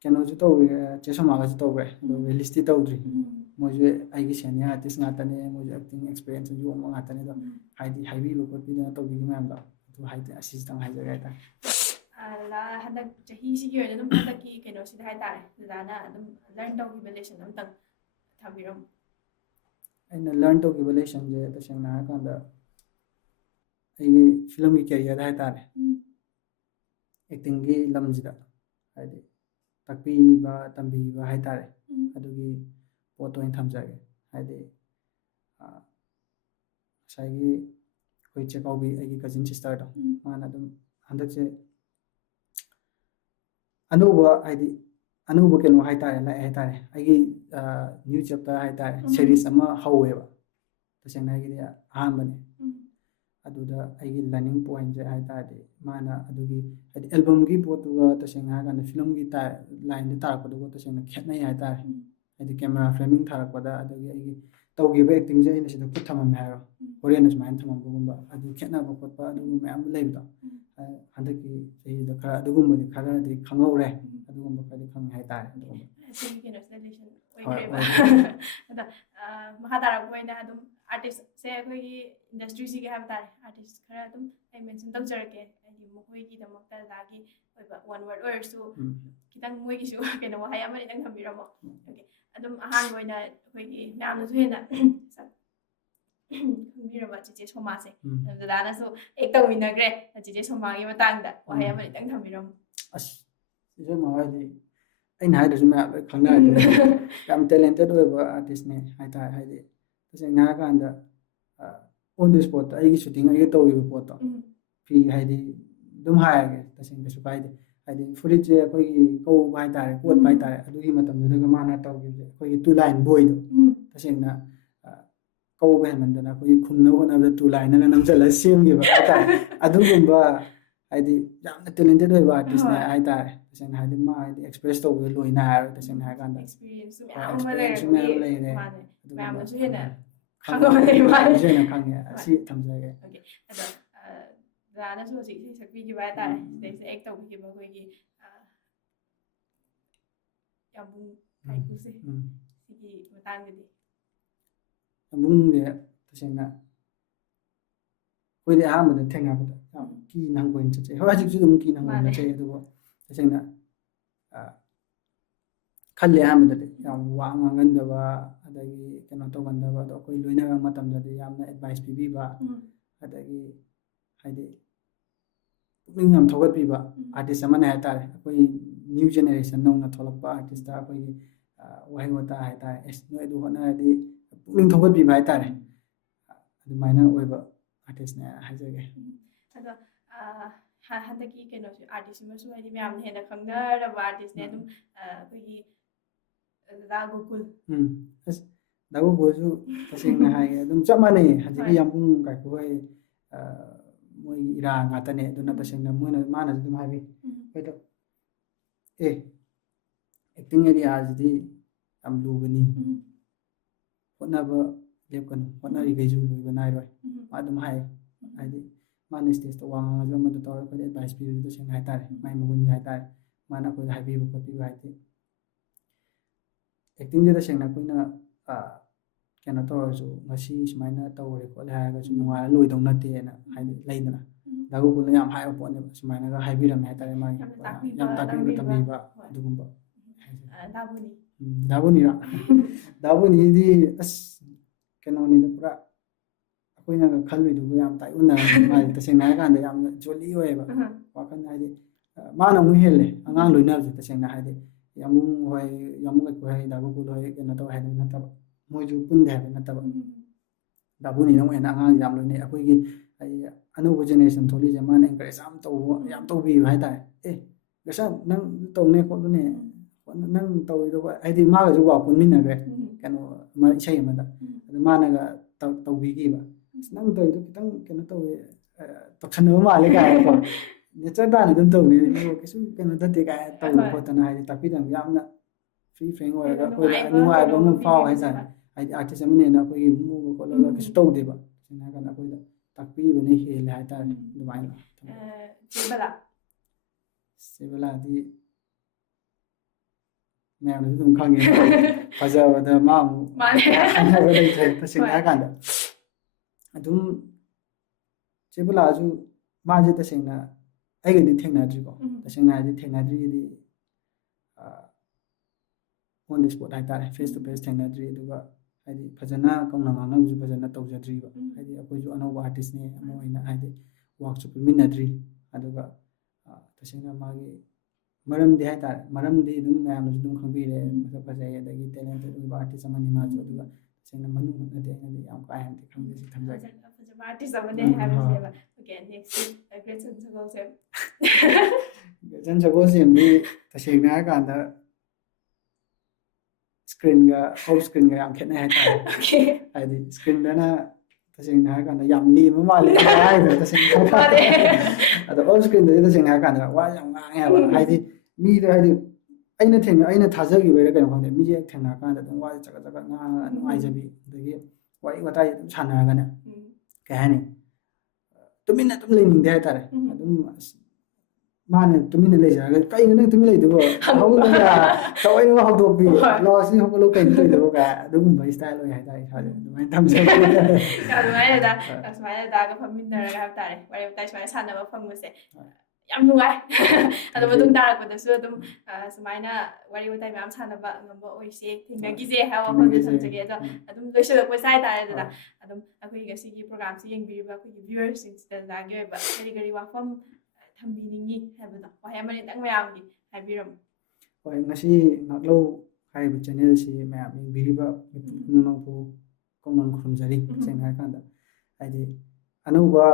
ꯀꯩꯅꯣꯁꯨ ꯇꯧꯈ꯭ꯔꯦ ꯆꯦ ꯁꯣꯃꯥꯒꯁꯨ ꯇꯧꯈ꯭ꯔꯦ ꯑꯗꯣ ꯔꯤꯂꯤꯁꯇꯤ ꯇꯧꯗ꯭ꯔꯤ ꯃꯣꯏꯁꯨ ꯑꯩꯒꯤ ꯁꯦꯅꯤꯌꯔ ꯑꯥꯔꯇꯤꯁ ꯉꯥꯛꯇꯅꯦ ꯃꯣꯏꯁꯨ ꯑꯦꯛꯇꯤꯡ ꯑꯦꯛꯁꯄꯤꯔꯤꯌꯦꯟꯁ ꯌꯣꯝꯕ ꯉꯥꯛꯇꯅꯦ ꯑꯗꯣ ꯍꯥꯏꯗꯤ ꯍꯥꯏꯕꯤꯕ ꯈꯣꯠꯄꯤꯗꯅ ꯇꯧꯕꯤꯕ ꯃꯌꯥꯝꯗꯣ ꯑꯗꯨ ꯍꯥꯏꯗꯤ ꯑꯁꯤꯁꯤꯇꯪ ꯍꯥꯏꯖꯒꯦ ꯍꯥꯏꯇꯥꯔꯦ ꯗꯗꯥ ꯍꯟꯗꯛ ꯆꯍꯤꯁꯤꯒꯤ ꯑꯣꯏꯅ ꯑꯗꯨꯝ ꯍꯟꯗꯛꯀꯤ ꯀꯩꯅꯣꯁꯤꯗ ꯍꯥꯏꯇꯥꯔꯦ ꯗꯗꯥꯅ ꯑꯗꯨꯝ ꯂꯔꯟ ꯇꯧꯈꯤꯕ ꯂꯦꯁꯟ ꯑꯝꯇꯪ ꯊꯝꯕꯤꯔꯝꯃꯨ ꯑꯩꯅ ꯂꯔꯟ ꯇꯧꯈꯤꯕ ꯂꯦꯁꯟꯁꯦ ꯇꯁꯦꯡꯅ ꯍꯥꯏꯔꯀꯥꯟꯗ ꯑꯩꯒꯤ ꯐꯤꯂꯝꯒꯤ ꯀꯦꯔꯤꯌꯔꯗ ꯍꯥꯏꯇꯥꯔꯦ ꯑꯦꯛꯇꯤꯡꯒꯤ ꯂꯝꯁꯤꯗ ꯍꯥꯏꯗꯤ ꯇꯥꯛꯄꯤꯕ ꯇꯝꯕꯤꯕ ꯍꯥꯏꯇꯥꯔꯦ ꯑꯗꯨꯒꯤ ꯄꯣꯠꯇꯣ ꯑꯣꯏꯅ ꯊꯝꯖꯒꯦ ꯍꯥꯏꯗꯤ ꯉꯁꯥꯏꯒꯤ ꯑꯩꯈꯣꯏ ꯆꯦꯀꯥꯎꯕꯤ ꯑꯩꯒꯤ ꯀꯖꯤꯟ ꯁꯤꯁꯇꯔꯗꯣ ꯃꯥꯅ ꯑꯗꯨꯝ ꯍꯟꯗꯛꯁꯦ ꯑꯅꯧꯕ ꯍꯥꯏꯗꯤ ꯑꯅꯧꯕ ꯀꯩꯅꯣ ꯍꯥꯏꯇꯥꯔꯦ ꯂꯥꯛꯑꯦ ꯍꯥꯏꯇꯥꯔꯦ ꯑꯩꯒꯤ ꯅ꯭ꯌꯨ ꯆꯦꯞꯇꯔ ꯍꯥꯏꯇꯥꯔꯦ ꯁꯦꯔꯤꯁ ꯑꯃ ꯍꯧꯋꯦꯕ ꯇꯁꯦꯡꯅ ꯑꯩꯒꯤꯗꯤ ꯑꯍꯥꯟꯕꯅꯤ ꯑꯗꯨꯗ ꯑꯩꯒꯤ ꯂꯔꯅꯤꯡ ꯄꯣꯏꯟꯁꯦ ꯍꯥꯏ ꯇꯥꯔꯗꯤ ꯃꯥꯅ ꯑꯗꯨꯒꯤ ꯍꯥꯏꯗꯤ ꯑꯦꯜꯕꯝꯒꯤ ꯄꯣꯠꯇꯨꯒ ꯇꯁꯦꯡꯅ ꯍꯥꯏꯔꯀꯥꯟꯗ ꯐꯤꯂꯝꯒꯤ ꯂꯥꯏꯟꯗ ꯇꯥꯔꯛꯄꯗꯨꯒ ꯇꯁꯦꯡꯅ ꯈꯦꯠꯅꯩ ꯍꯥꯏꯇꯥꯔꯦ ꯍꯥꯏꯗꯤ ꯀꯦꯃꯦꯔꯥ ꯐ꯭ꯔꯦꯃꯤꯡ ꯊꯥꯔꯛꯄꯗ ꯑꯗꯒꯤ ꯑꯩꯒꯤ ꯇꯧꯈꯤꯕ ꯑꯦꯛꯇꯤꯡꯁꯦ ꯑꯩꯅ ꯁꯤꯗ ꯈꯨꯠ ꯊꯝꯃꯝꯃꯦ ꯍꯥꯏꯔꯣ ꯍꯣꯔꯦꯟꯅ ꯁꯨꯃꯥꯏꯅ ꯊꯝꯃꯝꯕꯒꯨꯝꯕ ꯑꯗꯨ ꯈꯦꯠꯅꯕ ꯈꯣꯠꯄ ꯑꯗꯨꯒꯨꯝꯕ ꯃꯌꯥꯝ ꯂꯩꯕꯗꯣ ꯍꯟꯗꯛꯀꯤ ꯆꯍꯤꯗ ꯈꯔ ꯑꯗꯨꯒꯨꯝꯕꯗꯤ ꯈꯔꯗꯤ ꯈꯪꯍꯧꯔꯦ ꯑꯗꯨꯒꯨꯝꯕ ꯈꯔꯗꯤ ꯈꯪꯉꯦ ꯍꯥꯏꯇꯥꯔꯦ ꯑꯗꯨꯒꯨꯝꯕ ꯁꯤꯒꯤ ꯀꯩꯅꯣꯁꯤꯗ ꯂꯦꯁꯟ ꯑꯣꯏꯈ꯭ꯔꯦꯕ ꯑꯗ ꯃꯈꯥ ꯇꯥꯔꯛꯄ ꯑꯣꯏꯅ ꯑꯗꯨꯝ ꯑꯥꯔꯇꯤꯁꯁꯦ ꯑꯩꯈꯣꯏꯒꯤ ꯏꯟꯗꯁꯇ꯭ꯔꯤꯁꯤꯒꯤ ꯍꯥꯏꯕ ꯇꯥꯔꯦ ꯑꯥꯔꯇꯤꯁ ꯈꯔ ꯑꯗꯨꯝ ꯑꯩ ꯃꯦꯟꯁꯟ ꯇꯧꯖꯔꯛꯀꯦ ꯍꯥꯏꯗꯤ ꯃꯈꯣꯏꯒꯤꯗꯃꯛꯇ ꯗꯗꯥꯒꯤ ꯑꯣꯏꯕ ꯋꯥꯟ ꯋꯥꯔꯗ ꯑꯣꯏꯔꯁꯨ ꯈꯤꯇꯪ ꯃꯣꯏꯒꯤꯁꯨ ꯀꯩꯅꯣ ꯋꯥꯍꯩ ꯑꯃ ꯅꯪ ꯊꯝꯕꯤꯔꯝꯃꯣ ꯑꯣꯀꯦ ꯑꯗꯨꯝ ꯑꯍꯥꯟꯕ ꯑꯣꯏꯅ ꯑꯩꯈꯣꯏꯒꯤ ꯃꯌꯥꯝꯅꯁꯨ ꯍꯦꯟꯅ ꯈꯪꯕꯤꯔꯕ ꯆꯤꯆꯦ ꯁꯣꯃꯥꯁꯦ ꯗꯗꯥꯅꯁꯨ ꯑꯦꯛ ꯇꯧꯃꯤꯟꯅꯈ꯭ꯔꯦ ꯆꯤꯆꯦ ꯁꯣꯃꯥꯒꯤ ꯃꯇꯥꯡꯗ ꯋꯥꯍꯩ ꯑꯃ ꯈꯤꯇꯪ ꯊꯝꯕꯤꯔꯝꯃꯣ ꯑꯁ ꯆꯦ ꯁꯣꯃꯥ ꯍꯥꯏꯗꯤ ꯑꯩꯅ ꯍꯥꯏꯗ꯭ꯔꯁꯨ ꯃꯌꯥꯝ ꯂꯣꯏ ꯈꯪꯅꯔꯗꯤ ꯌꯥꯝ ꯇꯦꯂꯦꯟꯇꯦꯠ ꯑꯣꯏꯕ ꯑꯥꯔꯇꯤꯁꯅꯦ ꯍꯥꯏꯇꯥꯔꯦ ꯍꯥꯏꯗꯤ ꯇꯁꯦꯡꯅ ꯍꯥꯏꯔꯀꯥꯟꯗ ꯑꯣꯟ ꯗ ꯏꯁꯄꯣꯠꯇ ꯑꯩꯒꯤ ꯁꯨꯇꯤꯡ ꯑꯩꯒ ꯇꯧꯈꯤꯕ ꯄꯣꯠꯇꯣ ꯐꯤ ꯍꯥꯏꯗꯤ ꯑꯗꯨꯝ ꯍꯥꯏꯔꯒꯦ ꯇꯁꯦꯡꯅ ꯀꯩꯁꯨ ꯀꯥꯏꯗꯦ ꯍꯥꯏꯗꯤ ꯐꯨꯔꯤꯠꯁꯦ ꯑꯩꯈꯣꯏꯒꯤ ꯀꯧꯕ ꯍꯥꯏꯇꯥꯔꯦ ꯀꯣꯠꯄ ꯍꯥꯏꯇꯥꯔꯦ ꯑꯗꯨꯒꯤ ꯃꯇꯝꯗꯨꯗꯒ ꯃꯥꯅ ꯇꯧꯈꯤꯕꯁꯦ ꯑꯩꯈꯣꯏꯒꯤ ꯇꯨ ꯂꯥꯏꯟ ꯕꯣꯏꯗꯣ ꯇꯁꯦꯡꯅ ꯀꯧꯕ ꯍꯦꯟꯃꯟꯗꯅ ꯑꯩꯈꯣꯏꯒꯤ ꯈꯨꯝꯅꯕ ꯍꯣꯠꯅꯕꯗ ꯇꯨ ꯂꯥꯏꯟꯅꯒ ꯅꯝꯁꯤꯜꯂꯒ ꯁꯦꯝꯈꯤꯕ ꯍꯥꯏꯇꯥꯔꯦ ꯑꯗꯨꯒꯨꯝꯕ ꯍꯥꯏꯗꯤ ꯌꯥꯝꯅ ꯇꯦꯂꯦꯟꯇꯦꯠ ꯑꯣꯏꯕ ꯑꯥꯔꯇꯤꯁꯅꯦ ꯍꯥꯏꯇꯥꯔꯦ ꯇꯁꯦꯡꯅ ꯍꯥꯏꯗꯤ ꯃꯥ ꯍꯥꯏꯗꯤ ꯑꯦꯛꯁꯄ꯭ꯔꯦꯁ ꯇꯧꯕꯗ ꯂꯣꯏ ꯅꯥꯏꯔꯣꯏ ꯇꯁꯦꯡꯅ ꯍꯥꯏꯔ ꯀꯥꯟꯗ ꯑꯦꯛꯁꯄꯤꯔꯤꯌꯦꯟꯁꯁꯨ ꯑꯦꯛꯁꯄꯤꯔꯤꯌꯦꯟꯁꯁꯨ ꯃꯌꯥꯝ ꯃꯌꯥꯝ ꯑꯃ ꯂꯩꯔꯦ ꯃꯥꯅꯦ ꯑꯗꯨꯒꯨꯝꯕ ꯃꯌꯥꯝꯅꯁꯨ ꯍꯦꯟꯅ ꯈꯪꯉꯦ ꯈꯪꯉꯝꯃꯅꯤ ꯃꯌꯥꯝꯁꯨ ꯍꯦꯟꯅ ꯈꯪꯉꯦ ꯑꯁꯤ ꯊꯝꯖꯒꯦ ꯑꯣꯀꯦ ꯑꯗꯣ ꯗꯗꯥꯅꯁꯨ ꯍꯧꯖꯤꯛ ꯏꯁꯩ ꯁꯛꯄꯤꯈꯤꯕ ꯍꯥꯏꯇꯥꯔꯦ ꯁꯤꯗꯩꯁꯤꯗ ꯑꯦꯛ ꯇꯧꯕꯤꯈꯤꯕ ꯑꯩꯈꯣꯏꯒꯤ ꯌꯥꯝꯕꯨꯡ ꯀꯥꯏꯀꯨꯁꯦ ꯁꯤꯒꯤ ꯃꯇꯥꯡꯗꯗꯤ ꯌꯥꯝꯕꯨꯡꯁꯦ ꯇꯁꯦꯡꯅ ꯑꯩꯈꯣꯏꯗꯤ ꯑꯍꯥꯟꯕꯗ ꯊꯦꯡꯅꯕꯗ ꯌꯥꯝ ꯀꯤꯅ ꯍꯪꯒꯣꯏꯅ ꯆꯠꯆꯩ ꯍꯣꯏ ꯍꯧꯖꯤꯛꯁꯨ ꯑꯗꯨꯝ ꯀꯤꯅ ꯍꯪꯒꯣꯏꯅ ꯆꯠꯆꯩ ꯑꯗꯨꯕꯨ ꯇꯁꯦꯡꯅ ꯈꯜꯂꯦ ꯑꯍꯥꯟꯕꯗꯗꯤ ꯌꯥꯝ ꯋꯥ ꯉꯥꯡꯒꯟꯗꯕ ꯑꯗꯒꯤ ꯀꯩꯅꯣ ꯇꯧꯒꯟꯗꯕ ꯑꯗꯣ ꯑꯩꯈꯣꯏ ꯂꯣꯏꯅꯔ ꯃꯇꯝꯗꯗꯤ ꯌꯥꯝꯅ ꯑꯦꯗꯚꯥꯏꯁ ꯄꯤꯕꯤꯕ ꯑꯗꯒꯤ ꯍꯥꯏꯗꯤ ꯄꯨꯛꯅꯤꯡ ꯌꯥꯝ ꯊꯧꯒꯠꯄꯤꯕ ꯑꯥꯔꯇꯤꯁ ꯑꯃꯅꯦ ꯍꯥꯏꯇꯥꯔꯦ ꯑꯩꯈꯣꯏ ꯅ꯭ꯌꯨ ꯖꯦꯅꯦꯔꯦꯁꯟ ꯅꯧꯅ ꯊꯣꯛꯂꯛꯄ ꯑꯥꯔꯇꯤꯁꯇ ꯑꯩꯈꯣꯏꯒꯤ ꯋꯥꯍꯩ ꯋꯥꯇꯥ ꯍꯥꯏꯇꯥꯔꯦ ꯑꯦꯁ ꯅꯣꯏ ꯑꯗꯨ ꯍꯣꯠꯅꯔꯗꯤ ꯄꯨꯛꯅꯤꯡ ꯊꯧꯒꯠꯄꯤꯕ ꯍꯥꯏꯇꯥꯔꯦ ꯑꯗꯨꯃꯥꯏꯅ ꯑꯣꯏꯕ ꯑꯥꯔꯇꯤꯁꯅꯦ ꯍꯥꯏꯖꯒꯦ ꯑꯗꯣ ꯍꯟꯗꯛꯀꯤ ꯀꯩꯅꯣꯁꯦ ꯑꯥꯔꯇꯤꯁ ꯑꯃꯁꯨ ꯍꯥꯏꯗꯤ ꯃꯌꯥꯝꯅ ꯍꯦꯟꯅ ꯈꯪꯅꯔꯕ ꯑꯥꯔꯇꯤꯁꯅꯦ ꯑꯗꯨꯝ ꯑꯩꯈꯣꯏꯒꯤ ꯗꯥ ꯒꯣꯀꯨꯜ ꯑꯁ ꯗꯥ ꯒꯣꯀꯨꯜꯁꯨ ꯇꯁꯦꯡꯅ ꯍꯥꯏꯒꯦ ꯑꯗꯨꯝ ꯆꯞ ꯃꯥꯟꯅꯩ ꯍꯧꯖꯤꯛꯀꯤ ꯌꯥꯝꯕꯨꯡ ꯀꯥꯏꯀꯨ ꯍꯣꯏ ꯃꯣꯏꯒꯤ ꯏꯔꯥ ꯉꯥꯛꯇꯅꯦ ꯑꯗꯨꯅ ꯇꯁꯦꯡꯅ ꯃꯥꯅꯁꯨ ꯑꯗꯨꯝ ꯍꯥꯏꯕꯤ ꯑꯩꯈꯣꯏꯗ ꯑꯦꯛꯇꯤꯡ ꯑꯦꯔꯤꯌꯥꯁꯤꯗꯤ ꯌꯥꯝ ꯂꯨꯕꯅꯤ ꯍꯣꯠꯅꯕ ꯂꯦꯞꯀꯅꯨ ꯍꯣꯠꯅꯔꯤꯈꯩꯁꯨ ꯂꯣꯏꯕ ナꯏꯔꯣꯏ ꯃꯥ ꯑꯗꯨꯝ ꯍꯥꯏ ꯍꯥꯏꯗꯤ ꯃꯥꯅ ꯁ꯭ꯇꯦꯖꯇ ꯋꯥ ꯉꯥꯡꯉꯁꯨ ꯑꯃꯗ ꯇꯧꯔꯒ ꯑꯩꯈꯣꯏꯗ ꯑꯦꯗꯚꯥꯏꯁ ꯄꯤꯕꯁꯨ ꯇꯁꯦꯡꯅ ꯍꯥꯏꯇꯥꯔꯦ ꯃꯥꯏ ꯃꯒꯨꯟꯁꯦ ꯍꯥꯏꯇꯥꯔꯦ ꯃꯥꯅ ꯑꯩꯈꯣꯏꯗ ꯍꯥꯏꯕꯤꯕ ꯈꯣꯠꯄꯤꯕ ꯍꯥꯏꯗꯤ ꯑꯦꯛꯇꯤꯡꯁꯦ ꯇꯁꯦꯡꯅ ꯑꯩꯈꯣꯏꯅ ꯀꯩꯅꯣ ꯇꯧꯔꯁꯨ ꯉꯁꯤ ꯁꯨꯃꯥꯏꯅ ꯇꯧꯔꯦ ꯈꯣꯠꯂꯦ ꯍꯥꯏꯔꯒꯁꯨ ꯅꯨꯡꯉꯥꯏꯔ ꯂꯣꯏꯗꯧ ꯅꯠꯇꯦꯅ ꯍꯥꯏꯗꯤ ꯂꯩꯗꯅ ꯗꯥ ꯒꯣꯀꯨꯜꯅ ꯌꯥꯝ ꯍꯥꯏꯕ ꯄꯣꯠꯅꯦꯕ ꯁꯨꯃꯥꯏꯅꯒ ꯍꯥꯏꯕꯤꯔꯝꯃꯦ ꯍꯥꯏꯇꯥꯔꯦ ꯃꯥꯒꯤ ꯌꯥꯝ ꯇꯥꯛꯄꯤꯕ ꯇꯝꯕꯤꯕ ꯑꯗꯨꯒꯨꯝꯕ ꯗꯥꯕꯨꯅꯤ ꯗꯥꯕꯨꯅꯤꯔꯥ ꯗꯥꯕꯨꯅꯤꯗꯤ ꯑꯁ ꯀꯩꯅꯣꯅꯤꯗ ꯄꯨꯔꯥ ꯑꯩꯈꯣꯏꯅꯒ ꯈꯜꯂꯨꯏꯗꯨꯒ ꯌꯥꯝ ꯇꯥꯏꯑꯣꯟꯅꯔꯝꯃꯤ ꯃꯥꯗꯤ ꯇꯁꯦꯡꯅ ꯍꯥꯏꯔꯀꯥꯟꯗ ꯌꯥꯝꯅ ꯖꯣꯂꯤ ꯑꯣꯏꯌꯦꯕ ꯋꯥꯈꯜ ꯍꯥꯏꯗꯤ ꯃꯥꯅ ꯑꯃꯨꯛ ꯍꯦꯜꯂꯦ ꯑꯉꯥꯡ ꯂꯣꯏꯅꯕꯁꯦ ꯇꯁꯦꯡꯅ ꯍꯥꯏꯗꯤ ꯌꯥꯝꯕꯨꯡ ꯍꯣꯏ ꯌꯥꯝꯕꯨꯡ ꯀꯩꯀꯨ ꯍꯣꯏ ꯗꯥ ꯒꯣꯀꯨꯜ ꯍꯣꯏ ꯀꯩꯅꯣ ꯇꯧꯋꯦ ꯍꯥꯏꯕ ꯅꯠꯇꯕ ꯃꯣꯏꯁꯨ ꯄꯨꯟꯗꯦ ꯍꯥꯏꯕ ꯅꯠꯇꯕ ꯗꯥꯕꯨꯅꯤꯅ ꯑꯃꯨꯛ ꯍꯦꯟꯅ ꯑꯉꯥꯡꯁꯦ ꯌꯥꯝ ꯂꯣꯏꯅꯩ ꯑꯩꯈꯣꯏꯒꯤ ꯑꯅꯧꯕ ꯖꯦꯅꯦꯔꯦꯁꯟ ꯊꯣꯛꯂꯤꯁꯦ ꯃꯥꯅ ꯑꯦꯟꯀꯔꯦꯖ ꯌꯥꯝ ꯇꯧꯕꯤꯕ ꯍꯥꯏꯇꯥꯔꯦ ꯒꯁꯥꯟ ꯅꯪ ꯇꯧꯅꯦ ꯈꯣꯠꯂꯨꯅꯦ ꯅꯪ ꯇꯧꯔꯤꯗꯣ ꯍꯥꯏꯗꯤ ꯃꯥꯒꯁꯨ ꯋꯥ ꯄꯨꯟꯃꯤꯟꯅꯈ꯭ꯔꯦ ꯀꯩꯅꯣ ꯏꯁꯩ ꯑꯃꯗ ꯑꯗꯨ ꯃꯥꯅꯒ ꯇꯧꯕꯤꯈꯤꯕ ꯅꯪ ꯇꯧꯔꯤꯗꯣ ꯈꯤꯇꯪ ꯀꯩꯅꯣ ꯇꯧꯋꯦ ꯇꯧꯁꯟꯅꯕ ꯃꯥꯜꯂꯦ ꯀꯥꯏꯅꯀꯣ ꯅꯦꯆꯔ ꯇꯥꯅ ꯑꯗꯨꯝ ꯇꯧꯅꯤ ꯀꯩꯁꯨ ꯀꯩꯅꯣ ꯅꯠꯇꯦ ꯀꯥꯏ ꯇꯧꯕ ꯈꯣꯠꯇꯅ ꯍꯥꯏꯗꯤ ꯇꯥꯛꯄꯤꯗꯕ ꯌꯥꯝꯅ ꯐ꯭ꯔꯤ ꯐ꯭ꯔꯦꯡ ꯑꯣꯏꯔꯒ ꯑꯩꯈꯣꯏꯗ ꯅꯨꯡꯉꯥꯏꯕ ꯑꯃ ꯐꯥꯎ ꯍꯥꯏꯇꯥꯔꯦ ꯍꯥꯏꯗꯤ ꯑꯥꯔꯇꯤꯁ ꯑꯃꯅꯦꯅ ꯑꯩꯈꯣꯏꯒꯤ ꯃꯨꯕ ꯈꯣꯠꯂꯒ ꯀꯩꯁꯨ ꯇꯧꯗꯦꯕ ꯁꯦꯡꯅ ꯍꯥꯏꯔꯀꯥꯟꯗ ꯑꯩꯈꯣꯏꯗ ꯇꯥꯛꯄꯤꯕꯅ ꯍꯦꯜꯂꯦ ꯍꯥꯏꯇꯥꯔꯦ ꯑꯗꯨꯃꯥꯏꯅ ꯆꯦꯕꯂꯥꯗꯤ ꯃꯌꯥꯝꯅꯁꯨ ꯑꯗꯨꯝ ꯈꯪꯉꯦ ꯐꯖꯕꯗ ꯃꯥ ꯑꯃꯨꯛ ꯍꯥꯏꯅꯕ ꯂꯩꯇ꯭ꯔꯦ ꯇꯁꯦꯡꯅ ꯍꯥꯏꯔꯀꯥꯟꯗ ꯑꯗꯨꯝ ꯆꯦꯕꯂꯥꯁꯨ ꯃꯥꯁꯦ ꯇꯁꯦꯡꯅ ꯑꯩꯒꯗꯤ ꯊꯦꯡꯅꯗ꯭ꯔꯤꯀꯣ ꯇꯁꯦꯡꯅ ꯍꯥꯏꯔꯗꯤ ꯊꯦꯡꯅꯗ꯭ꯔꯤꯗꯤ ꯑꯣꯟ ꯗ ꯁ꯭ꯄꯣꯠ ꯍꯥꯏꯇꯥꯔꯦ ꯐꯦꯁ ꯇꯨ ꯐꯦꯁ ꯊꯦꯡꯅꯗ꯭ꯔꯤ ꯑꯗꯨꯒ ꯍꯥꯏꯗꯤ ꯐꯖꯅ ꯀꯧꯅ ꯉꯥꯡꯅꯕꯁꯨ ꯐꯖꯅ ꯇꯧꯖꯗ꯭ꯔꯤꯕ ꯍꯥꯏꯗꯤ ꯑꯩꯈꯣꯏꯁꯨ ꯑꯅꯧꯕ ꯑꯥꯔꯇꯤꯁꯅꯦ ꯑꯃ ꯑꯣꯏꯅ ꯍꯥꯏꯗꯤ ꯋꯥꯛꯁꯨ ꯄꯨꯟꯃꯤꯟꯅꯗ꯭ꯔꯤ ꯑꯗꯨꯒ ꯇꯁꯦꯡꯅ ꯃꯥꯒꯤ ꯃꯔꯝꯗꯤ ꯍꯥꯏꯇꯥꯔꯦ ꯃꯔꯝꯗꯤ ꯑꯗꯨꯝ ꯃꯌꯥꯝꯅꯁꯨ ꯑꯗꯨꯝ ꯈꯪꯕꯤꯔꯦ ꯃꯁꯛ ꯐꯖꯩ ꯑꯗꯒꯤ ꯇꯦꯂꯦꯟꯇꯦꯠ ꯑꯣꯏꯕ ꯑꯥꯔꯇꯤꯁ ꯑꯃꯅꯤ ꯃꯥꯁꯨ ꯑꯗꯨꯒ ꯇꯁꯦꯡꯅ ꯃꯅꯨꯡꯗꯗꯤ ꯑꯩꯅꯗꯤ ꯌꯥꯝ ꯀꯥ ꯍꯦꯟꯅꯗꯤ ꯈꯪꯗꯦ ꯁꯤ ꯊꯝꯖꯒꯦ ꯐꯖꯕ ꯑꯥꯔꯇꯤꯁ ꯑꯃꯅꯦ ꯍꯥꯏꯕꯁꯦꯕ ꯑꯣꯀꯦ ꯅꯦꯛꯁ ꯒ꯭ꯔꯦꯠꯁꯟ ꯁꯒꯣꯜꯁꯦꯝ ꯒ꯭ꯔꯦꯠꯁꯟ ꯁꯒꯣꯜꯁꯦꯝꯗꯤ ꯇꯁꯦꯡꯅ ꯍꯥꯏꯔꯀꯥꯟꯗ ꯁ꯭ꯀ꯭ꯔꯤꯟꯒ ꯑꯣꯐ ꯁ꯭ꯀ꯭ꯔꯤꯟꯒ ꯌꯥꯝ ꯈꯦꯠꯅꯩ ꯍꯥꯏꯇꯥꯔꯦ ꯍꯥꯏꯗꯤ ꯁ꯭ꯀ꯭ꯔꯤꯟꯗꯅ ꯇꯁꯦꯡꯅ ꯍꯥꯏꯔꯀꯥꯟꯗ ꯌꯥꯝ ꯂꯦꯝꯕ ꯃꯥꯜꯂꯦ ꯍꯥꯏꯗꯣ ꯇꯁꯦꯡꯅ ꯑꯗꯣ ꯑꯣꯐ ꯁ꯭ꯀ꯭ꯔꯤꯟꯗꯗꯤ ꯇꯁꯦꯡꯅ ꯍꯥꯏꯔꯀꯥꯟꯗ ꯋꯥ ꯌꯥꯝ ꯉꯥꯡꯉꯦꯕ ꯍꯥꯏꯗꯤ ꯃꯤꯗꯣ ꯍꯥꯏꯗꯤ ꯑꯩꯅ ꯊꯥꯖꯈꯤꯕꯩꯔꯥ ꯀꯩꯅꯣ ꯈꯪꯗꯦ ꯃꯤꯁꯦ ꯍꯦꯛ ꯊꯦꯡꯅꯔꯀꯥꯟꯗ ꯑꯗꯨꯝ ꯋꯥꯁꯦ ꯆꯒꯠ ꯆꯒꯠ ꯉꯥꯡꯉꯒ ꯅꯨꯡꯉꯥꯏꯖꯕꯤ ꯑꯗꯒꯤ ꯋꯥꯔꯤ ꯋꯥꯇꯥꯏ ꯑꯗꯨꯝ ꯁꯥꯟꯅꯔꯒꯅꯦ ꯀꯩ ꯍꯥꯏꯅꯤ ꯇꯨꯃꯤꯟꯅ ꯑꯗꯨꯝ ꯂꯩꯅꯤꯡꯗꯦ ꯍꯥꯏꯇꯥꯔꯦ ꯑꯗꯨꯝ ꯃꯥꯅ ꯇꯨꯃꯤꯟꯅ ꯂꯩꯖꯔꯒ ꯀꯩꯅꯣ ꯅꯪ ꯇꯨꯃꯤꯟꯅ ꯂꯩꯗꯨꯕꯣ ꯍꯧꯒꯠꯂꯒ ꯊꯑꯣꯏꯅ ꯍꯧꯗꯣꯛꯄꯤ ꯂꯥꯎꯁꯤ ꯍꯧꯒꯠꯂꯣ ꯀꯩꯅꯣ ꯇꯧꯗꯕ ꯀꯥꯏ ꯑꯗꯨꯒꯨꯝꯕ ꯏꯁꯇꯥꯏꯜ ꯑꯣꯏ ꯍꯥꯏꯇꯥꯔꯦ ꯏꯁꯥꯁꯦ ꯑꯗꯨꯃꯥꯏꯅ ꯊꯝꯖꯒꯦ ꯁꯨꯃꯥꯏꯅ ꯗꯥꯒ ꯐꯝꯃꯤꯟꯅꯔꯒ ꯍꯥꯏꯕ ꯇꯥꯔꯦ ꯋꯥꯔꯤ ꯋꯥꯇꯥꯏ ꯁꯨꯃꯥꯏꯅ ꯁꯥꯟꯅꯕ ꯐꯪꯕꯁꯦ ꯌꯥꯝ ꯅꯨꯡꯉꯥꯏ ꯑꯗꯣ ꯃꯇꯨꯡ ꯇꯥꯔꯛꯄꯗꯁꯨ ꯑꯗꯨꯝ ꯁꯨꯃꯥꯏꯅ ꯋꯥꯔꯤ ꯋꯥꯇꯥꯏ ꯃꯌꯥꯝ ꯁꯥꯟꯅꯕ ꯉꯝꯕ ꯑꯣꯏꯁꯦ ꯊꯦꯡꯅꯈꯤꯁꯦ ꯍꯥꯏꯕ ꯋꯥꯐꯝꯁꯦ ꯊꯝꯖꯒꯦ ꯑꯗꯣ ꯑꯗꯨꯝ ꯂꯣꯏꯁꯤꯜꯂꯛꯄꯁꯦ ꯍꯥꯏꯇꯥꯔꯦ ꯑꯗꯨꯗ ꯑꯗꯨꯝ ꯑꯩꯈꯣꯏꯒꯤ ꯉꯁꯤꯒꯤ ꯄ꯭ꯔꯣꯒ꯭ꯔꯥꯝꯁꯤ ꯌꯦꯡꯕꯤꯔꯤꯕ ꯑꯩꯈꯣꯏꯒꯤ ꯚ꯭ꯌꯨꯋꯔꯁꯤꯡꯁꯤꯗ ꯗꯥꯒꯤ ꯑꯣꯏꯕ ꯀꯔꯤ ꯀꯔꯤ ꯋꯥꯐꯝ ꯊꯝꯕꯤꯅꯤꯡꯉꯤ ꯍꯥꯏꯕꯗꯣ ꯋꯥꯍꯩ ꯑꯃꯅꯤꯇꯪ ꯃꯌꯥꯝꯒꯤ ꯍꯥꯏꯕꯤꯔꯝꯃꯨ ꯍꯣꯏ ꯉꯁꯤ ꯉꯥꯛꯂꯧ ꯍꯥꯏꯔꯤꯕ ꯆꯦꯅꯦꯜꯁꯤ ꯃꯌꯥꯝ ꯌꯦꯡꯕꯤꯔꯤꯕ ꯃꯤꯄꯨꯝ ꯈꯨꯗꯤꯡꯃꯛꯄꯨ ꯀꯧꯅꯥꯝ ꯈꯨꯔꯨꯝꯖꯔꯤ ꯇꯁꯦꯡꯅ ꯍꯥꯏꯔꯀꯥꯟꯗ ꯍꯥꯏꯗꯤ ꯑꯅꯧꯕ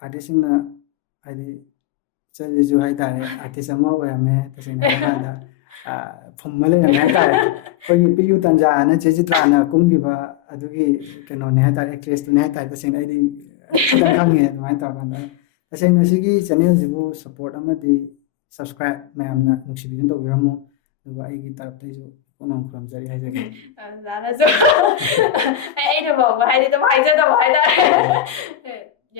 ꯑꯥꯔꯇꯤꯁꯁꯤꯡꯅ ꯍꯥꯏꯗꯤ ꯆꯠꯂꯤꯁꯨ ꯍꯥꯏꯇꯥꯔꯦ ꯑꯥꯔꯇꯤꯁ ꯑꯃ ꯑꯣꯏꯔꯝꯃꯦ ꯇꯁꯦꯡꯅ ꯍꯥꯏꯔꯀꯥꯟꯗ ꯐꯨꯝꯃ ꯂꯩꯔꯝꯃꯦ ꯍꯥꯏꯇꯥꯔꯦ ꯑꯩꯈꯣꯏꯒꯤ ꯄꯤꯌꯨ ꯇꯟꯖꯥꯅ ꯆꯦ ꯆꯤꯇ꯭ꯔꯥꯅ ꯀꯨꯝꯈꯤꯕ ꯑꯗꯨꯒꯤ ꯀꯩꯅꯣꯅꯦ ꯍꯥꯏꯇꯥꯔꯦ ꯑꯦꯛꯇ꯭ꯔꯦꯁꯇꯨꯅꯦ ꯍꯥꯏꯇꯥꯔꯦ ꯇꯁꯦꯡꯅ ꯑꯩꯗꯤ ꯈꯤꯇꯪ ꯈꯪꯉꯦ ꯑꯗꯨꯃꯥꯏꯅ ꯇꯧꯔꯀꯥꯟꯗ ꯇꯁꯦꯡꯅ ꯁꯤꯒꯤ ꯆꯦꯅꯦꯜꯁꯤꯕꯨ ꯁꯞꯄꯣꯔꯠ ꯑꯃꯗꯤ ꯁꯕꯁꯀ꯭ꯔꯥꯏꯕ ꯃꯌꯥꯝꯅ ꯅꯨꯡꯁꯤꯕꯤꯗꯨꯅ ꯇꯧꯕꯤꯔꯝꯃꯨ ꯑꯗꯨꯒ ꯑꯩꯒꯤ ꯇꯔꯞꯇꯩꯁꯨ ꯄꯨꯛꯅꯤꯡ ꯈꯨꯔꯨꯝꯖꯔꯤ ꯍꯥꯏꯖꯒꯦ ꯗꯥꯅꯁꯨ ꯑꯩꯅ ꯐꯥꯎꯕ ꯍꯥꯏꯗꯤ ꯑꯗꯨꯝ ꯍꯥꯏꯖꯗꯕ ꯍꯥꯏꯇꯥꯔꯦ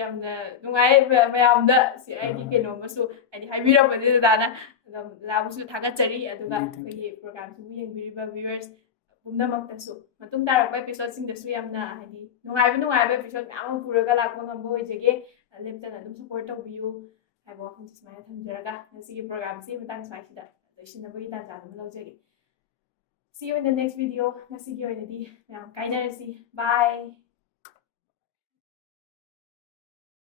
ꯌꯥꯝꯅ ꯅꯨꯡꯉꯥꯏ ꯃꯌꯥꯝꯗ ꯁꯤ ꯑꯩꯒꯤ ꯀꯩꯅꯣꯃꯁꯨ ꯍꯥꯏꯗꯤ ꯍꯥꯏꯕꯤꯔꯝꯕꯅꯤ ꯗꯥꯅ ꯗꯥꯕꯨꯁꯨ ꯊꯥꯒꯠꯆꯔꯤ ꯑꯗꯨꯒ ꯑꯩꯈꯣꯏꯒꯤ ꯄ꯭ꯔꯣꯒ꯭ꯔꯥꯝꯁꯤꯕꯨ ꯌꯦꯡꯕꯤꯔꯤꯕ ꯚ꯭ꯌꯨꯋꯔꯁ ꯄꯨꯝꯅꯃꯛꯇꯁꯨ ꯃꯇꯨꯡ ꯇꯥꯔꯛꯄ ꯑꯦꯄꯤꯁꯣꯗꯁꯤꯡꯗꯁꯨ ꯌꯥꯝꯅ ꯍꯥꯏꯗꯤ ꯅꯨꯡꯉꯥꯏꯕ ꯑꯦꯄꯤꯁꯣꯗ ꯃꯌꯥꯝ ꯑꯃ ꯄꯨꯔꯒ ꯂꯥꯛꯄ ꯉꯝꯕ ꯑꯣꯏꯖꯒꯦ ꯂꯦꯞꯇꯅ ꯑꯗꯨꯝ ꯁꯞꯄꯣꯔꯠ ꯇꯧꯕꯤꯌꯨ ꯍꯥꯏꯕ ꯋꯥꯐꯝꯁꯤ ꯁꯨꯃꯥꯏꯅ ꯊꯝꯖꯔꯒ ꯉꯁꯤꯒꯤ ꯄ꯭ꯔꯣꯒ꯭ꯔꯥꯝꯁꯤ ꯃꯇꯥꯡ ꯁ꯭ꯋꯥꯏꯁꯤꯗ ꯂꯣꯏꯁꯤꯟꯅꯕꯒꯤ ꯇꯥꯟꯖꯥ ꯑꯃ ꯂꯧꯖꯒꯦ See you in the next video. Ngasi gi oinadi. Mayam kainarasi. Bye.